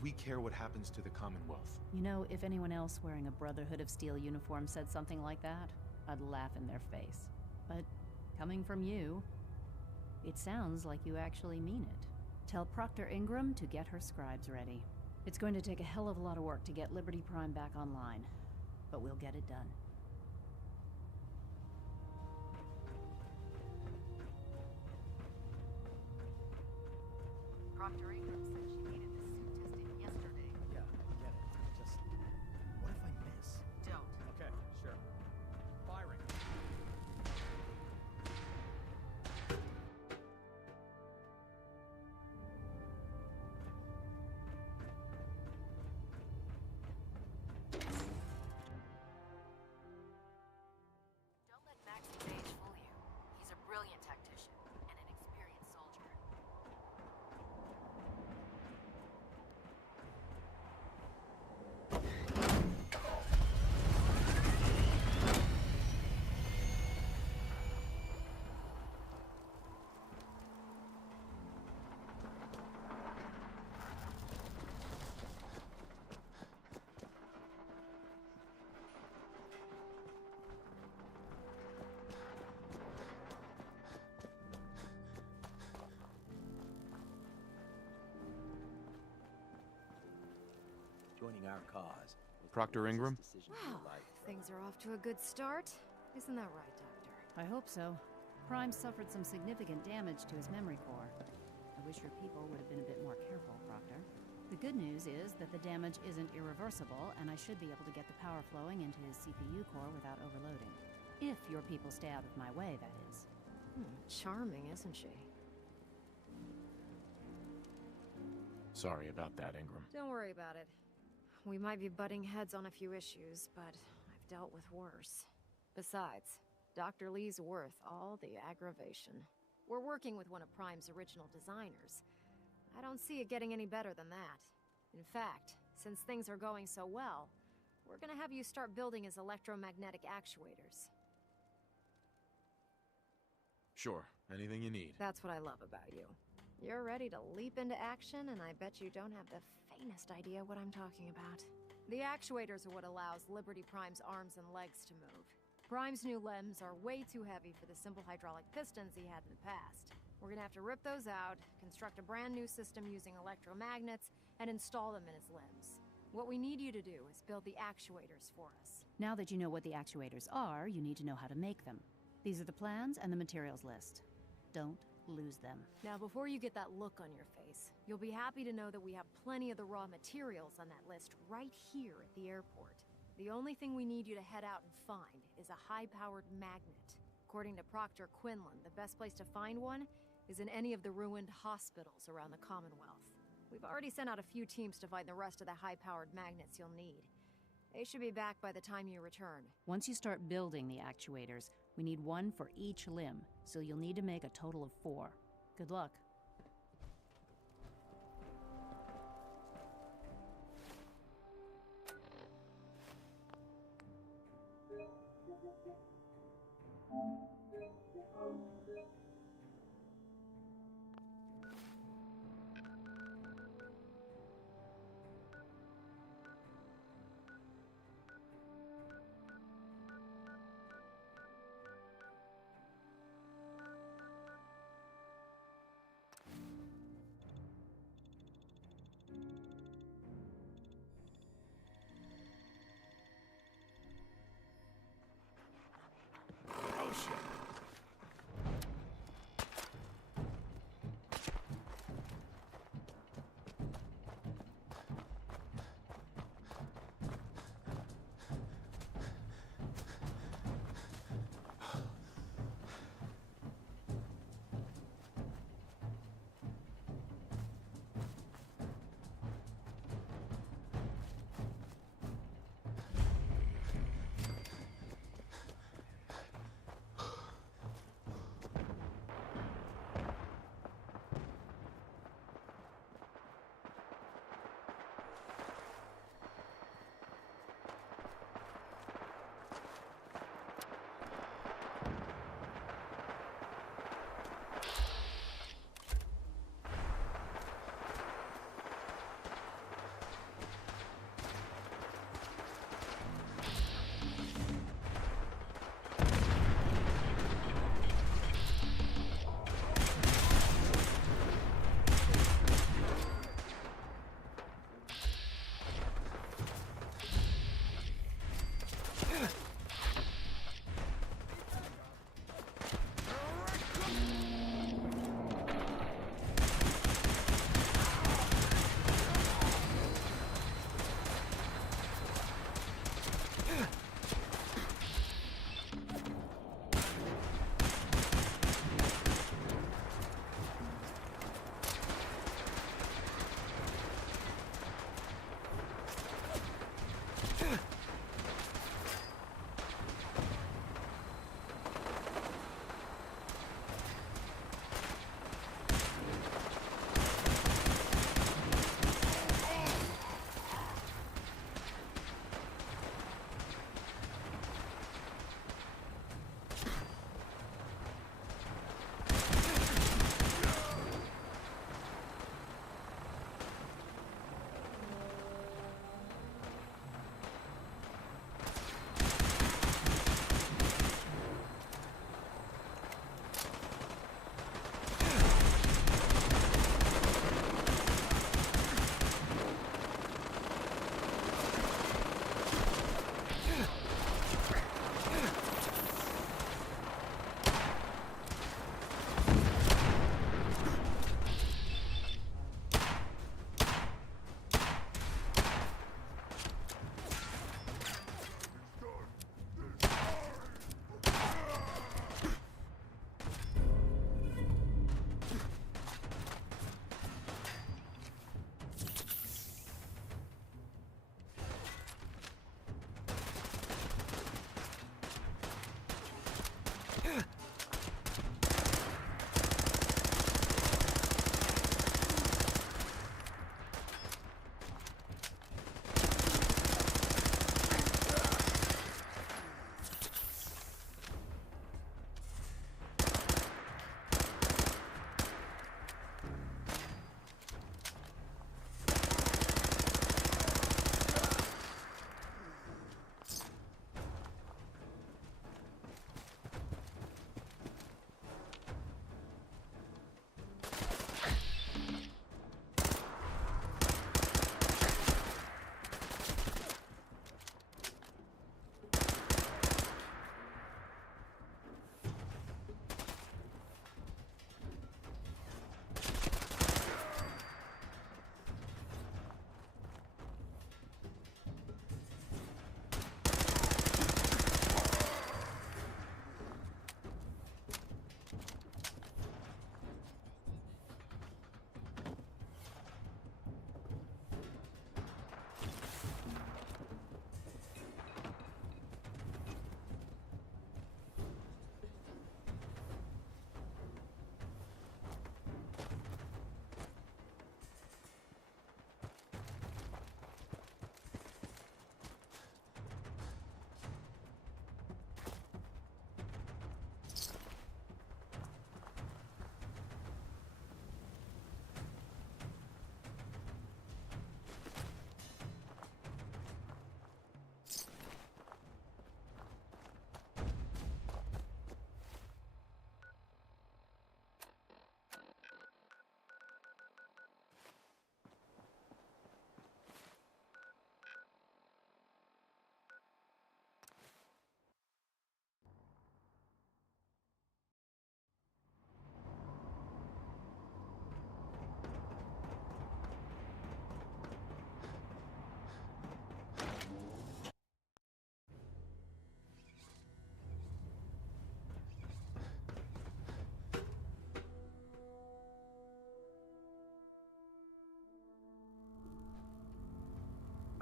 we care what happens to the Commonwealth. You know, if anyone else wearing a Brotherhood of Steel uniform said something like that, I'd laugh in their face. But coming from you, it sounds like you actually mean it. Tell Proctor Ingram to get her scribes ready. It's going to take a hell of a lot of work to get Liberty Prime back online, but we'll get it done. Proctor Ingram said she needed the suit tested yesterday. Yeah, I get it. Just, what if I miss? Don't. Okay, sure. Firing. Don't let Max's age fool you. He's a brilliant tactician and an experienced soldier. Joining our cause. Proctor Ingram? Wow, things are off to a good start. Isn't that right, Doctor? I hope so. Prime suffered some significant damage to his memory core. I wish your people would have been a bit more careful, Proctor. The good news is that the damage isn't irreversible, and I should be able to get the power flowing into his CPU core without overloading. If your people stay out of my way, that is. Charming, isn't she? Sorry about that, Ingram. Don't worry about it. We might be butting heads on a few issues, but I've dealt with worse. Besides, Dr. Lee's worth all the aggravation. We're working with one of Prime's original designers. I don't see it getting any better than that. In fact, since things are going so well, we're gonna have you start building his electromagnetic actuators. Sure, anything you need. That's what I love about you. You're ready to leap into action, and I bet you don't have the faintest idea what I'm talking about. The actuators are what allows Liberty Prime's arms and legs to move. Prime's new limbs are way too heavy for the simple hydraulic pistons he had in the past. We're gonna have to rip those out, construct a brand new system using electromagnets, and install them in his limbs. What we need you to do is build the actuators for us. Now that you know what the actuators are, you need to know how to make them. These are the plans and the materials list. Don't lose them. Now, before you get that look on your face, you'll be happy to know that we have plenty of the raw materials on that list right here at the airport. The only thing we need you to head out and find is a high-powered magnet. According to Proctor Quinlan, the best place to find one is in any of the ruined hospitals around the Commonwealth. We've already sent out a few teams to find the rest of the high-powered magnets you'll need. They should be back by the time you return. Once you start building the actuators, we need one for each limb, so you'll need to make a total of 4. Good luck.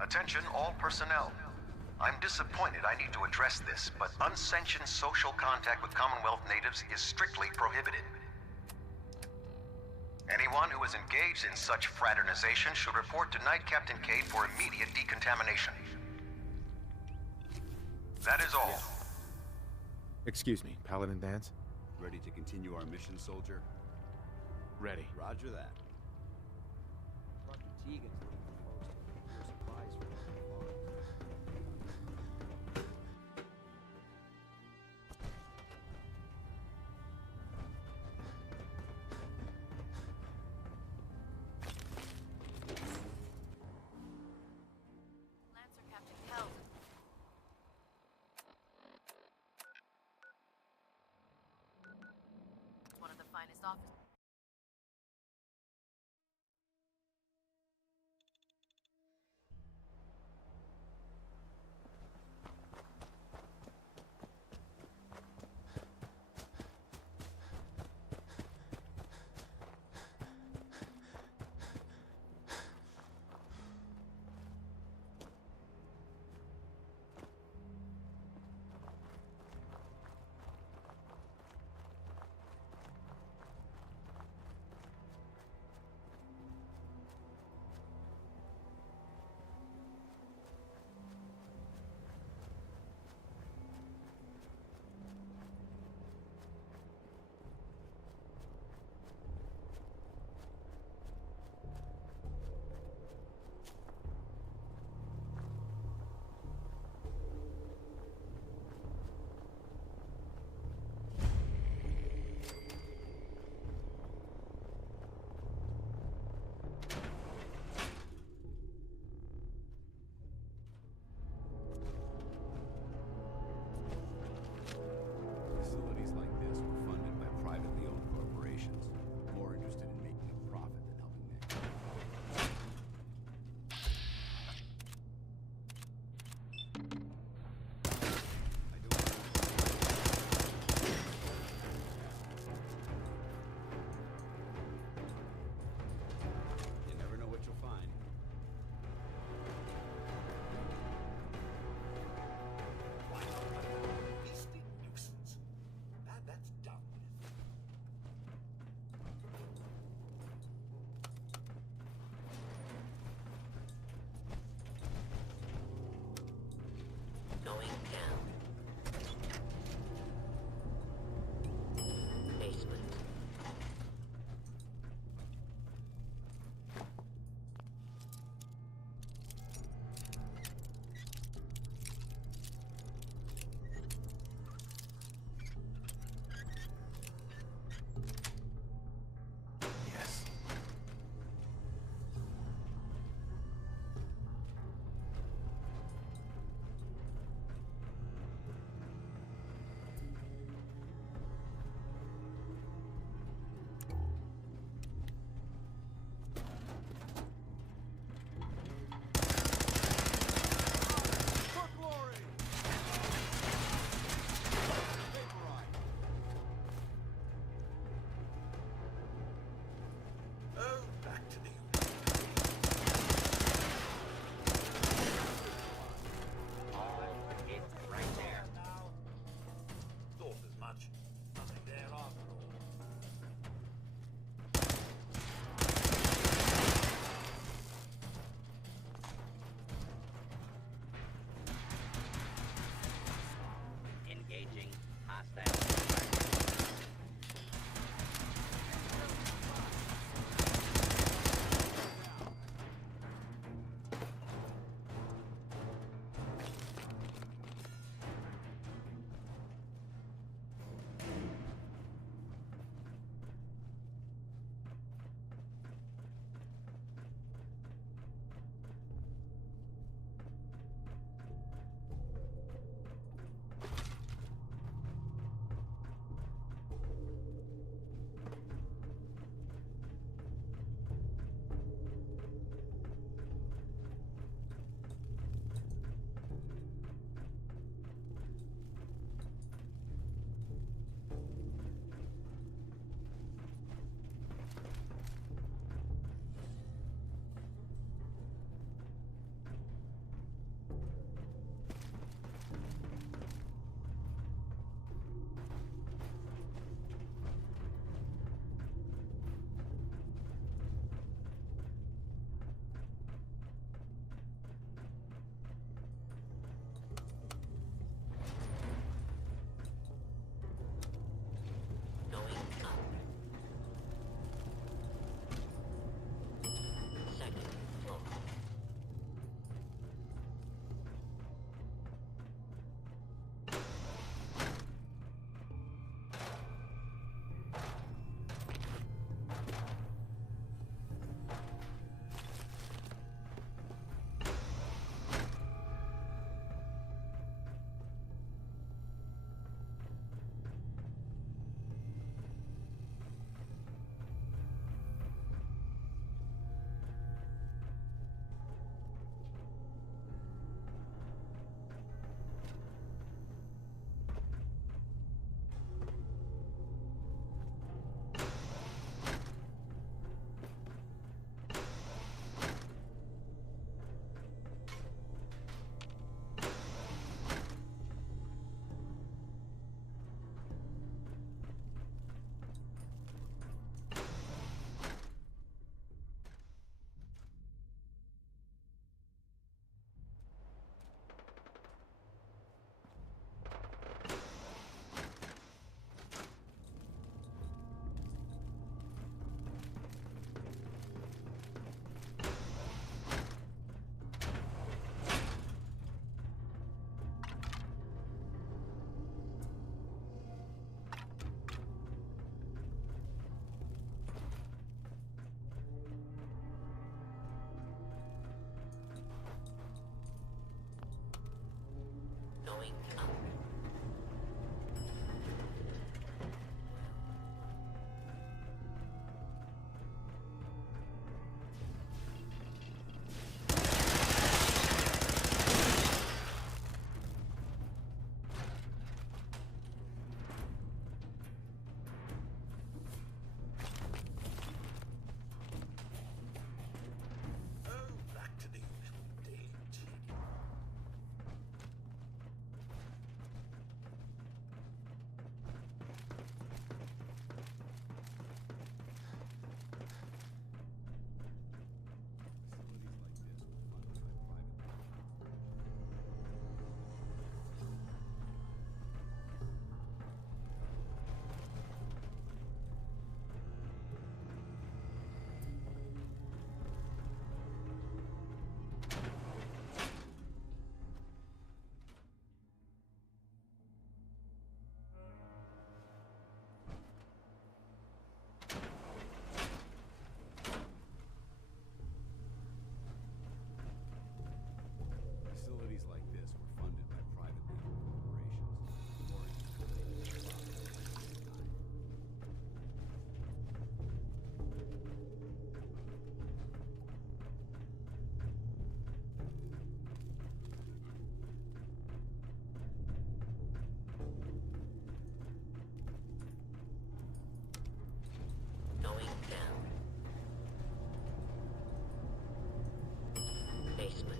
Attention all personnel. I'm disappointed I need to address this, but unsanctioned social contact with Commonwealth natives is strictly prohibited. Anyone who is engaged in such fraternization should report to Knight Captain Cade for immediate decontamination. That is all. Excuse me, Paladin Dance? Ready to continue our mission, soldier? Ready. Roger that. Dr. Tegan's looking for folks to procure supplies for the farms. Lancer Captain Kells. One of the finest officers. up. Facilities like this were funded by privately owned corporations. More Going down. Basement.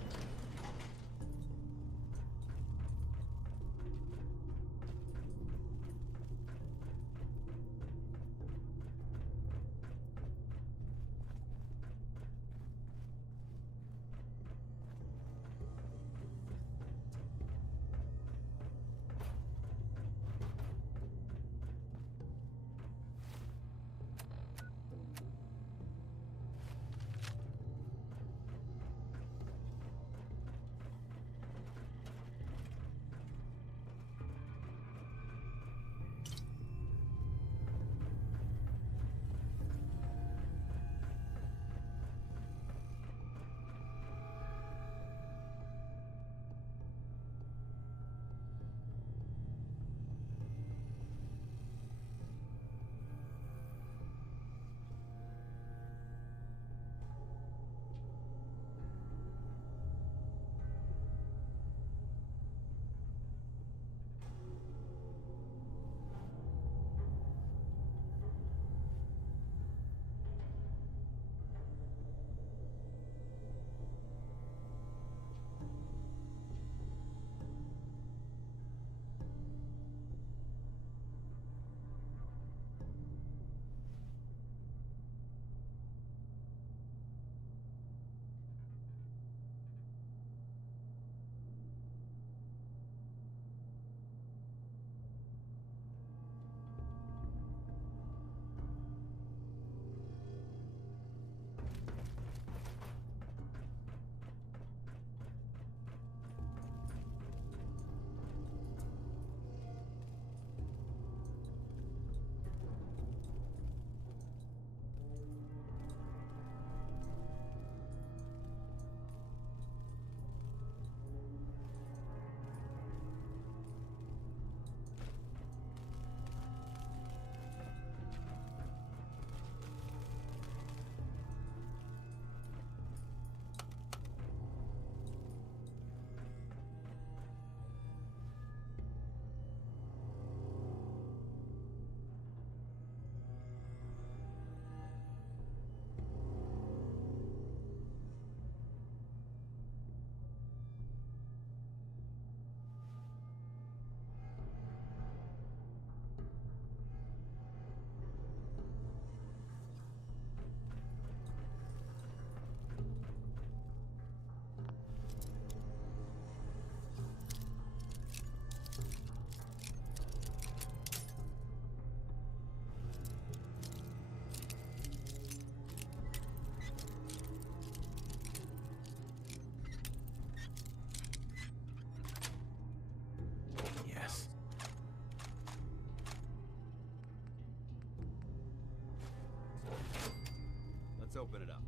Let's open it up.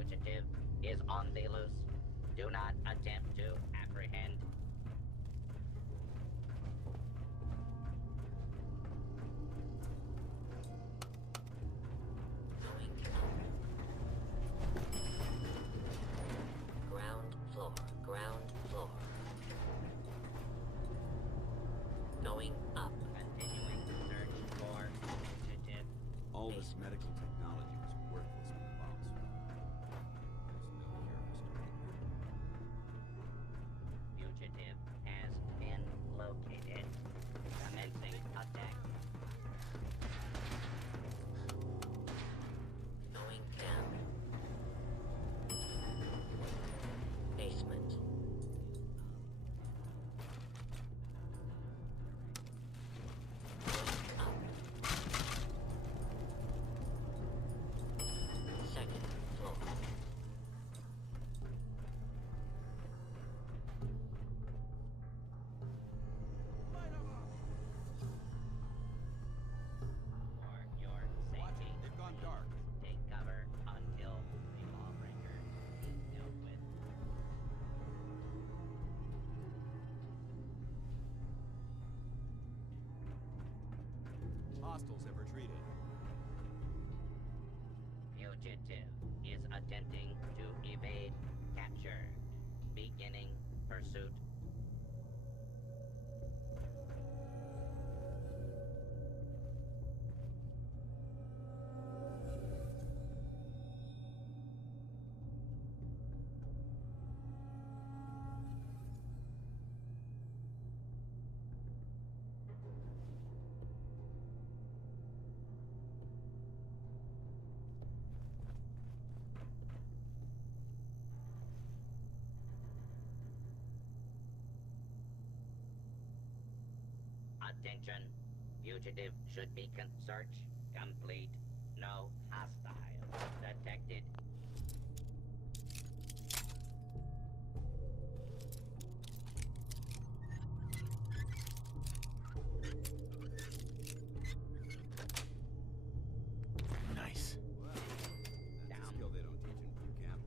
Fugitive is on the loose. Do not attempt to apprehend. Going up. Ground floor, ground floor. Going up. Continuing search for fugitive. All this medical technology was worthless when the bombs fell. There's no cure for stupidity. Fugitive has been located. Commencing attack. Going down. Basement. Second floor. For your safety, They've gone dark. take cover until the lawbreaker is dealt with. Hostiles have retreated. Fugitive is attempting to evade capture. Beginning pursuit. Attention. Fugitive should be search complete. No hostiles detected. Nice. That's a skill they don't teach in boot camp.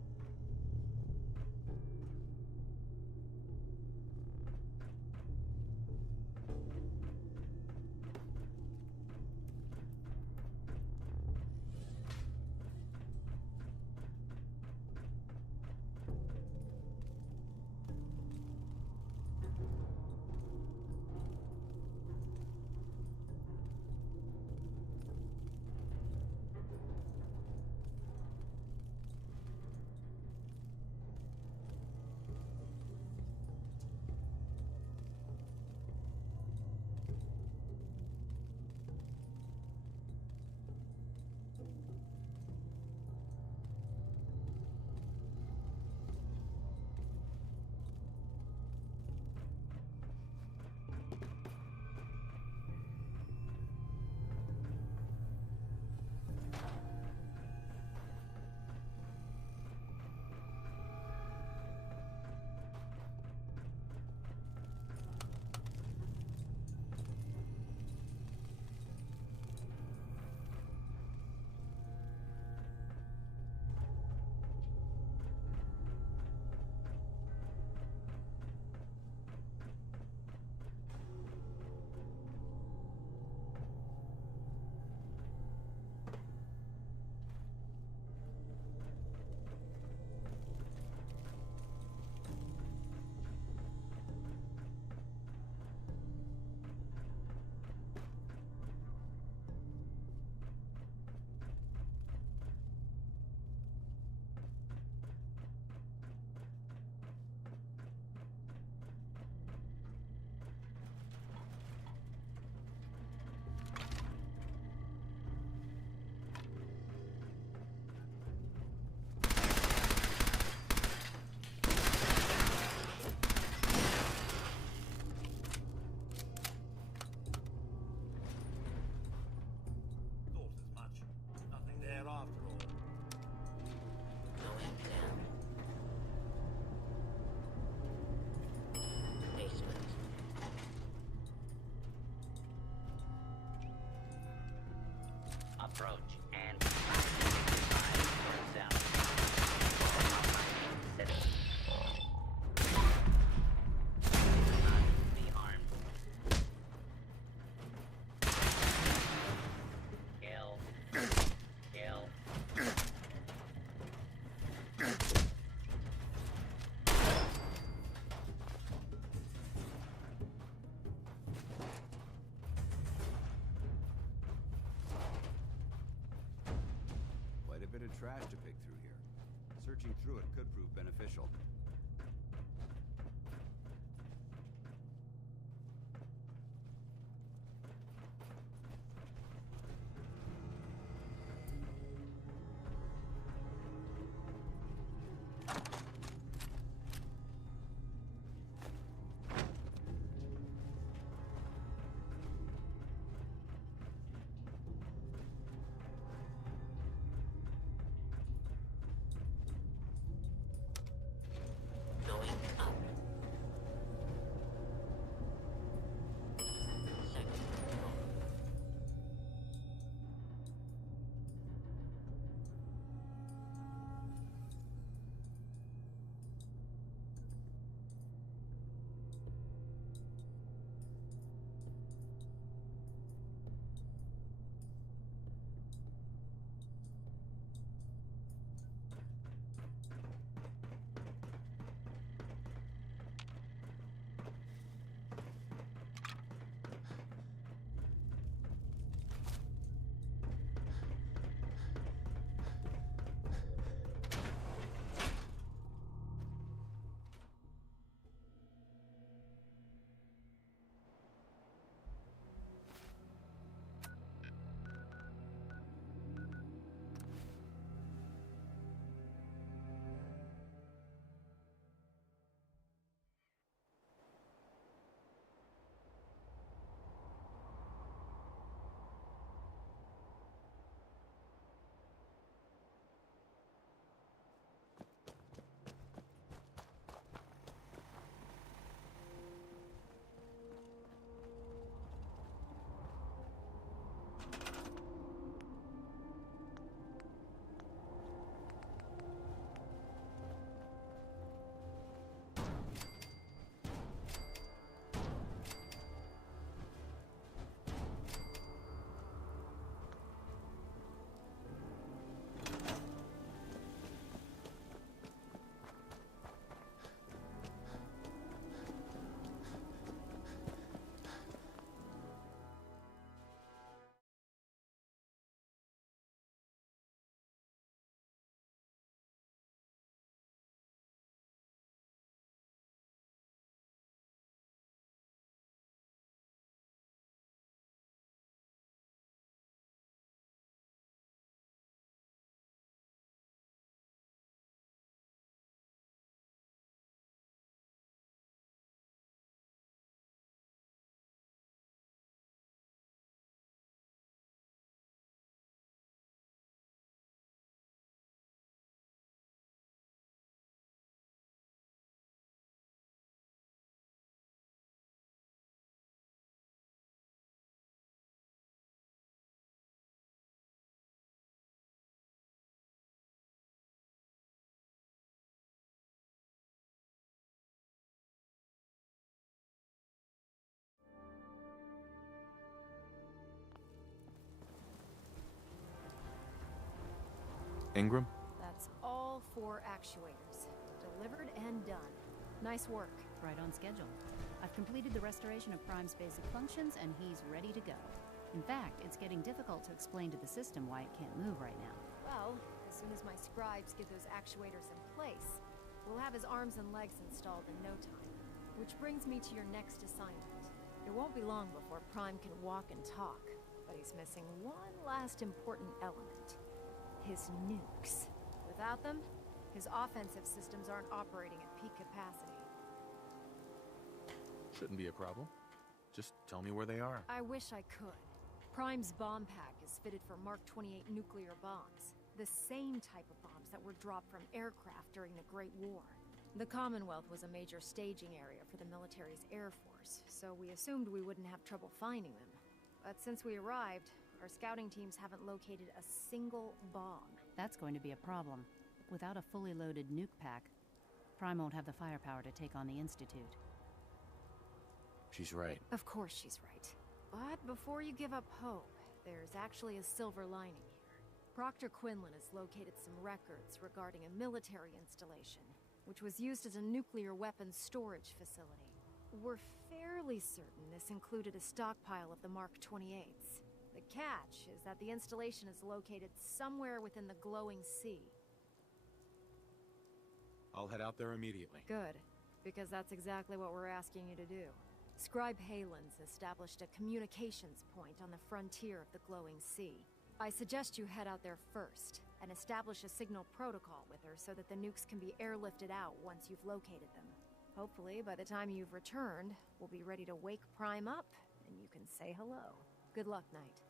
Approach and identify yourself. trash to pick through here. Searching through it could prove beneficial. Ingram? That's all 4 actuators. Delivered and done. Nice work. Right on schedule. I've completed the restoration of Prime's basic functions, and he's ready to go. In fact, it's getting difficult to explain to the system why it can't move right now. Well, as soon as my scribes get those actuators in place, we'll have his arms and legs installed in no time. Which brings me to your next assignment. It won't be long before Prime can walk and talk, but he's missing one last important element. His nukes. Without them, his offensive systems aren't operating at peak capacity. Shouldn't be a problem. Just tell me where they are. I wish I could. Prime's bomb pack is fitted for Mark 28 nuclear bombs. The same type of bombs that were dropped from aircraft during the Great War. The Commonwealth was a major staging area for the military's air force, so we assumed we wouldn't have trouble finding them. But since we arrived, our scouting teams haven't located a single bomb. That's going to be a problem. Without a fully loaded nuke pack, Prime won't have the firepower to take on the Institute. She's right. Of course she's right. But before you give up hope, there's actually a silver lining here. Proctor Quinlan has located some records regarding a military installation, which was used as a nuclear weapons storage facility. We're fairly certain this included a stockpile of the Mark 28s. The catch is that the installation is located somewhere within the glowing sea. I'll head out there immediately. Good, because that's exactly what we're asking you to do. Scribe Halen's established a communications point on the frontier of the glowing sea. I suggest you head out there first, and establish a signal protocol with her so that the nukes can be airlifted out once you've located them. Hopefully, by the time you've returned, we'll be ready to wake Prime up, and you can say hello. Good luck, Knight.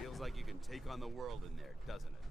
Feels like you can take on the world in there, doesn't it?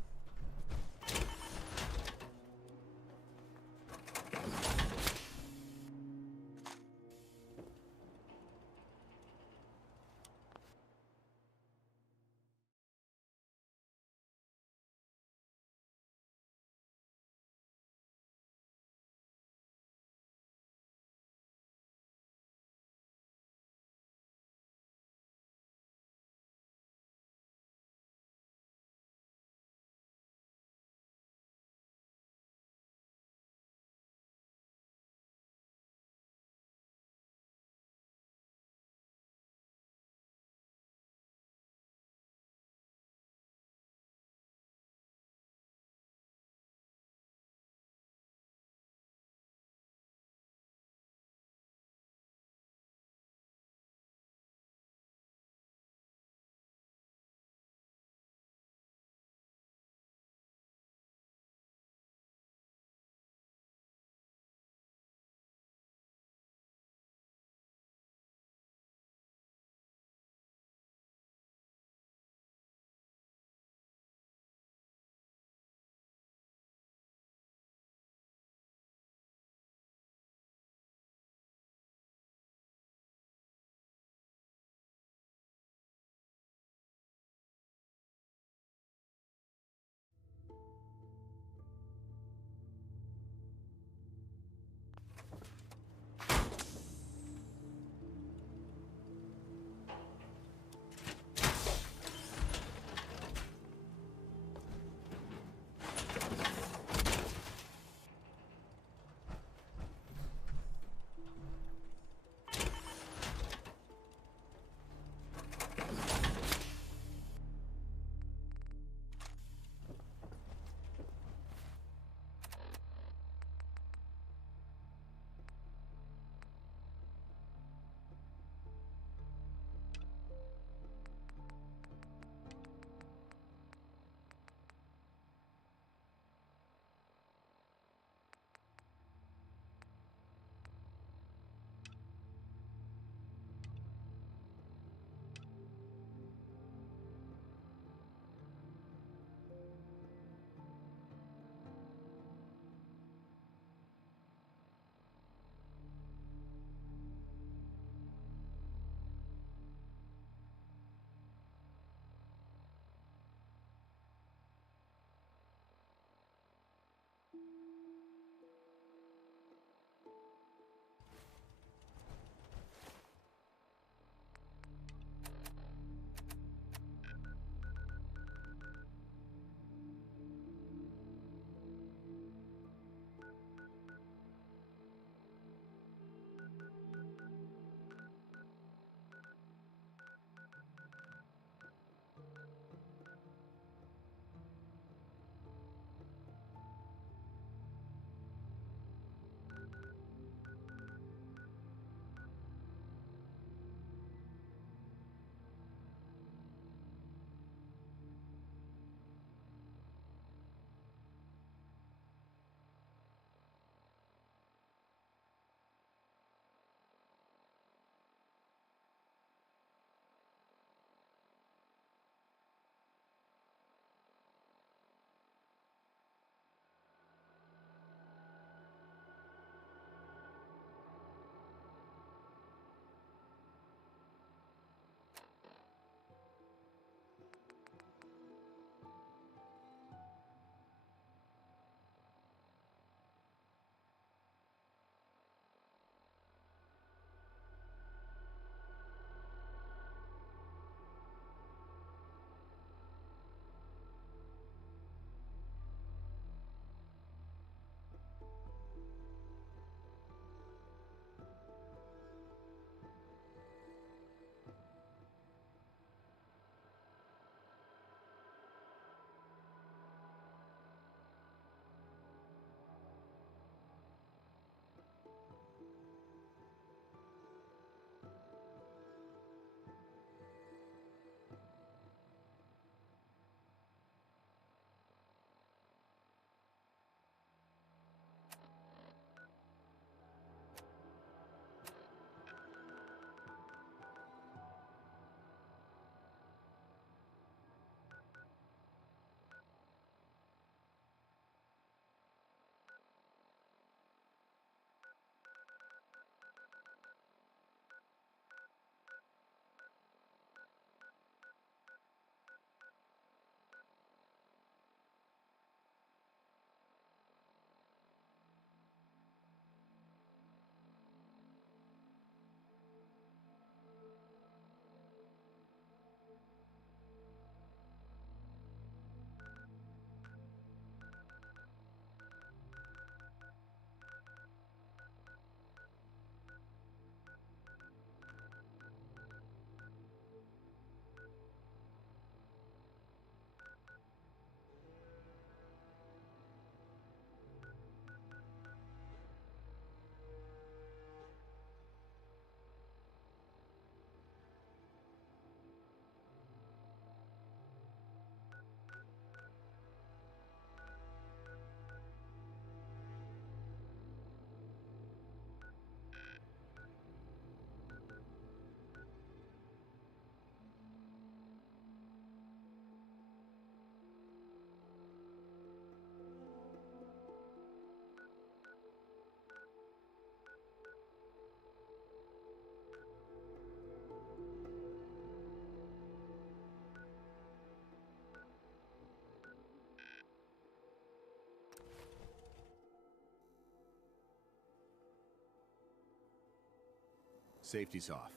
Safety's off.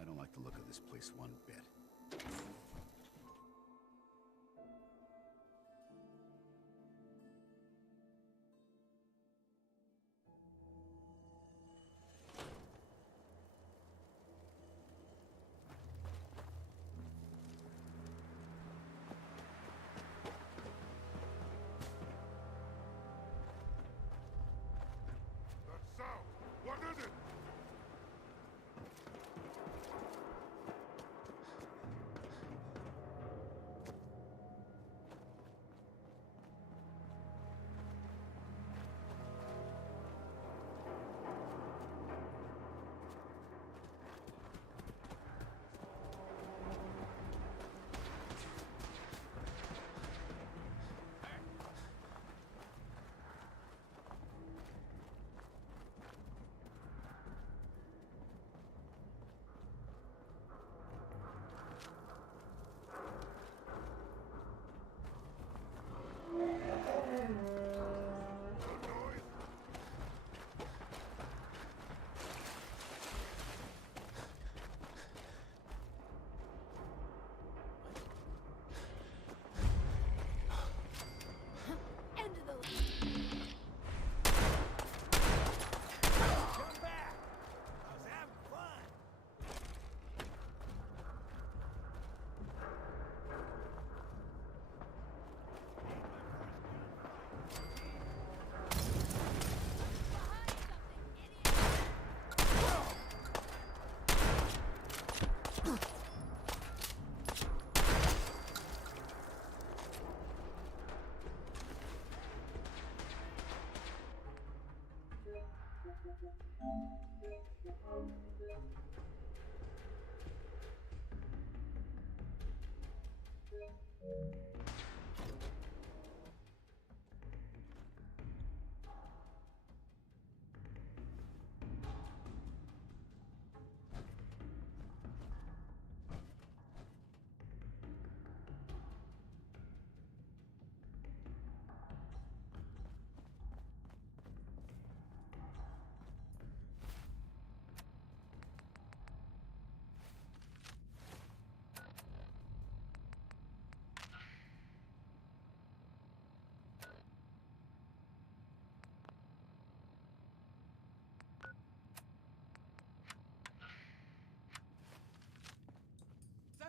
I don't like the look of this place one bit. What is it?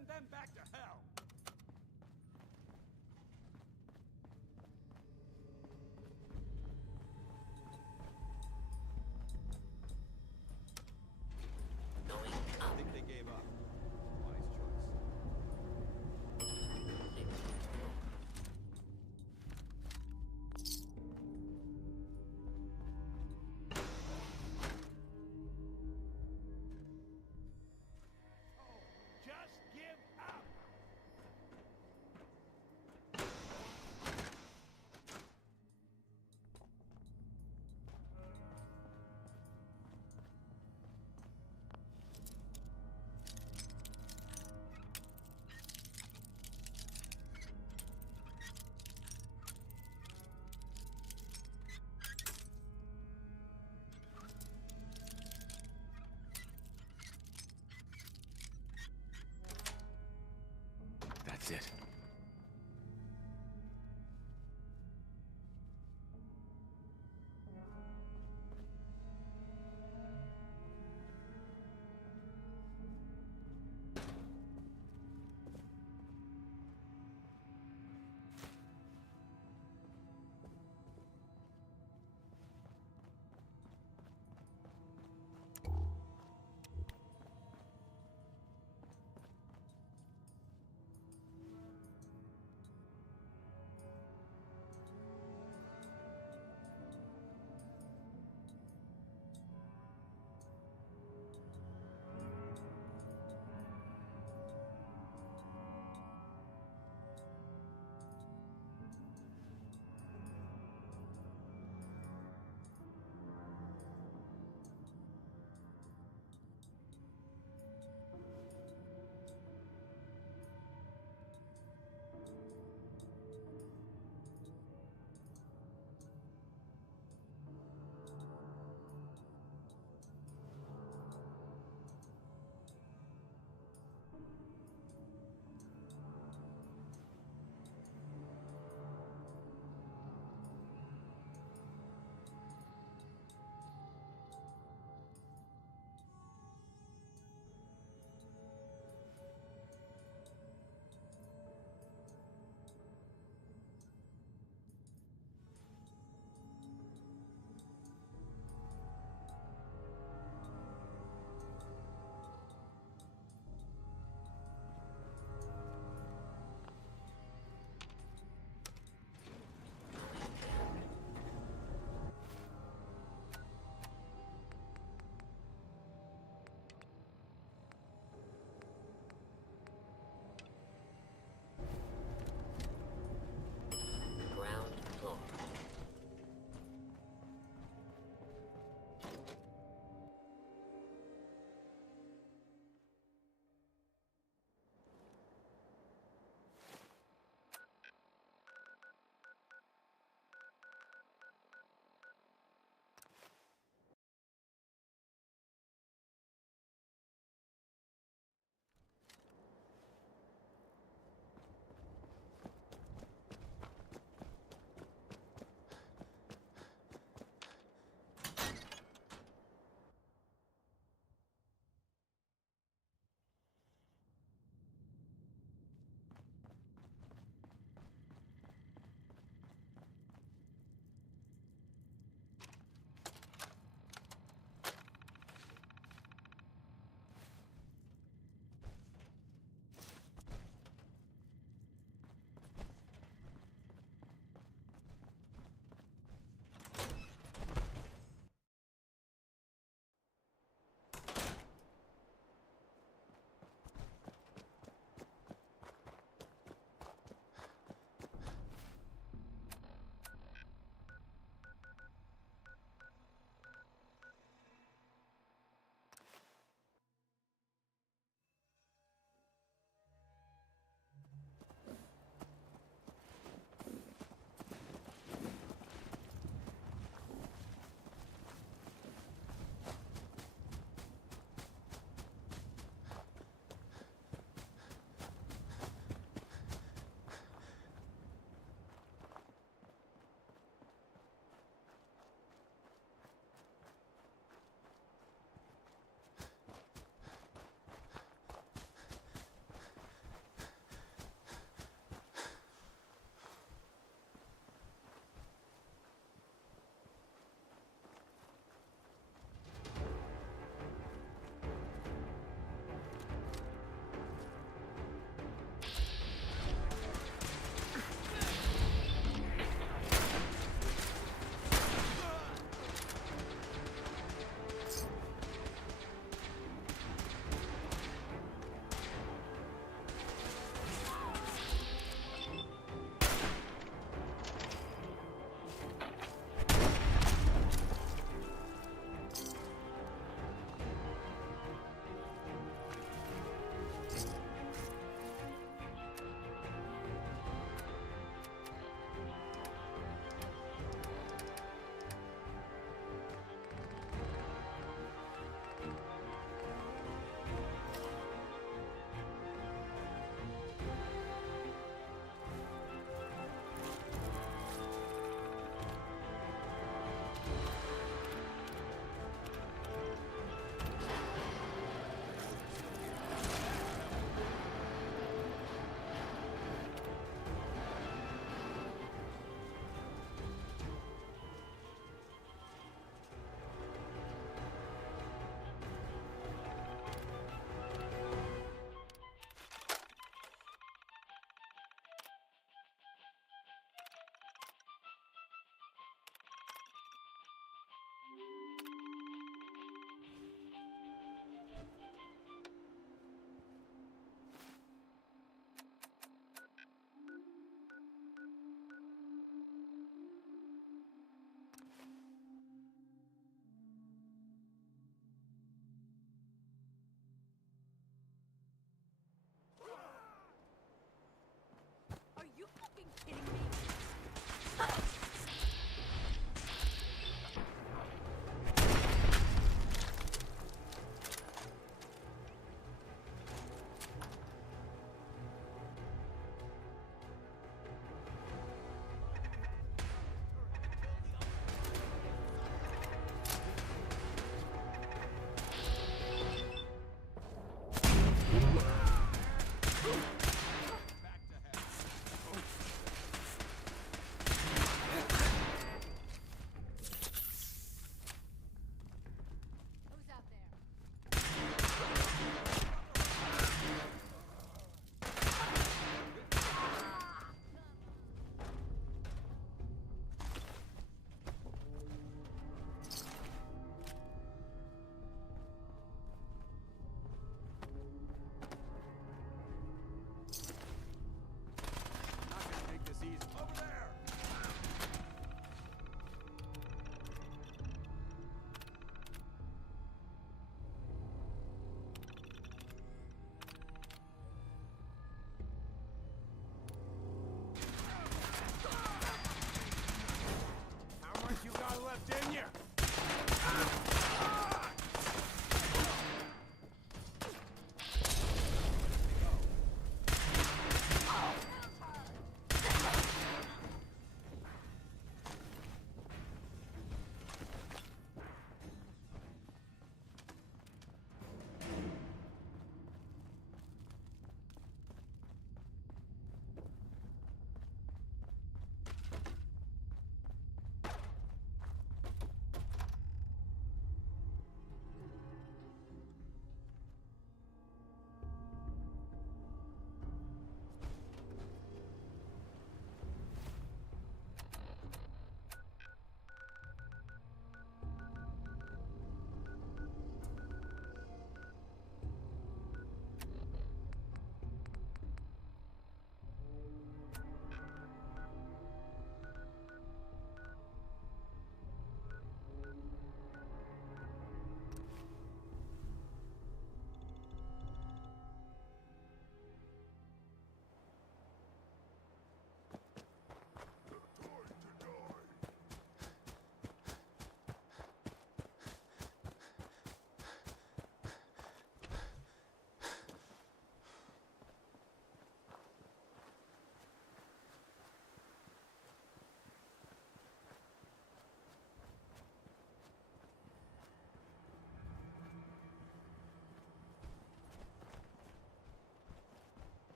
Send them back to hell! I think they gave up. Wise Just give up! That's it.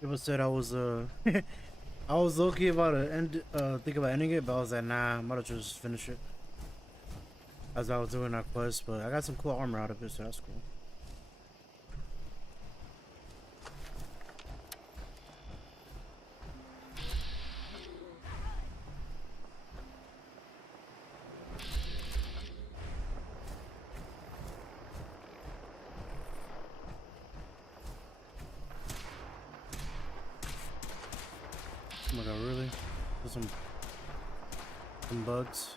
People said I was I was low-key about to think about ending it, but I was like, nah, I might as well just finish it as I was doing that quest. But I got some cool armor out of it, so that's cool. Oh my god, really? There's some bugs.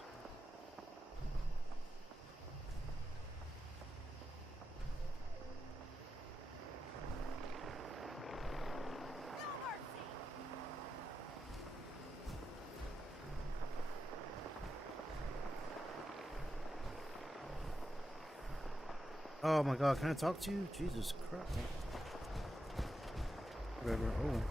Oh my god, can I talk to you? Jesus Christ. Whatever. Oh.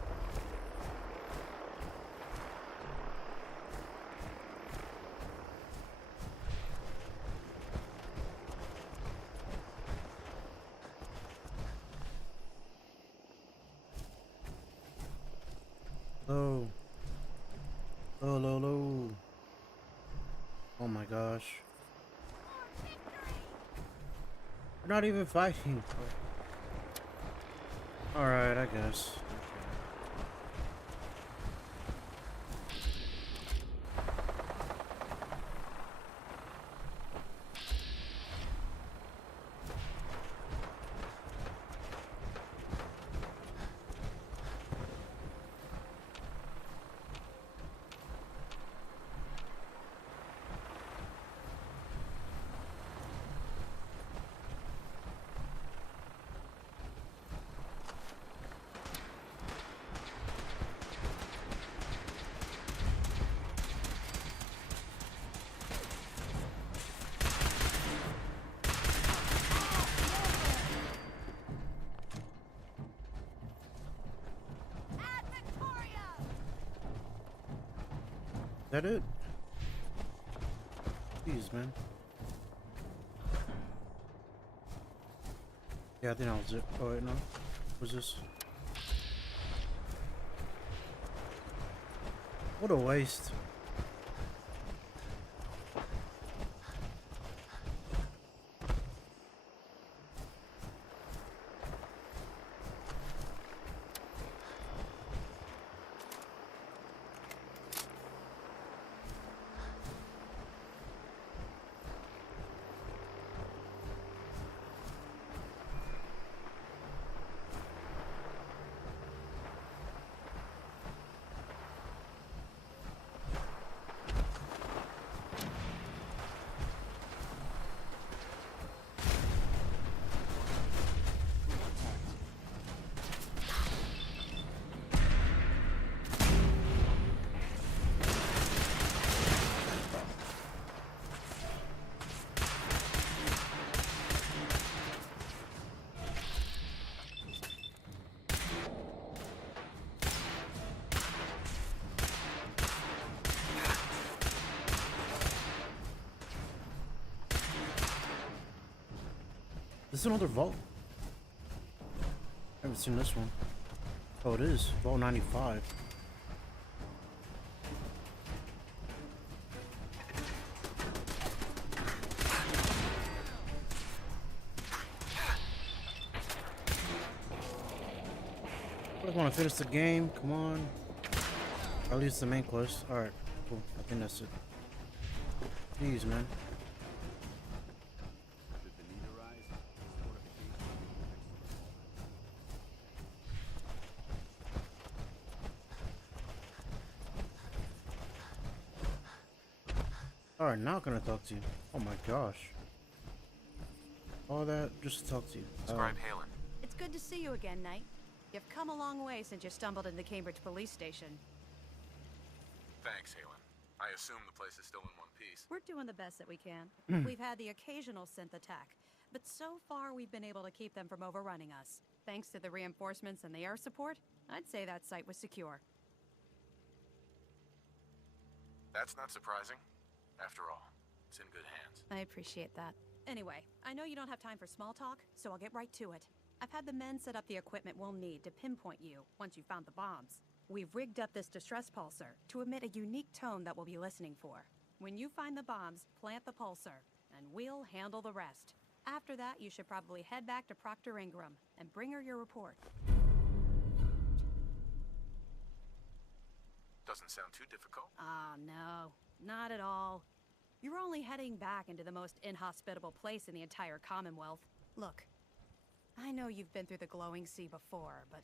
Oh. Oh, low, low. Oh my gosh. We're not even fighting. Alright, I guess. Is that it? Jeez, man. Yeah, I think that was it. Oh wait, no. What's this? What a waste. This is another vault. I haven't seen this one. Oh, it is. Vault 95. want to finish the game. Come on. Or at least the main quest. Alright, cool. I think that's it. Jeez, man. Should the need arise, fortification will be next to the Alright, now can I talk to you? Oh my gosh. All that just to talk to you. Scribe Halen. It's good to see you again, Knight. You've come a long way since you stumbled into the Cambridge police station. Thanks, Halen. I assume the place is still in one piece. We're doing the best that we can. We've had the occasional synth attack, but so far we've been able to keep them from overrunning us. Thanks to the reinforcements and the air support, I'd say that site was secure. That's not surprising. After all, it's in good hands. I appreciate that. Anyway, I know you don't have time for small talk, so I'll get right to it. I've had the men set up the equipment we'll need to pinpoint you once you've found the bombs. We've rigged up this distress pulsar to emit a unique tone that we'll be listening for. When you find the bombs, plant the pulsar, and we'll handle the rest. After that, you should probably head back to Proctor Ingram and bring her your report. Doesn't sound too difficult. Ah, no. Not at all. You're only heading back into the most inhospitable place in the entire Commonwealth. Look, I know you've been through the glowing sea before, but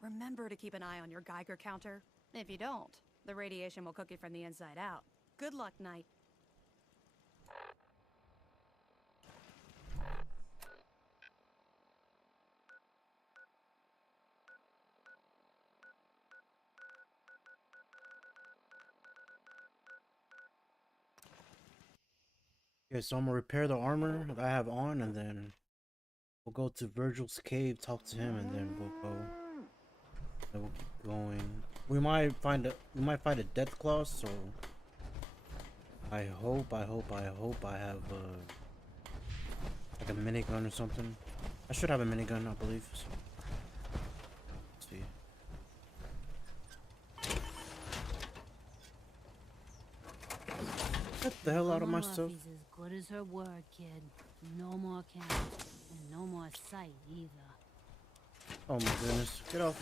remember to keep an eye on your Geiger counter. If you don't, the radiation will cook you from the inside out. Good luck, Knight. Okay, so I'm gonna repair the armor that I have on, and then we'll go to Virgil's cave, talk to him, and then we'll go. Then we'll keep going. We might find a death claw. So I hope I have like a minigun or something. I should have a minigun, I believe. So, let's see. Get the hell out of my stuff. Murphy's as good as her word, kid. No more count, and no more sight either. Oh my goodness. Get off.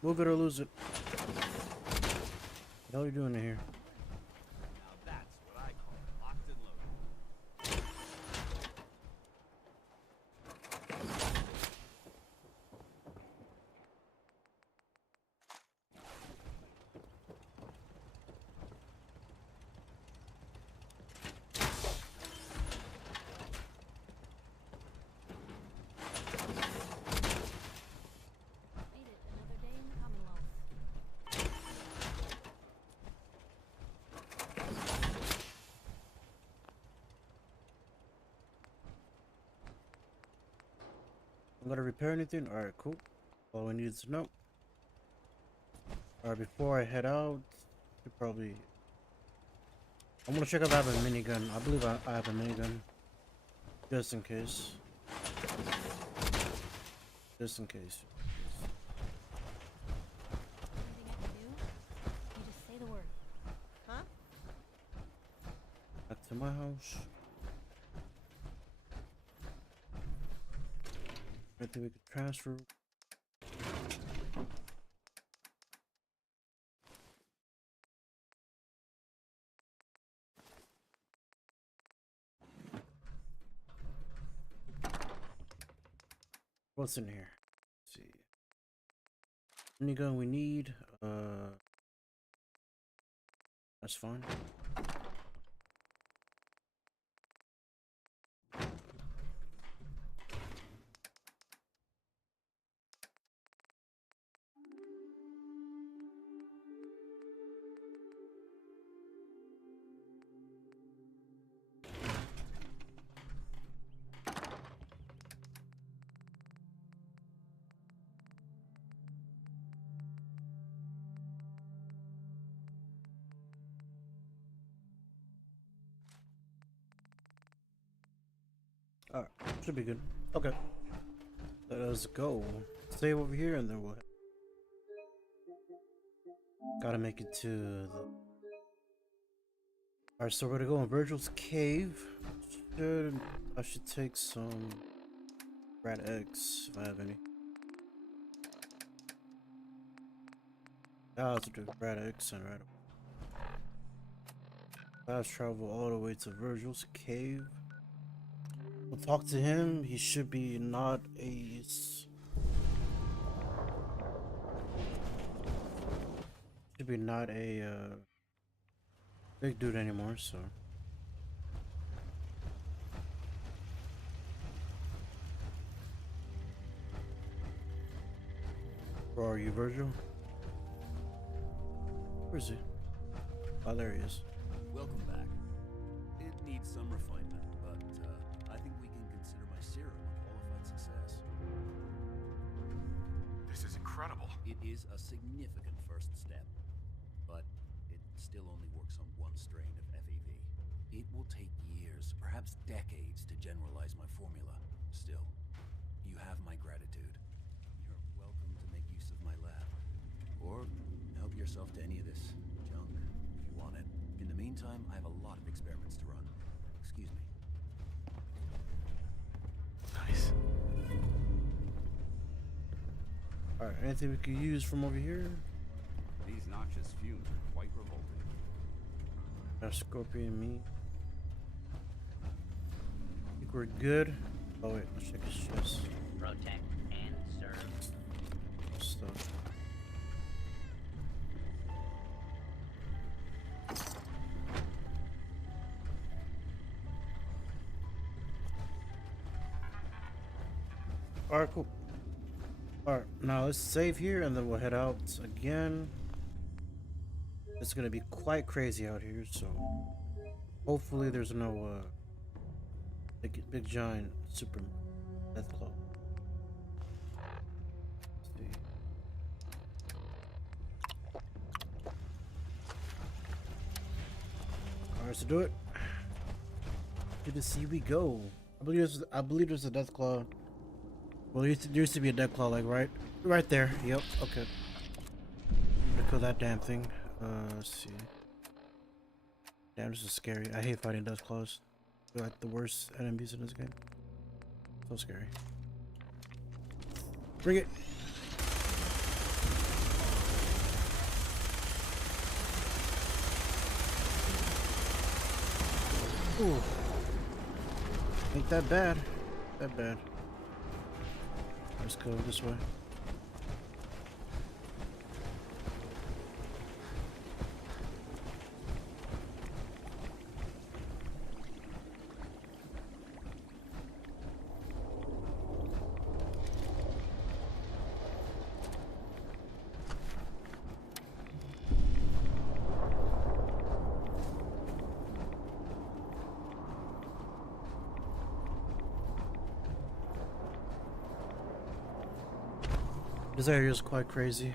Move it or lose it. What the hell are you doing in here? Now that's what I call locked and loaded. Made it another day in the Commonwealth. I'm gonna repair anything? Alright, cool. All we need is to know. Alright, before I head out, should probably. I'm gonna check if I have a minigun. I believe I have a minigun. Just in case. Just in case. Anything I can do? You just say the word. Huh? Back to my house. I think we could transfer. What's in here? Let's see. Minigun we need. That's fine. Alright, should be good. Okay. Let us go. Save over here and then we'll. Gotta make it to the. Alright, so we're gonna go in Virgil's cave. I should take some rat eggs if I have any. Positive Radix and right. Fast travel all the way to Virgil's cave. We'll talk to him. He should be not a big dude anymore, so. Where are you, Virgil? Where is he? Oh, there he is. Welcome back. It needs some refinement, but I think we can consider my serum a qualified success. This is incredible. It is a significant first step, but it still only works on one strain of FEV. It will take years, perhaps decades, to generalize my formula. Still, you have my gratitude. You're welcome to make use of my lab. Or help yourself to any of this junk if you want it. In the meantime, I have a lot of experiments to run. Excuse me. Nice. Alright, anything we could use from over here? These noxious fumes are quite revolting. Scorpion meat. I think we're good. Oh wait, let's check his chest. Protect and serve. Stuff. Alright, cool. Alright, now let's save here and then we'll head out again. It's gonna be quite crazy out here, so hopefully there's no big giant super death claw. Let's see. Alright, so do it. Good to see we go. I believe there's a death claw. Well, there used to be a death claw, like right there. Yep. Okay. Kill that damn thing. Let's see. Damn, this is scary. I hate fighting death claws. They're like the worst enemies in this game. So scary. Bring it. Ooh. Ain't that bad. That bad. Let's go this way. This area is quite crazy.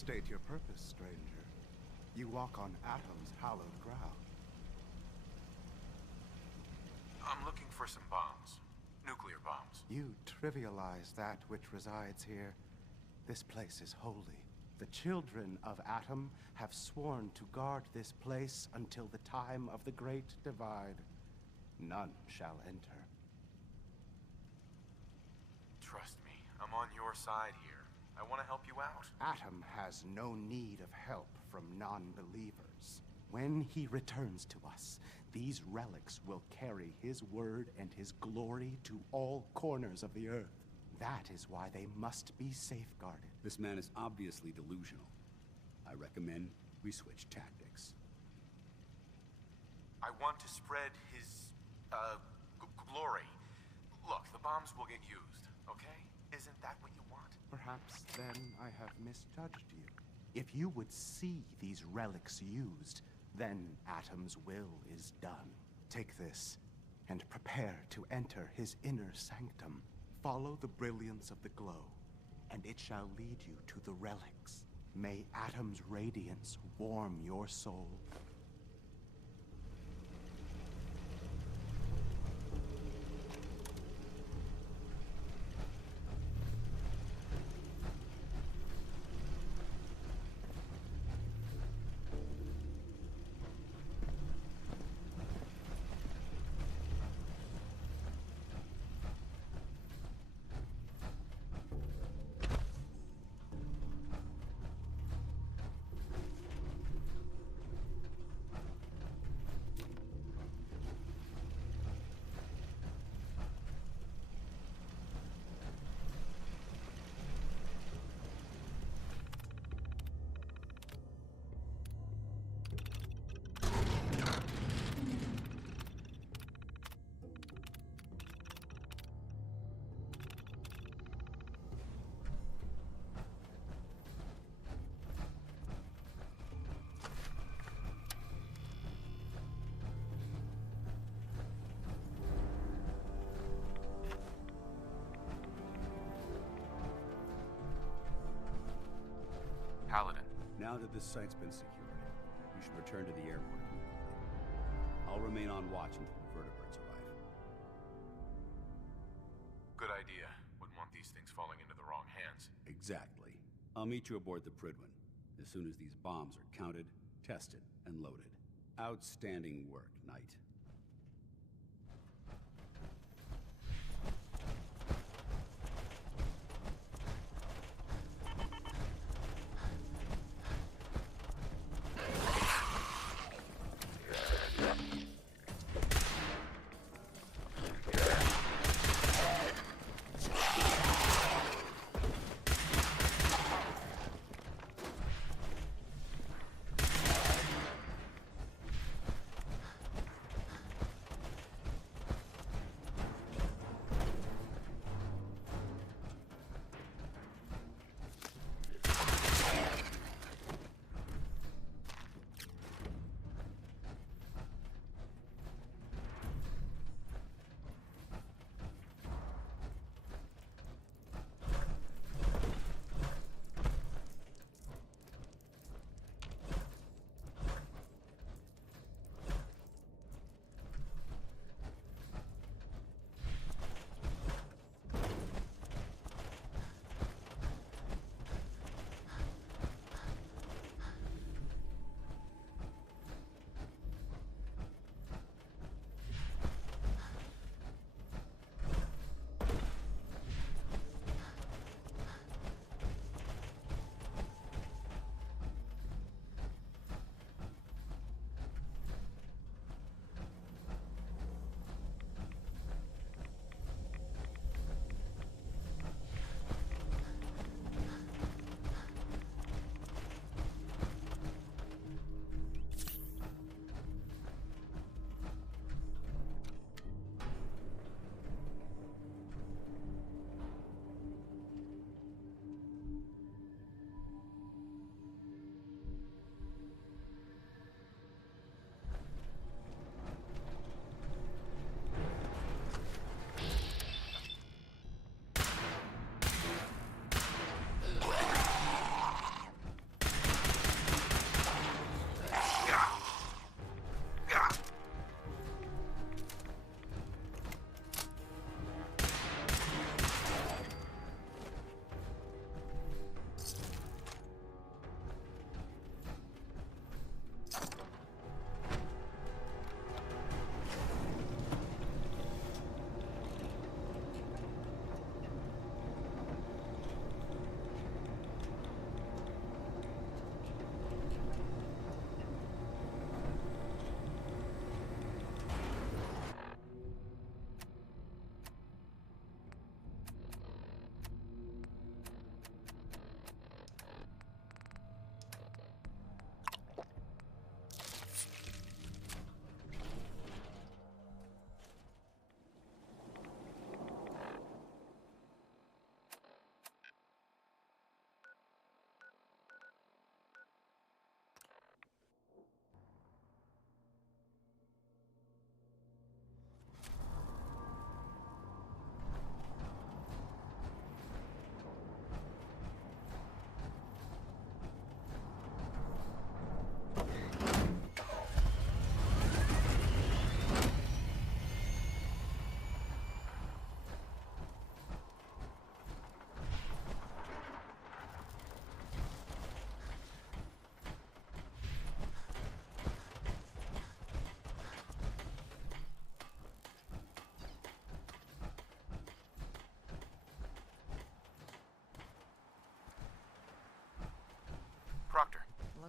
State your purpose, stranger. You walk on Atom's hallowed ground. I'm looking for some bombs. Nuclear bombs. You trivialize that which resides here. This place is holy. The children of Atom have sworn to guard this place until the time of the Great Divide. None shall enter. Trust me, I'm on your side here. I want to help you out. Atom has no need of help from non-believers. When he returns to us, these relics will carry his word and his glory to all corners of the earth. That is why they must be safeguarded. This man is obviously delusional. I recommend we switch tactics. I want to spread his, glory. Look, the bombs will get used, okay? Isn't that what you want? Perhaps then I have misjudged you. If you would see these relics used, then Atom's will is done. Take this, and prepare to enter his inner sanctum. Follow the brilliance of the glow, and it shall lead you to the relics. May Atom's radiance warm your soul. Paladin. Now that this site's been secured, you should return to the airport immediately. I'll remain on watch until the vertebrates arrive. Good idea. Wouldn't want these things falling into the wrong hands. Exactly. I'll meet you aboard the Prydwen as soon as these bombs are counted, tested, and loaded. Outstanding work, Knight.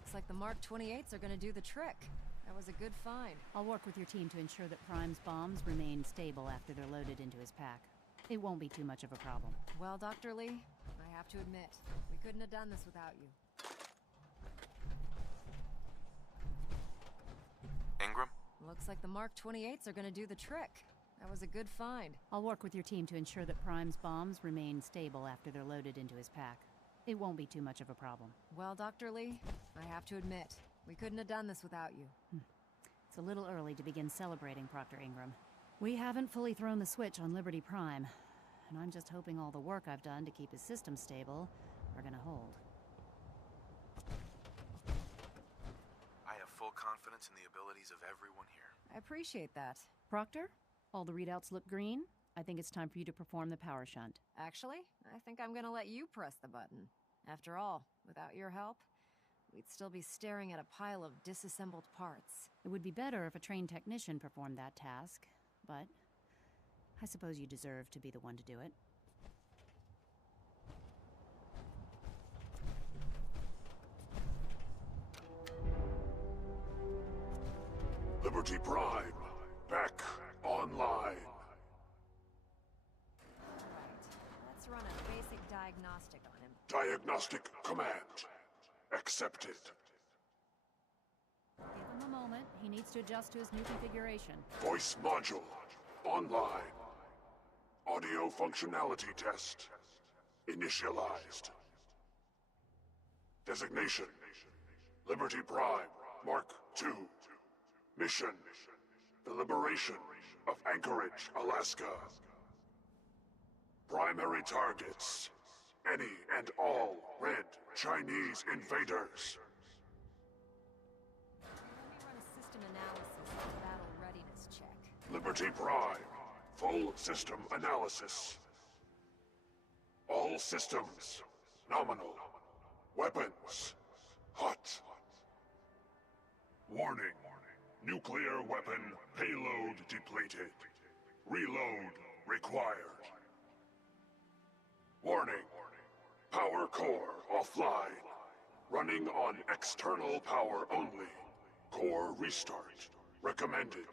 Looks like the Mark 28s are gonna do the trick. That was a good find. I'll work with your team to ensure that Prime's bombs remain stable after they're loaded into his pack. It won't be too much of a problem. Well, Dr. Lee, I have to admit, we couldn't have done this without you. Ingram? Looks like the Mark 28s are gonna do the trick. That was a good find. I'll work with your team to ensure that Prime's bombs remain stable after they're loaded into his pack. It won't be too much of a problem. Well, Dr. Lee, I have to admit, we couldn't have done this without you. It's a little early to begin celebrating, Proctor Ingram. We haven't fully thrown the switch on Liberty Prime, and I'm just hoping all the work I've done to keep his system stable are gonna hold. I have full confidence in the abilities of everyone here. I appreciate that. Proctor, all the readouts look green. I think it's time for you to perform the power shunt. Actually, I think I'm gonna let you press the button. After all, without your help, we'd still be staring at a pile of disassembled parts. It would be better if a trained technician performed that task, but I suppose you deserve to be the one to do it. Liberty Prime, back online. Let's run a basic diagnostic on him. Diagnostic command accepted. Give him a moment. He needs to adjust to his new configuration. Voice module online. Audio functionality test initialized. Designation: Liberty Prime Mark II. Mission: the liberation of Anchorage, Alaska. Primary targets: any and all red Chinese invaders. Let me run a system analysis and battle readiness check. Liberty Prime, full system analysis. All systems nominal. Weapons hot. Warning: nuclear weapon payload depleted. Reload required. Warning: power core offline. Running on external power only. Core restart recommended.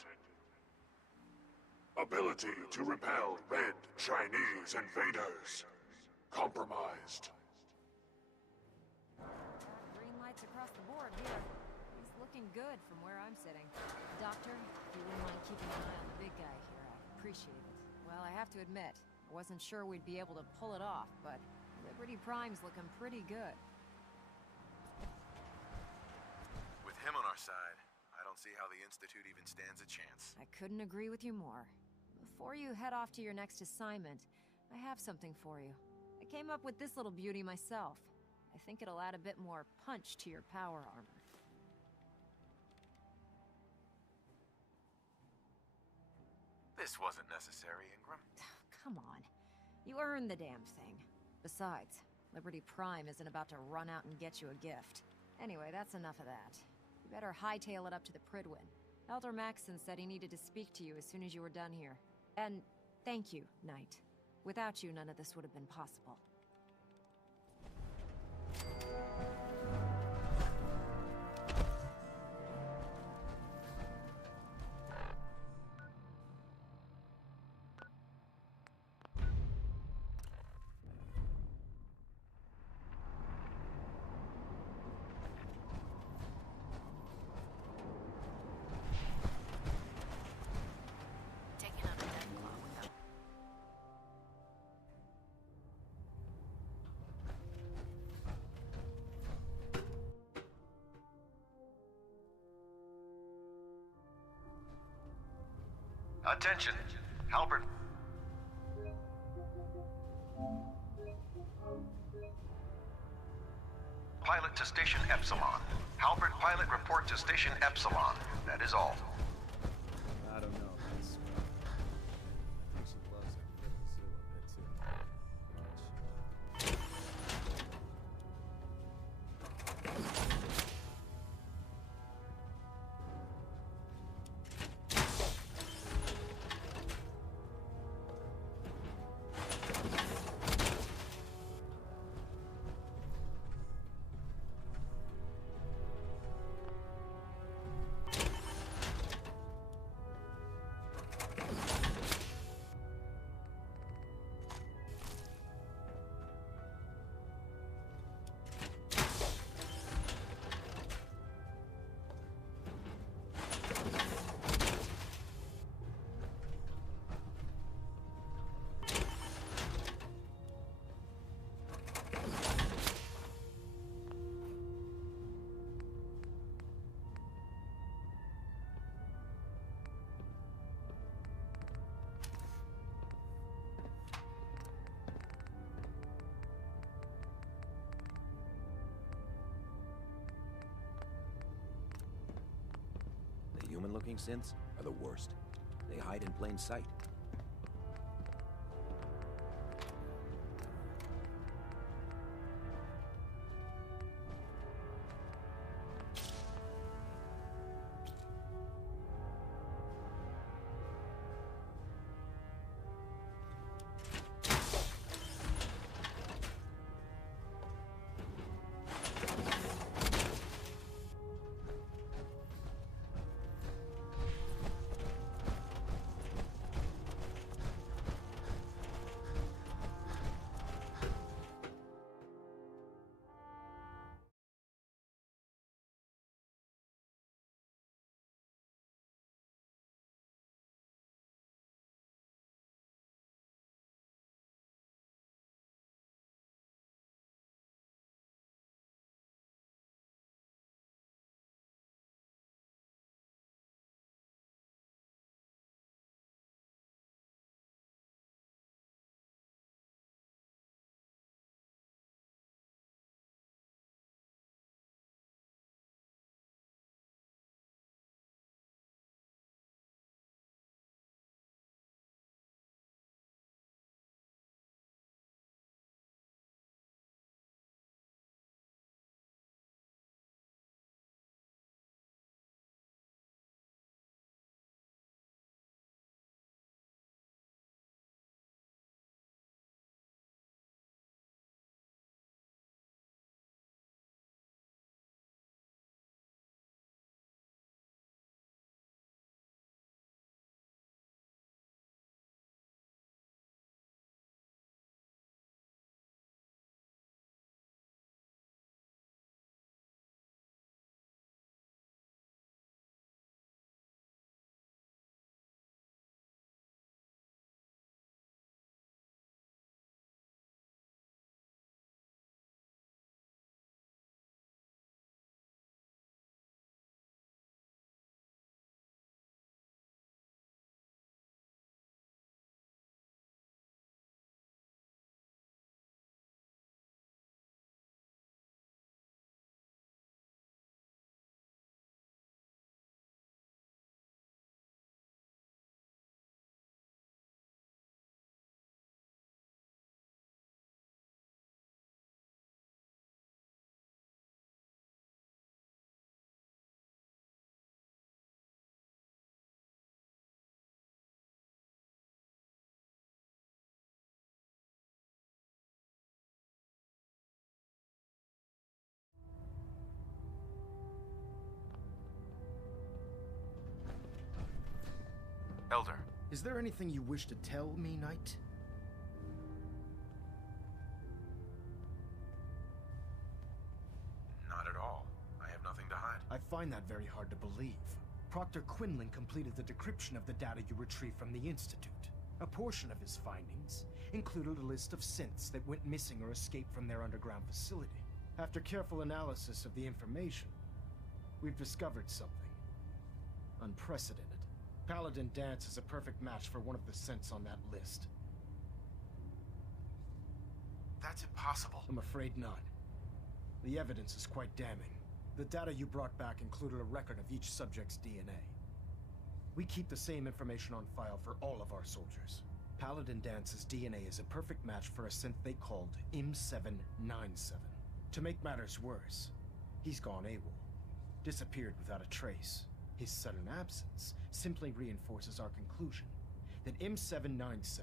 Ability to repel red Chinese invaders compromised. Green lights across the board here. He's looking good from where I'm sitting. Doctor, if you wouldn't mind keeping an eye on the big guy here, I'd appreciate it. Well, I have to admit, I wasn't sure we'd be able to pull it off, but Liberty Prime's looking pretty good. With him on our side, I don't see how the Institute even stands a chance. I couldn't agree with you more. Before you head off to your next assignment, I have something for you. I came up with this little beauty myself. I think it'll add a bit more punch to your power armor. This wasn't necessary, Ingram. Come on. You earned the damn thing. Besides, Liberty Prime isn't about to run out and get you a gift. Anyway, that's enough of that. You better hightail it up to the Pridwin. Elder Maxson said he needed to speak to you as soon as you were done here. And thank you, Knight. Without you, none of this would have been possible. Attention, Halbert. Pilot to Station Epsilon. Halbert pilot report to Station Epsilon. That is all. I don't know. I think she loves her little Sue a bit too. human-looking synths are the worst. They hide in plain sight. Elder. Is there anything you wish to tell me, Knight? Not at all. I have nothing to hide. I find that very hard to believe. Proctor Quinlan completed the decryption of the data you retrieved from the Institute. A portion of his findings included a list of synths that went missing or escaped from their underground facility. After careful analysis of the information, we've discovered something unprecedented. Paladin Dance is a perfect match for one of the synths on that list. That's impossible. I'm afraid not. The evidence is quite damning. The data you brought back included a record of each subject's DNA. We keep the same information on file for all of our soldiers. Paladin Dance's DNA is a perfect match for a synth they called M797. To make matters worse, he's gone AWOL. Disappeared without a trace. His sudden absence simply reinforces our conclusion that M797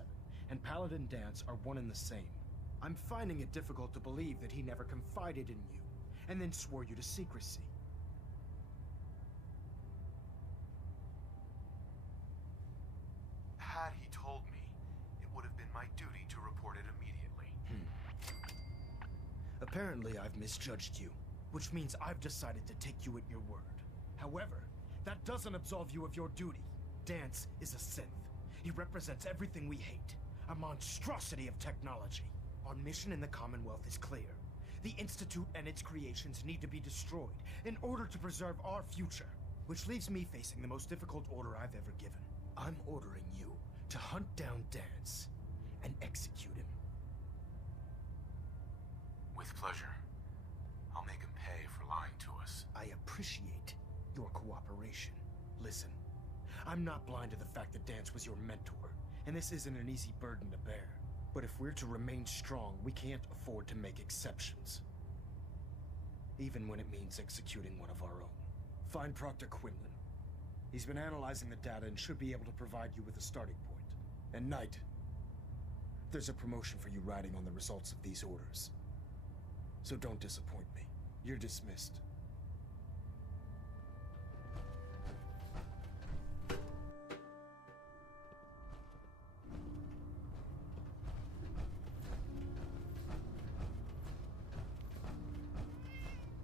and Paladin Dance are one and the same. I'm finding it difficult to believe that he never confided in you, and then swore you to secrecy. Had he told me, it would have been my duty to report it immediately. Apparently, I've misjudged you, which means I've decided to take you at your word. However, that doesn't absolve you of your duty. Dance is a synth. He represents everything we hate. A monstrosity of technology. Our mission in the Commonwealth is clear. The Institute and its creations need to be destroyed in order to preserve our future. Which leaves me facing the most difficult order I've ever given. I'm ordering you to hunt down Dance and execute him. With pleasure. I'll make him pay for lying to us. I appreciate your cooperation. Listen, I'm not blind to the fact that Dance was your mentor, and this isn't an easy burden to bear. But if we're to remain strong, we can't afford to make exceptions. Even when it means executing one of our own. Find Proctor Quinlan. He's been analyzing the data and should be able to provide you with a starting point. And Knight, there's a promotion for you riding on the results of these orders. So don't disappoint me. You're dismissed.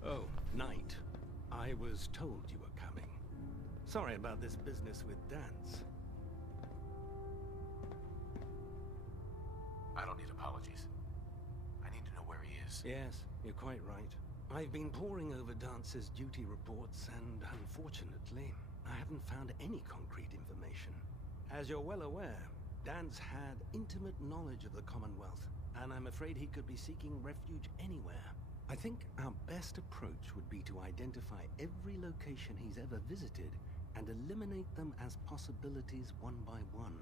Oh, Knight. I was told you were coming. Sorry about this business with Dance. I don't need apologies. I need to know where he is. Yes, you're quite right. I've been poring over Dance's duty reports, and unfortunately, I haven't found any concrete information. As you're well aware, Dance had intimate knowledge of the Commonwealth, and I'm afraid he could be seeking refuge anywhere. I think our best approach would be to identify every location he's ever visited and eliminate them as possibilities one by one.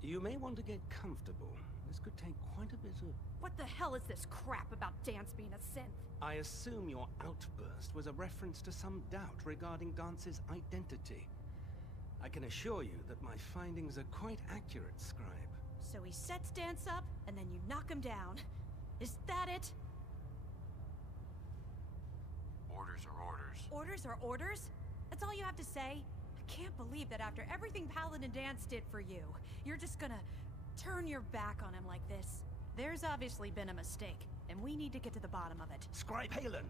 You may want to get comfortable. This could take quite a bit of... What the hell is this crap about Dance being a synth? I assume your outburst was a reference to some doubt regarding Dance's identity. I can assure you that my findings are quite accurate, Scribe. So he sets Dance up, and then you knock him down. Is that it? Orders are orders. Orders are orders? That's all you have to say? I can't believe that after everything Paladin Dance did for you, you're just gonna turn your back on him like this. There's obviously been a mistake, and we need to get to the bottom of it. Scribe Halen,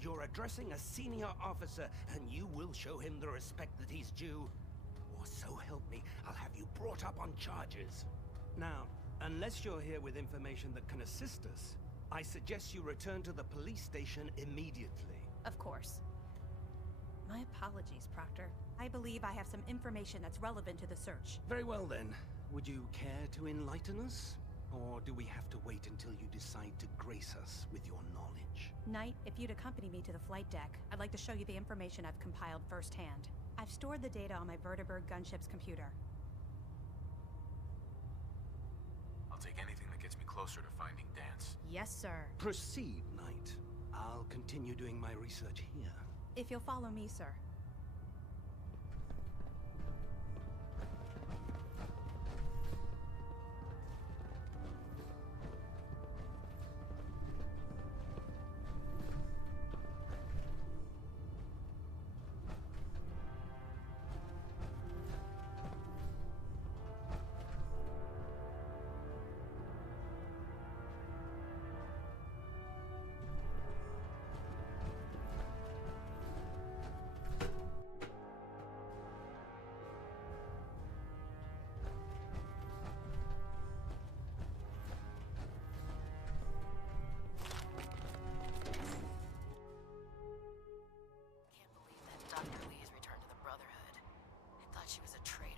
you're addressing a senior officer, and you will show him the respect that he's due. Or so help me, I'll have you brought up on charges. Now, unless you're here with information that can assist us, I suggest you return to the police station immediately. Of course. My apologies, Proctor. I believe I have some information that's relevant to the search. Very well then. Would you care to enlighten us? Or do we have to wait until you decide to grace us with your knowledge? Knight, if you'd accompany me to the flight deck, I'd like to show you the information I've compiled firsthand. I've stored the data on my Vertibird gunship's computer. I'll take anything that gets me closer to finding Dance. Yes, sir. Proceed, Knight. I'll continue doing my research here. If you'll follow me, sir. She was a traitor.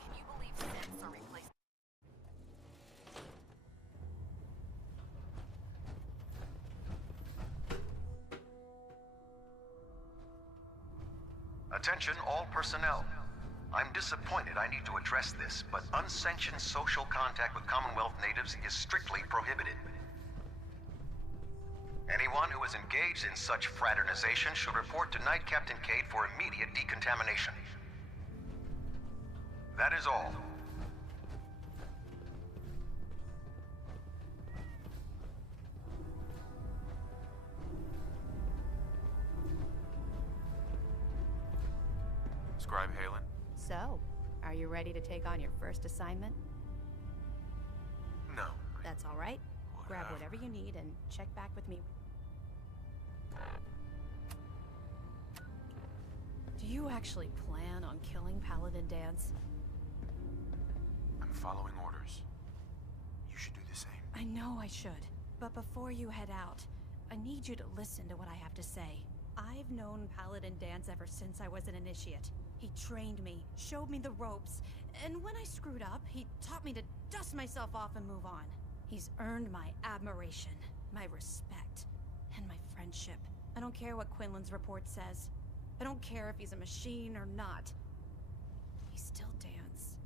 Can you believe synths are replacing? Attention all personnel. I'm disappointed I need to address this, but unsanctioned social contact with Commonwealth natives is strictly prohibited. Anyone who is engaged in such fraternization should report to Knight Captain Cade for immediate decontamination. That is all. Scribe Halen? So, are you ready to take on your first assignment? No. That's all right. Grab whatever you need and check back with me. Do you actually plan on killing Paladin Dance? I'm following orders. You should do the same. I know I should. But before you head out, I need you to listen to what I have to say. I've known Paladin Dance ever since I was an initiate. He trained me, showed me the ropes, and when I screwed up, he taught me to dust myself off and move on. He's earned my admiration, my respect, and my friendship. I don't care what Quinlan's report says. I don't care if he's a machine or not. He's still Dance.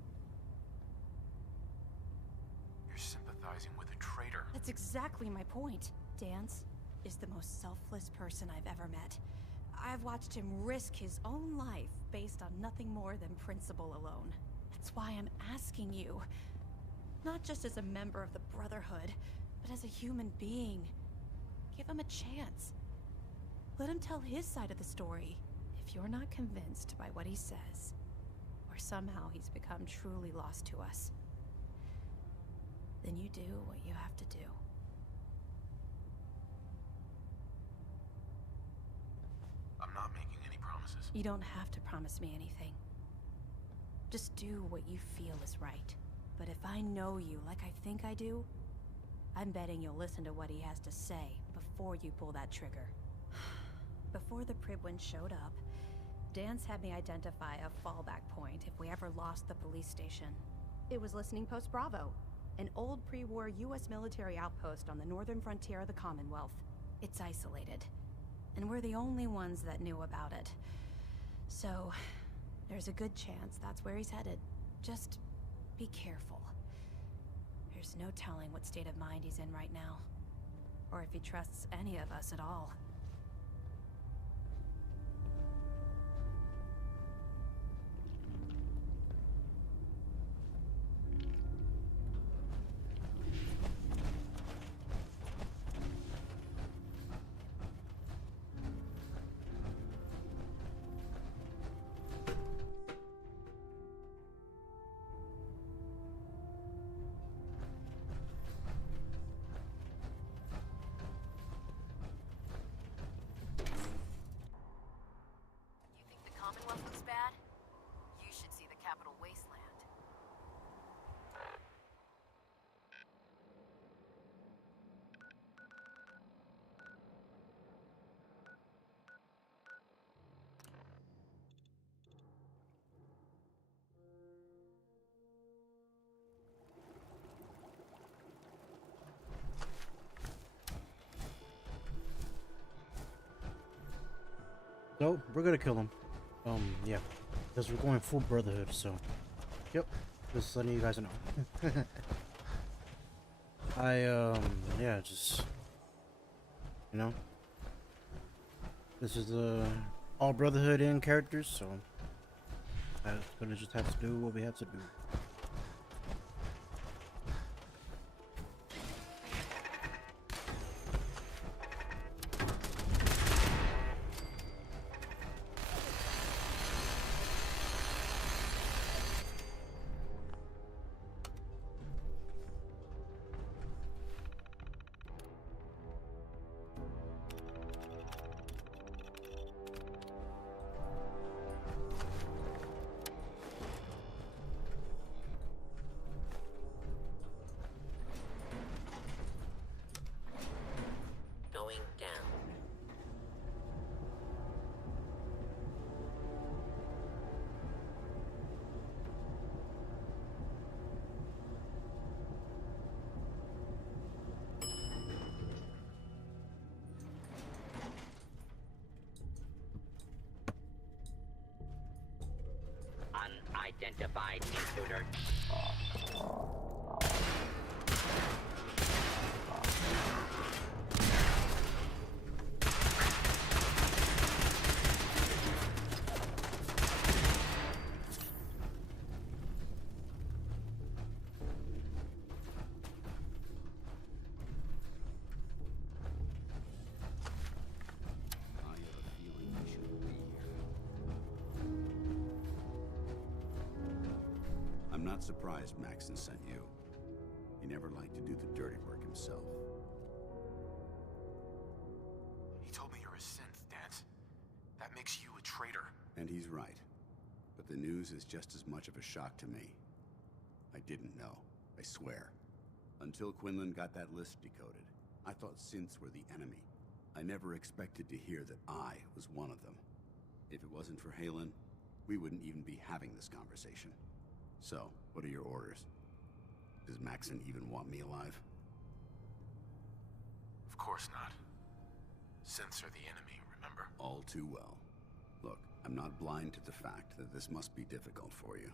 You're sympathizing with a traitor. That's exactly my point. Dance is the most selfless person I've ever met. I've watched him risk his own life based on nothing more than principle alone. That's why I'm asking you. Not just as a member of the Brotherhood, but as a human being. Give him a chance. Let him tell his side of the story. If you're not convinced by what he says, or somehow he's become truly lost to us, then you do what you have to do. I'm not making any promises. You don't have to promise me anything. Just do what you feel is right. But if I know you like I think I do, I'm betting you'll listen to what he has to say before you pull that trigger. Before the Pribwin showed up, Dance had me identify a fallback point if we ever lost the police station. It was Listening Post Bravo, an old pre-war US military outpost on the northern frontier of the Commonwealth. It's isolated, and we're the only ones that knew about it. So, there's a good chance that's where he's headed. Just be careful. There's no telling what state of mind he's in right now, or if he trusts any of us at all. Commonwealth looks bad? You should see the capital wasteland. So, we're gonna kill him. Yeah. Because we're going full Brotherhood, so. Yep. Just letting you guys know. Yeah, just. You know. This is all Brotherhood in characters, so. I'm gonna just have to do what we have to do. Going down. Unidentified intruder. I'm not surprised Maxson sent you. He never liked to do the dirty work himself. He told me you're a synth, Dance. That makes you a traitor. And he's right. But the news is just as much of a shock to me. I didn't know, I swear. Until Quinlan got that list decoded, I thought synths were the enemy. I never expected to hear that I was one of them. If it wasn't for Halen, we wouldn't even be having this conversation. So, what are your orders? Does Maxon even want me alive? Of course not. Synths are the enemy, remember? All too well. Look, I'm not blind to the fact that this must be difficult for you.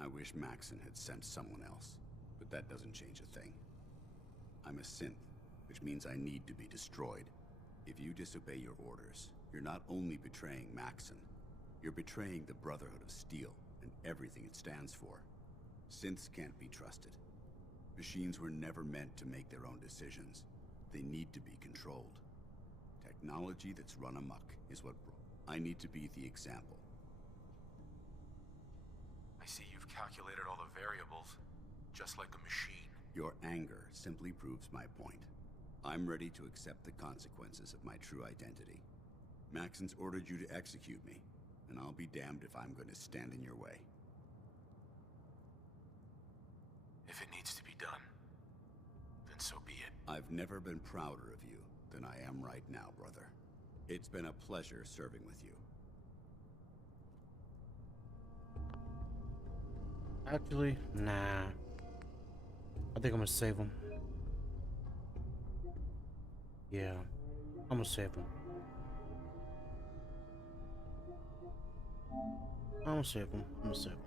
I wish Maxon had sent someone else, but that doesn't change a thing. I'm a synth, which means I need to be destroyed. If you disobey your orders, you're not only betraying Maxon, you're betraying the Brotherhood of Steel and everything it stands for. Synths can't be trusted. Machines were never meant to make their own decisions. They need to be controlled. Technology that's run amok is what I need to be the example. I see you've calculated all the variables, just like a machine. Your anger simply proves my point. I'm ready to accept the consequences of my true identity. Maxon's ordered you to execute me, and I'll be damned if I'm going to stand in your way. If it needs to be done, then so be it. I've never been prouder of you than I am right now, brother. It's been a pleasure serving with you. Actually, nah. I think I'm gonna save him. Yeah, I'm gonna save him. I'm gonna save him. I'm gonna save him.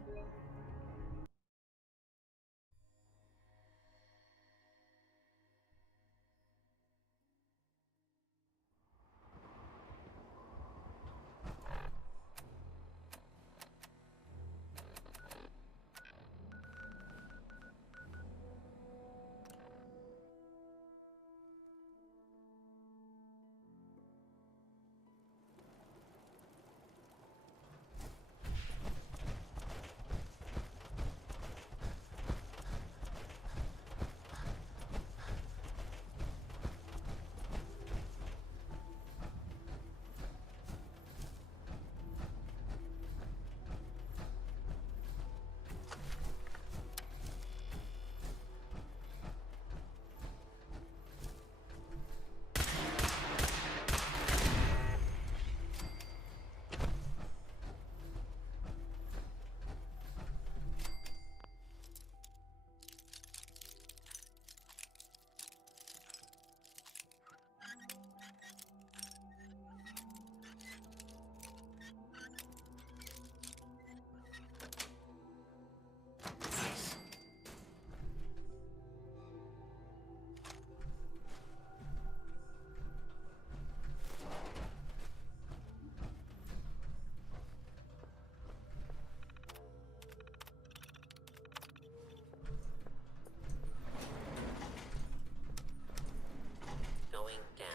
Going down.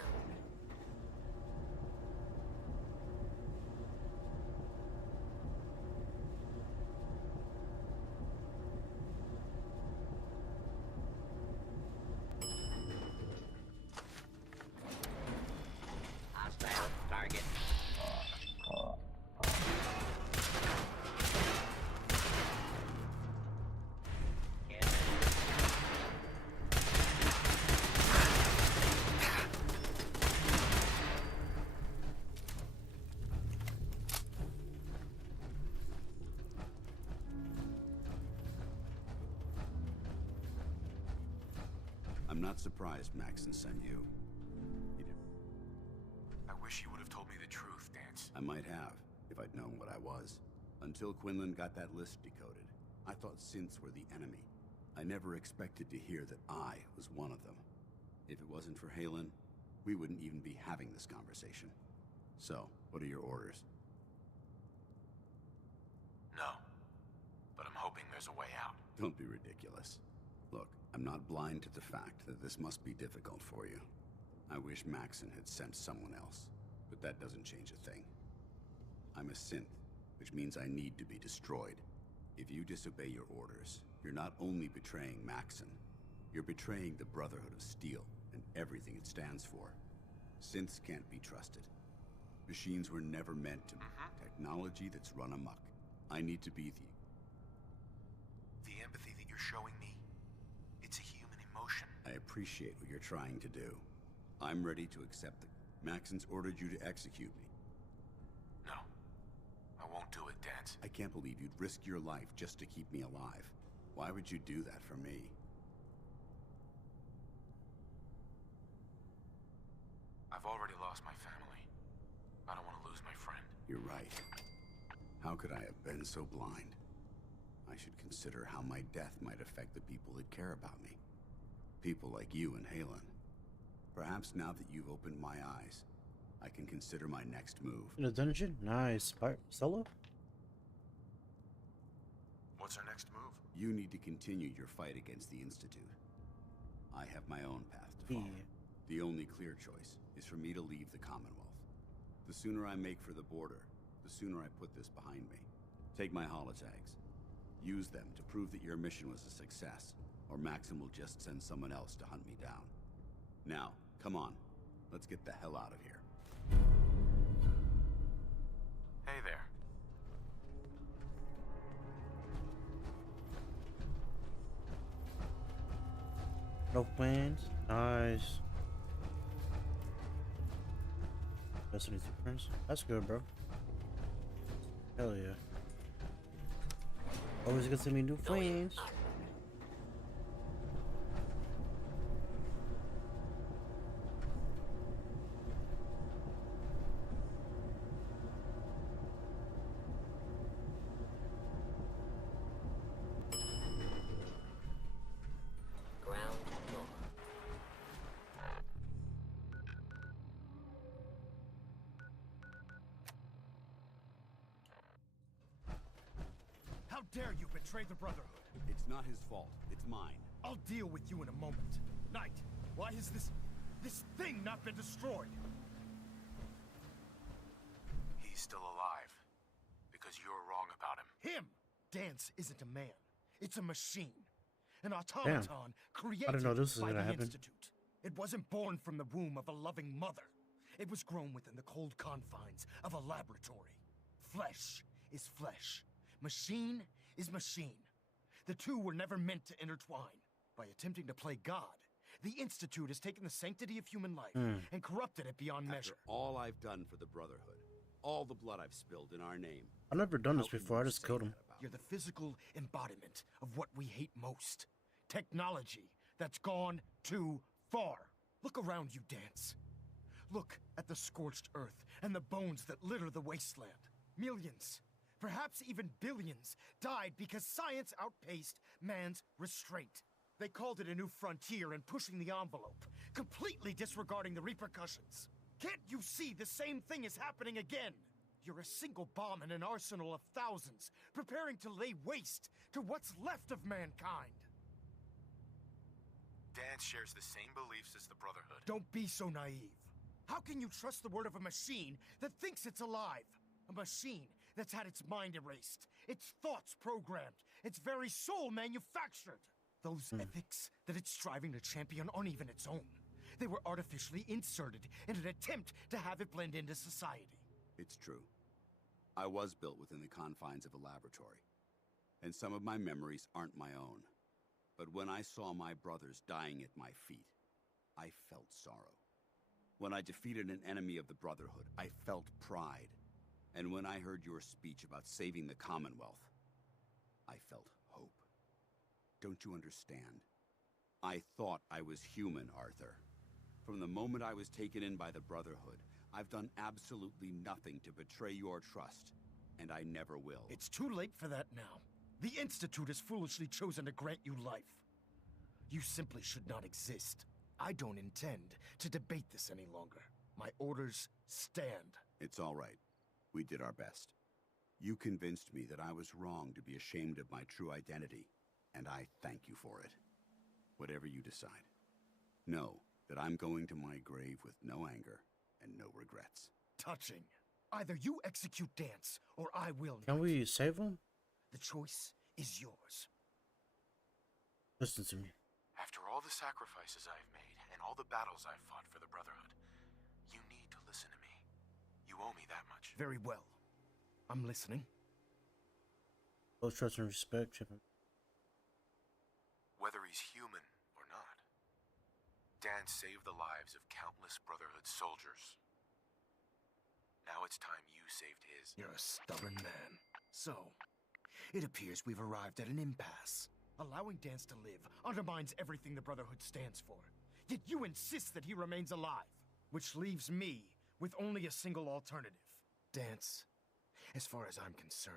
Hostile target. I'm not surprised Maxon sent you. He did. I wish you would have told me the truth, Dance. I might have, if I'd known what I was. Until Quinlan got that list decoded, I thought synths were the enemy. I never expected to hear that I was one of them. If it wasn't for Halen, we wouldn't even be having this conversation. So, what are your orders? No. But I'm hoping there's a way out. Don't be ridiculous. Look, I'm not blind to the fact that this must be difficult for you. I wish Maxon had sent someone else, but that doesn't change a thing. I'm a synth, which means I need to be destroyed. If you disobey your orders, you're not only betraying Maxon, you're betraying the Brotherhood of Steel and everything it stands for. Synths can't be trusted. Machines were never meant to be technology that's run amok. I need to be The empathy that you're showing me, it's a human emotion. I appreciate what you're trying to do. I'm ready to accept the... Maxon's ordered you to execute me. No. I won't do it, Dance. I can't believe you'd risk your life just to keep me alive. Why would you do that for me? I've already lost my family. I don't want to lose my friend. You're right. How could I have been so blind? I should consider how my death might affect the people that care about me. People like you and Halen. Perhaps now that you've opened my eyes, I can consider my next move. In a dungeon? Nice. Solo? What's our next move? You need to continue your fight against the Institute. I have my own path to follow. The only clear choice is for me to leave the Commonwealth. The sooner I make for the border, the sooner I put this behind me. Take my holotags. Use them to prove that your mission was a success, or Maxim will just send someone else to hunt me down. Now, come on. Let's get the hell out of here. Hey there. No plans. Nice. Destiny Prince. That's good, bro. Hell yeah. Always good to meet new friends. Ground floor. How dare you betray the Brotherhood? It's not his fault. It's mine. I'll deal with you in a moment. Knight, why has this thing not been destroyed? He's still alive. Because you're wrong about him. Him! Dance isn't a man. It's a machine. An automaton created I didn't know this was by gonna the happen. Institute. It wasn't born from the womb of a loving mother. It was grown within the cold confines of a laboratory. Flesh is flesh. Machine is machine. The two were never meant to intertwine. By attempting to play God, the Institute has taken the sanctity of human life and corrupted it beyond measure. After all I've done for the Brotherhood, all the blood I've spilled in our name. I've never done this before. I just killed him. You're the physical embodiment of what we hate most. Technology that's gone too far. Look around you, Dance. Look at the scorched earth and the bones that litter the wasteland. Millions, perhaps even billions, died because science outpaced man's restraint. They called it a new frontier and pushing the envelope, completely disregarding the repercussions. Can't you see the same thing is happening again? You're a single bomb in an arsenal of thousands, preparing to lay waste to what's left of mankind. Dance shares the same beliefs as the Brotherhood. Don't be so naive. How can you trust the word of a machine that thinks it's alive? A machine that's had its mind erased, its thoughts programmed, its very soul manufactured. Those ethics that it's striving to champion aren't even its own. They were artificially inserted in an attempt to have it blend into society. It's true. I was built within the confines of a laboratory, and some of my memories aren't my own. But when I saw my brothers dying at my feet, I felt sorrow. When I defeated an enemy of the Brotherhood, I felt pride. And when I heard your speech about saving the Commonwealth, I felt hope. Don't you understand? I thought I was human, Arthur. From the moment I was taken in by the Brotherhood, I've done absolutely nothing to betray your trust, and I never will. It's too late for that now. The Institute has foolishly chosen to grant you life. You simply should not exist. I don't intend to debate this any longer. My orders stand. It's all right. We did our best. You convinced me that I was wrong to be ashamed of my true identity, and I thank you for it. Whatever you decide. Know that I'm going to my grave with no anger and no regrets. Touching. Either you execute Dance, or I will. Can we save him? The choice is yours. Listen to me. After all the sacrifices I've made and all the battles I've fought for the Brotherhood, you need to listen to me. You owe me that much. Very well. I'm listening. Both trust and respect, Chip. Whether he's human or not, Dan saved the lives of countless Brotherhood soldiers, Now it's time you saved his. You're a stubborn man. So, it appears we've arrived at an impasse. Allowing Dance to live undermines everything the Brotherhood stands for. Yet you insist that he remains alive, which leaves me with only a single alternative. Dance, as far as I'm concerned,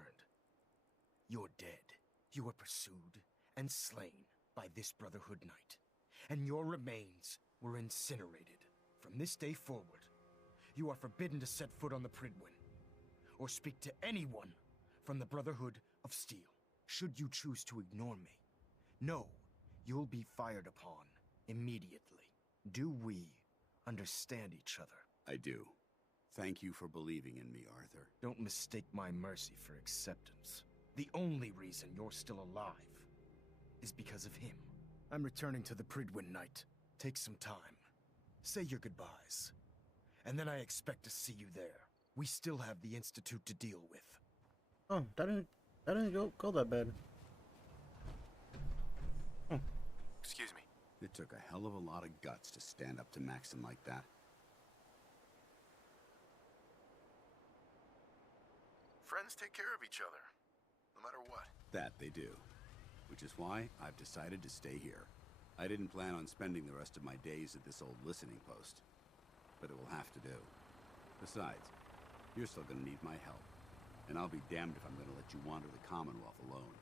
you're dead. You were pursued and slain by this Brotherhood Knight, and your remains were incinerated. From this day forward, you are forbidden to set foot on the Pridwin, or speak to anyone from the Brotherhood of Steel. Should you choose to ignore me, know you'll be fired upon immediately. Do we understand each other? I do. Thank you for believing in me, Arthur. Don't mistake my mercy for acceptance. The only reason you're still alive is because of him. I'm returning to the Pridwin Knight. Take some time. Say your goodbyes. And then I expect to see you there. We still have the Institute to deal with. Oh, that didn't go that bad. Oh. Excuse me. It took a hell of a lot of guts to stand up to Maxon like that. Friends take care of each other, no matter what. That they do. Which is why I've decided to stay here. I didn't plan on spending the rest of my days at this old listening post. But it will have to do. Besides, you're still gonna need my help. And I'll be damned if I'm gonna let you wander the Commonwealth alone.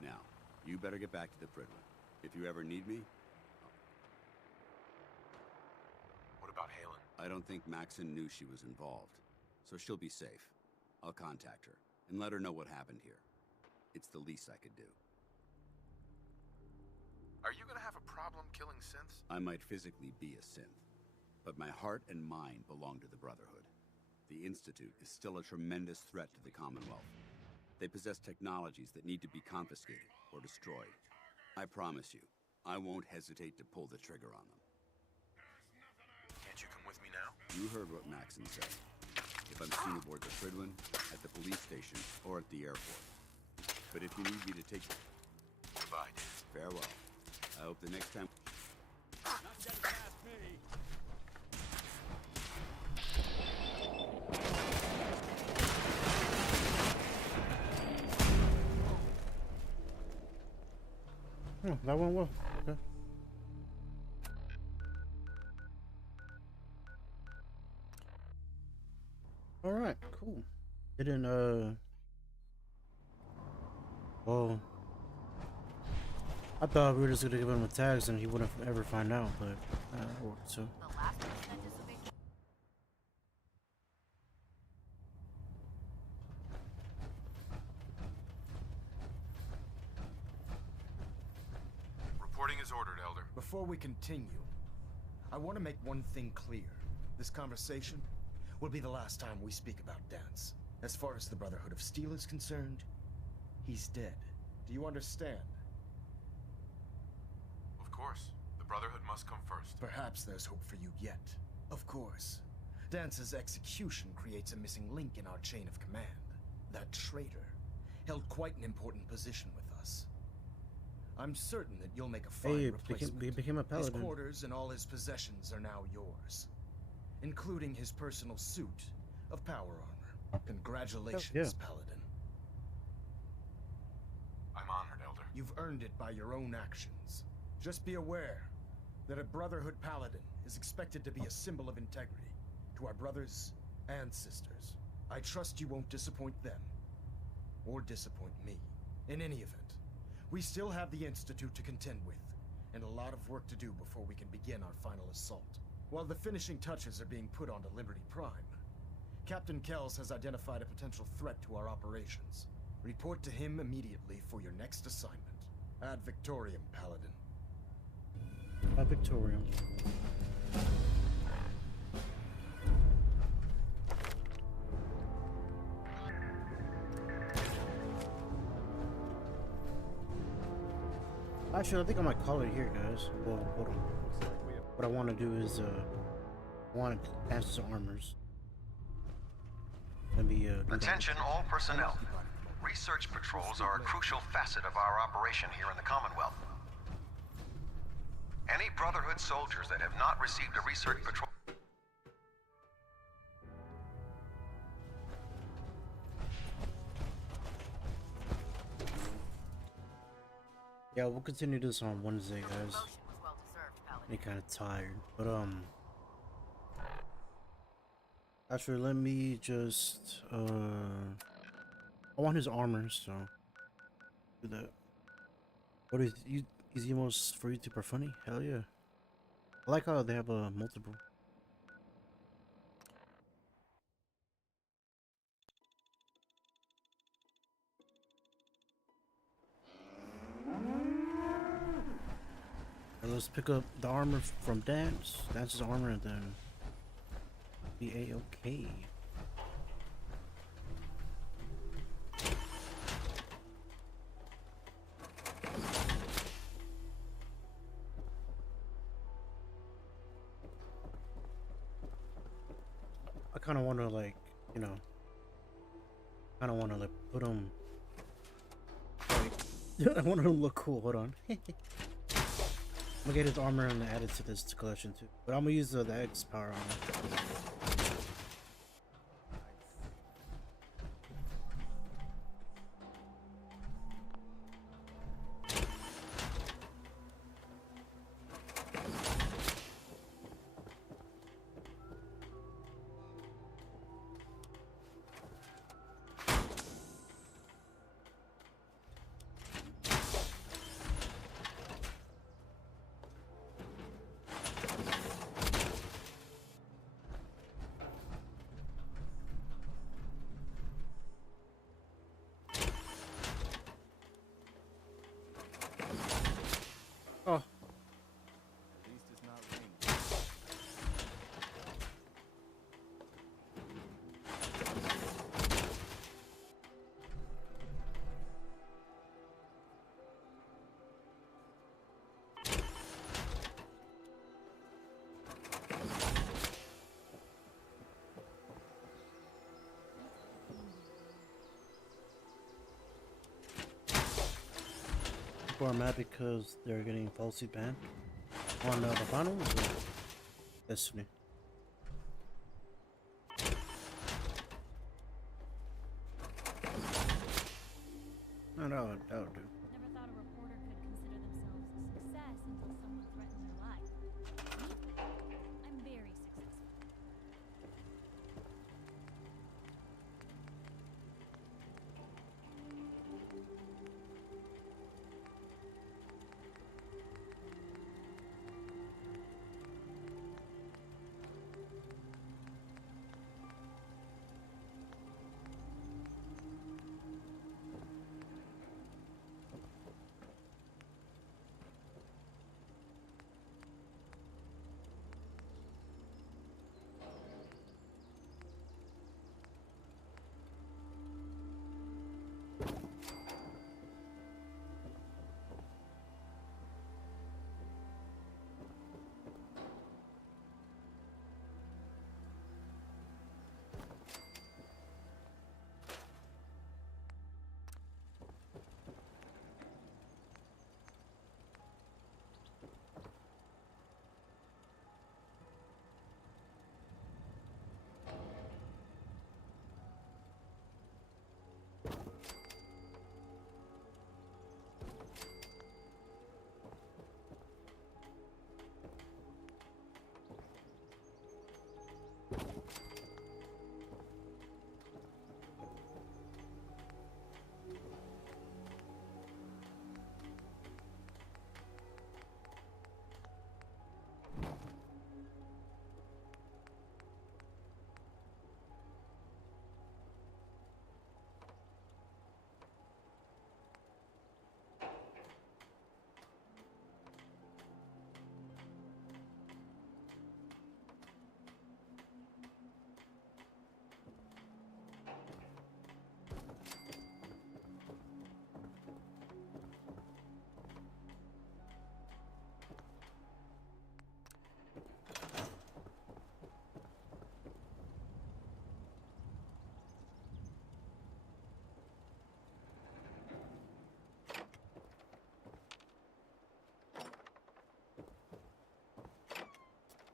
Now, you better get back to the Pridwin. If you ever need me... What about Halen? I don't think Maxon knew she was involved. So she'll be safe. I'll contact her, and let her know what happened here. It's the least I could do. Are you gonna have a problem killing synths? I might physically be a synth, but my heart and mind belong to the Brotherhood. The Institute is still a tremendous threat to the Commonwealth. They possess technologies that need to be confiscated or destroyed. I promise you, I won't hesitate to pull the trigger on them. Can't you come with me now? You heard what Maxon said. If I'm seen aboard the Pridwin, at the police station, or at the airport. But if you need me to take... Goodbye. Farewell. I hope the next time... Not getting past me. That went well. Okay. All right, cool. Didn't well, I thought we were just gonna give him the tags and he wouldn't ever find out, but it worked too. The last person that disobeyed. Reporting is ordered, Elder. Before we continue, I want to make one thing clear. This conversation will be the last time we speak about Dance. As far as the Brotherhood of Steel is concerned, he's dead. Do you understand? Of course. The Brotherhood must come first. Perhaps there's hope for you yet. Of course. Dance's execution creates a missing link in our chain of command. That traitor held quite an important position with us. I'm certain that you'll make a fine replacement. He became a paladin. His quarters and all his possessions are now yours, including his personal suit of power armor. Congratulations, Paladin. I'm honored, Elder. You've earned it by your own actions. Just be aware that a Brotherhood Paladin is expected to be a symbol of integrity to our brothers and sisters. I trust you won't disappoint them, or disappoint me. In any event, we still have the Institute to contend with, and a lot of work to do before we can begin our final assault. While the finishing touches are being put onto Liberty Prime, Captain Kells has identified a potential threat to our operations. Report to him immediately for your next assignment. Ad Victoriam, Paladin. Ad Victoriam. Actually, I think I might call it here, guys. Well, hold on. What I want to do is, I want to pass some armors. Let me, Attention all personnel. Research patrols are a crucial facet of our operation here in the Commonwealth. Any Brotherhood soldiers that have not received a research patrol... Yeah, we'll continue this on Wednesday, guys. I'm kind of tired, but actually, let me just I want his armor, so do that. What is easy most for YouTuber funny? Hell yeah! I like how they have a multiple. And let's pick up the armor from Dance. Dance's armor, and then be a-okay. I kind of want to, like, you know, kind of want to like put him. Like, I want him to look cool. Hold on. I'm gonna get his armor and add it to this collection too. But I'm gonna use the X power armor. Oh. At least it's not raining. People are mad because they're getting falsely banned on the finals or Destiny. No, that'll do. Never thought a reporter could consider themselves a success until someone threatened their life. Me? I'm very successful.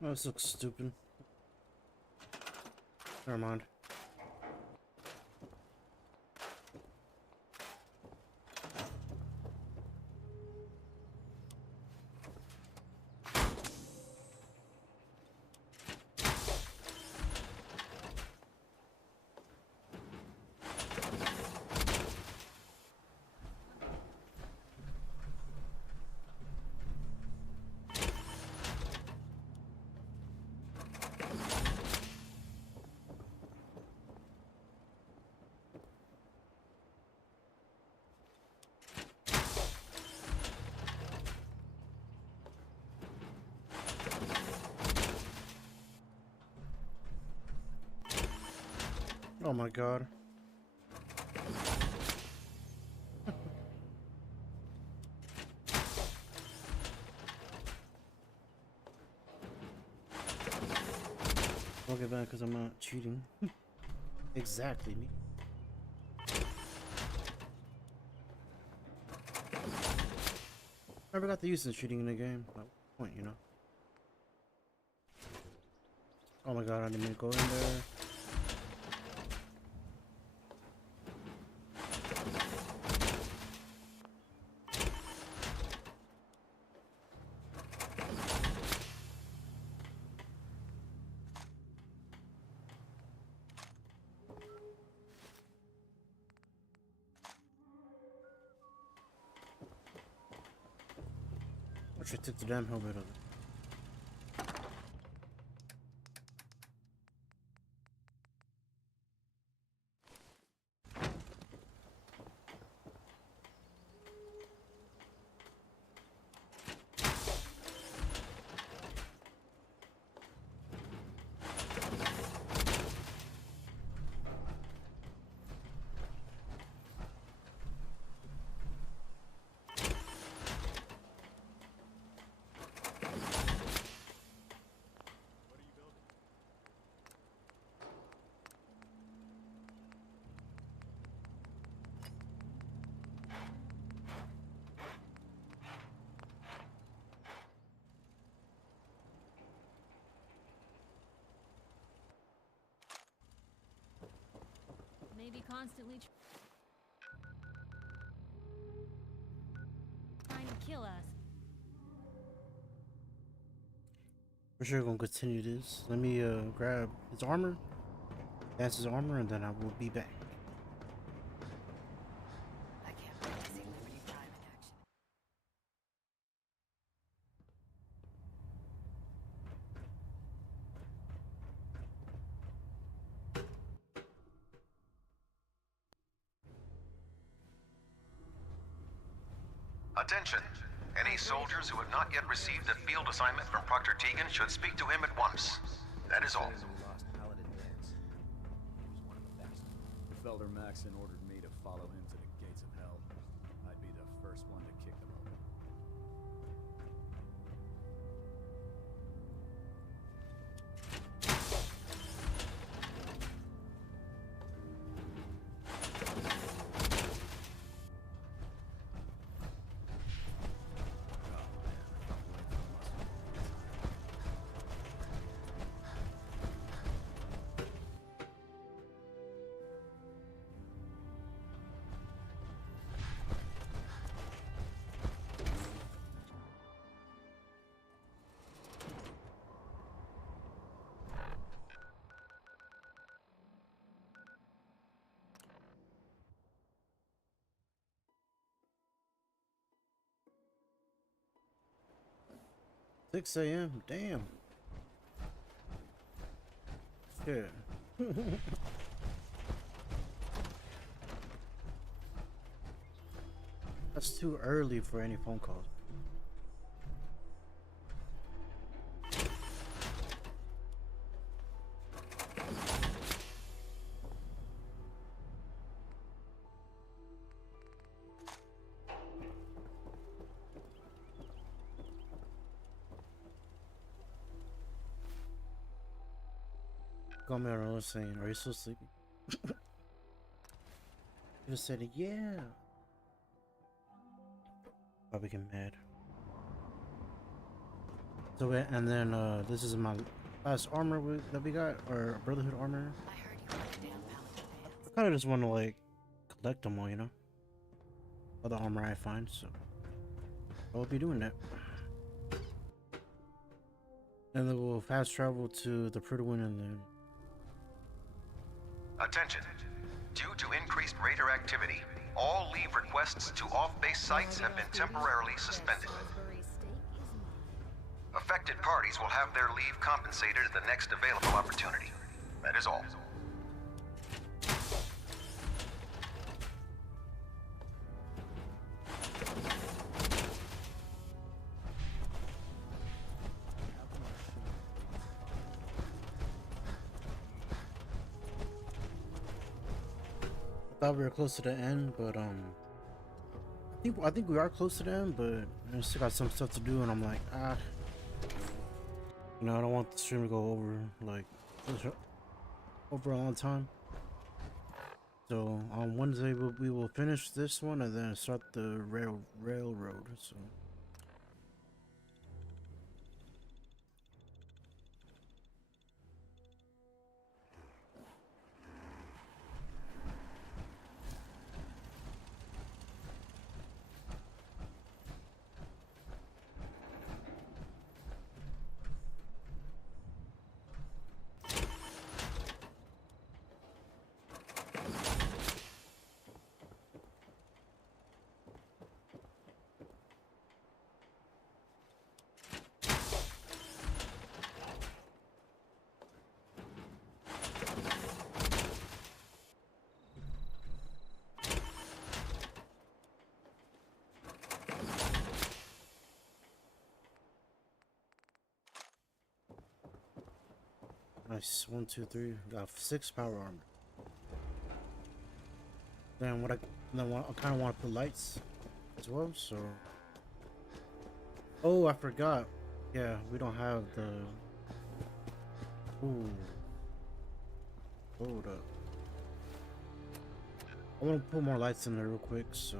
Oh, this looks stupid. Never mind. Oh my god. I'll get back because I'm not cheating. Exactly me. Never got the use of cheating in the game. At what point, you know? Oh my god, I didn't mean to go in there. I should take the damn helmet of it. Maybe constantly trying to kill us. For sure gonna continue this. Let me grab his armor, dance his armor, and then I will be back. I can't wait to see Liberty Prime in action. 'Attention! Any soldiers who have not yet received a field assignment from Proctor Tegan should speak to him at once. That is all. We lost Paladin Dance. He was one of the best. If Elder Maxon ordered me to follow him to the gates of hell, I'd be the first one to kick them open. $6 a.m. Damn. Shit. That's too early for any phone calls. Call me on saying, "Are you still sleeping?" You just said, "Yeah." Probably get mad. So and then this is my last armor that we got, or Brotherhood armor. I heard you wrote down Paladin Dance. I kind of just want to like collect them all, you know, all the armor I find. So I'll be doing that. And then we'll fast travel to the Prudwin and then. Attention! Due to increased raider activity, all leave requests to off-base sites have been temporarily suspended. Affected parties will have their leave compensated at the next available opportunity. That is all. thought we were close to the end, but I think we are close to the end, but I still got some stuff to do, and I'm like, you know, I don't want the stream to go over like over a long time. So on Wednesday we will finish this one and then start the railroad. So. Nice. 1, 2, 3. Got 6 power armor. Then I kind of want to put lights as well. So. Oh, I forgot. Yeah, we don't have the. Ooh. Hold up. I want to put more lights in there real quick. So.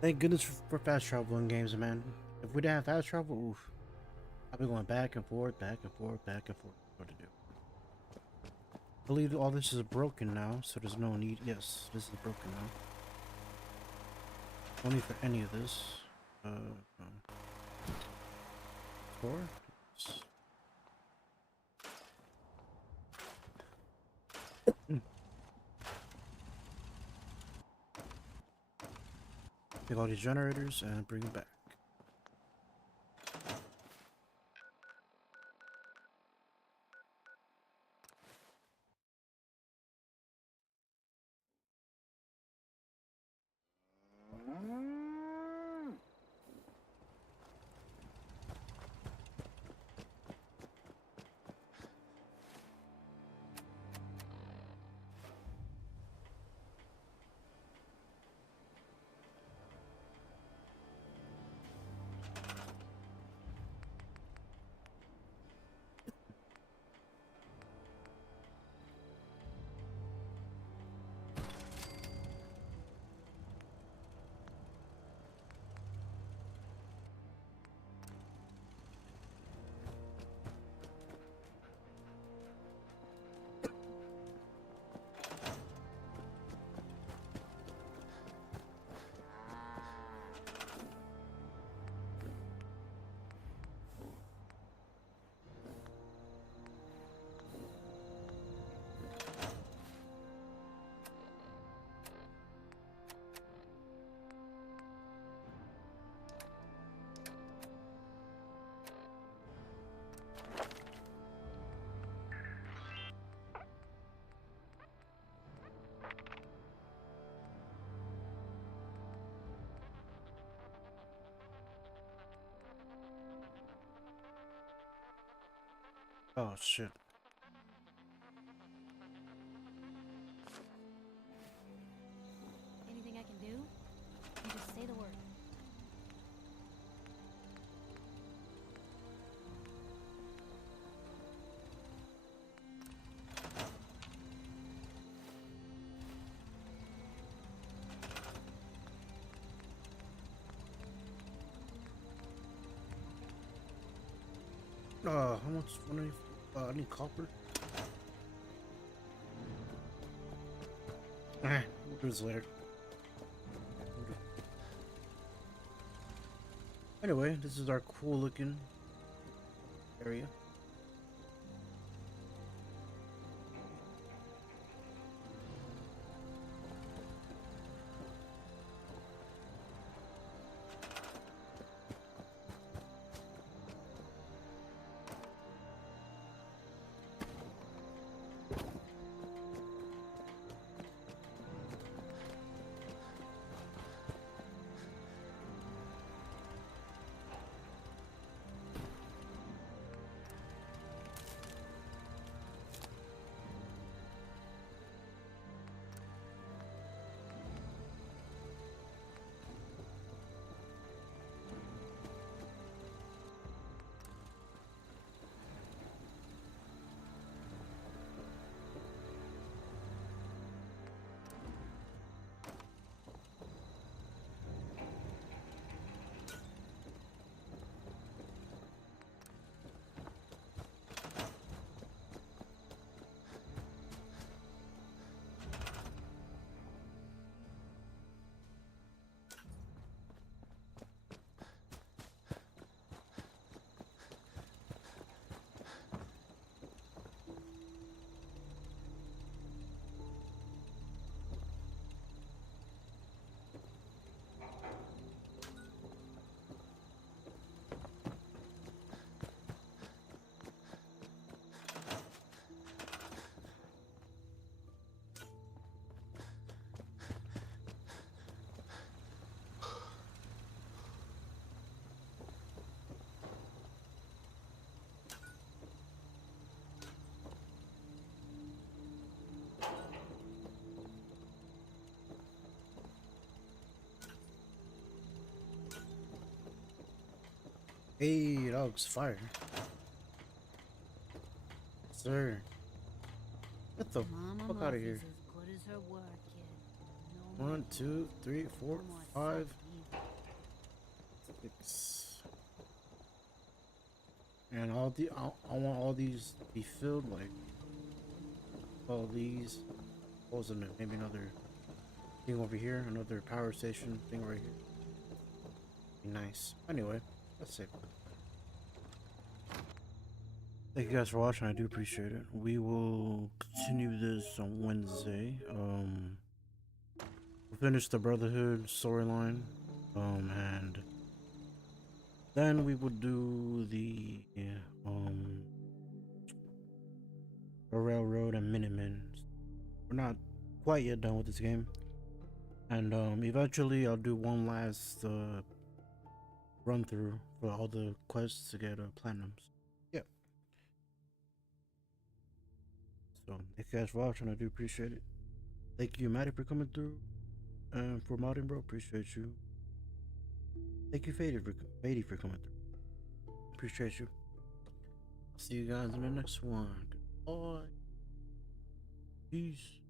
Thank goodness for fast travel in games, man. If we didn't have fast travel, oof. I've been going back and forth, back and forth, back and forth. What to do? I believe all this is broken now, so there's no need. Yes, this is broken now. No need for any of this. Four. Take all these generators and bring them back. Oh shit. Anything I can do? You just say the word. How much money? I need copper. We'll do this later. Anyway, this is our cool looking area. Hey, dog's fire. Sir. Get the Mama fuck out of here. Muffy's as good as her word, kid. No 1, 2, 3, 4, more 5, suck either. 6. And all the I want all these to be filled, like all these. What was in it? Maybe another thing over here, another power station thing right here. Be nice. Anyway, that's it. Thank you guys for watching. I do appreciate it. We will continue this on Wednesday. We'll finish the Brotherhood storyline, and then we will do the Railroad and Minutemen. We're not quite yet done with this game, and eventually I'll do one last run through for all the quests to get platinums. Yeah. So thank you guys for watching. I do appreciate it. Thank you, Maddie, for coming through. And for modding, bro, appreciate you. Thank you, Fady, for coming through. Appreciate you. See you guys in the next one. Goodbye. Peace.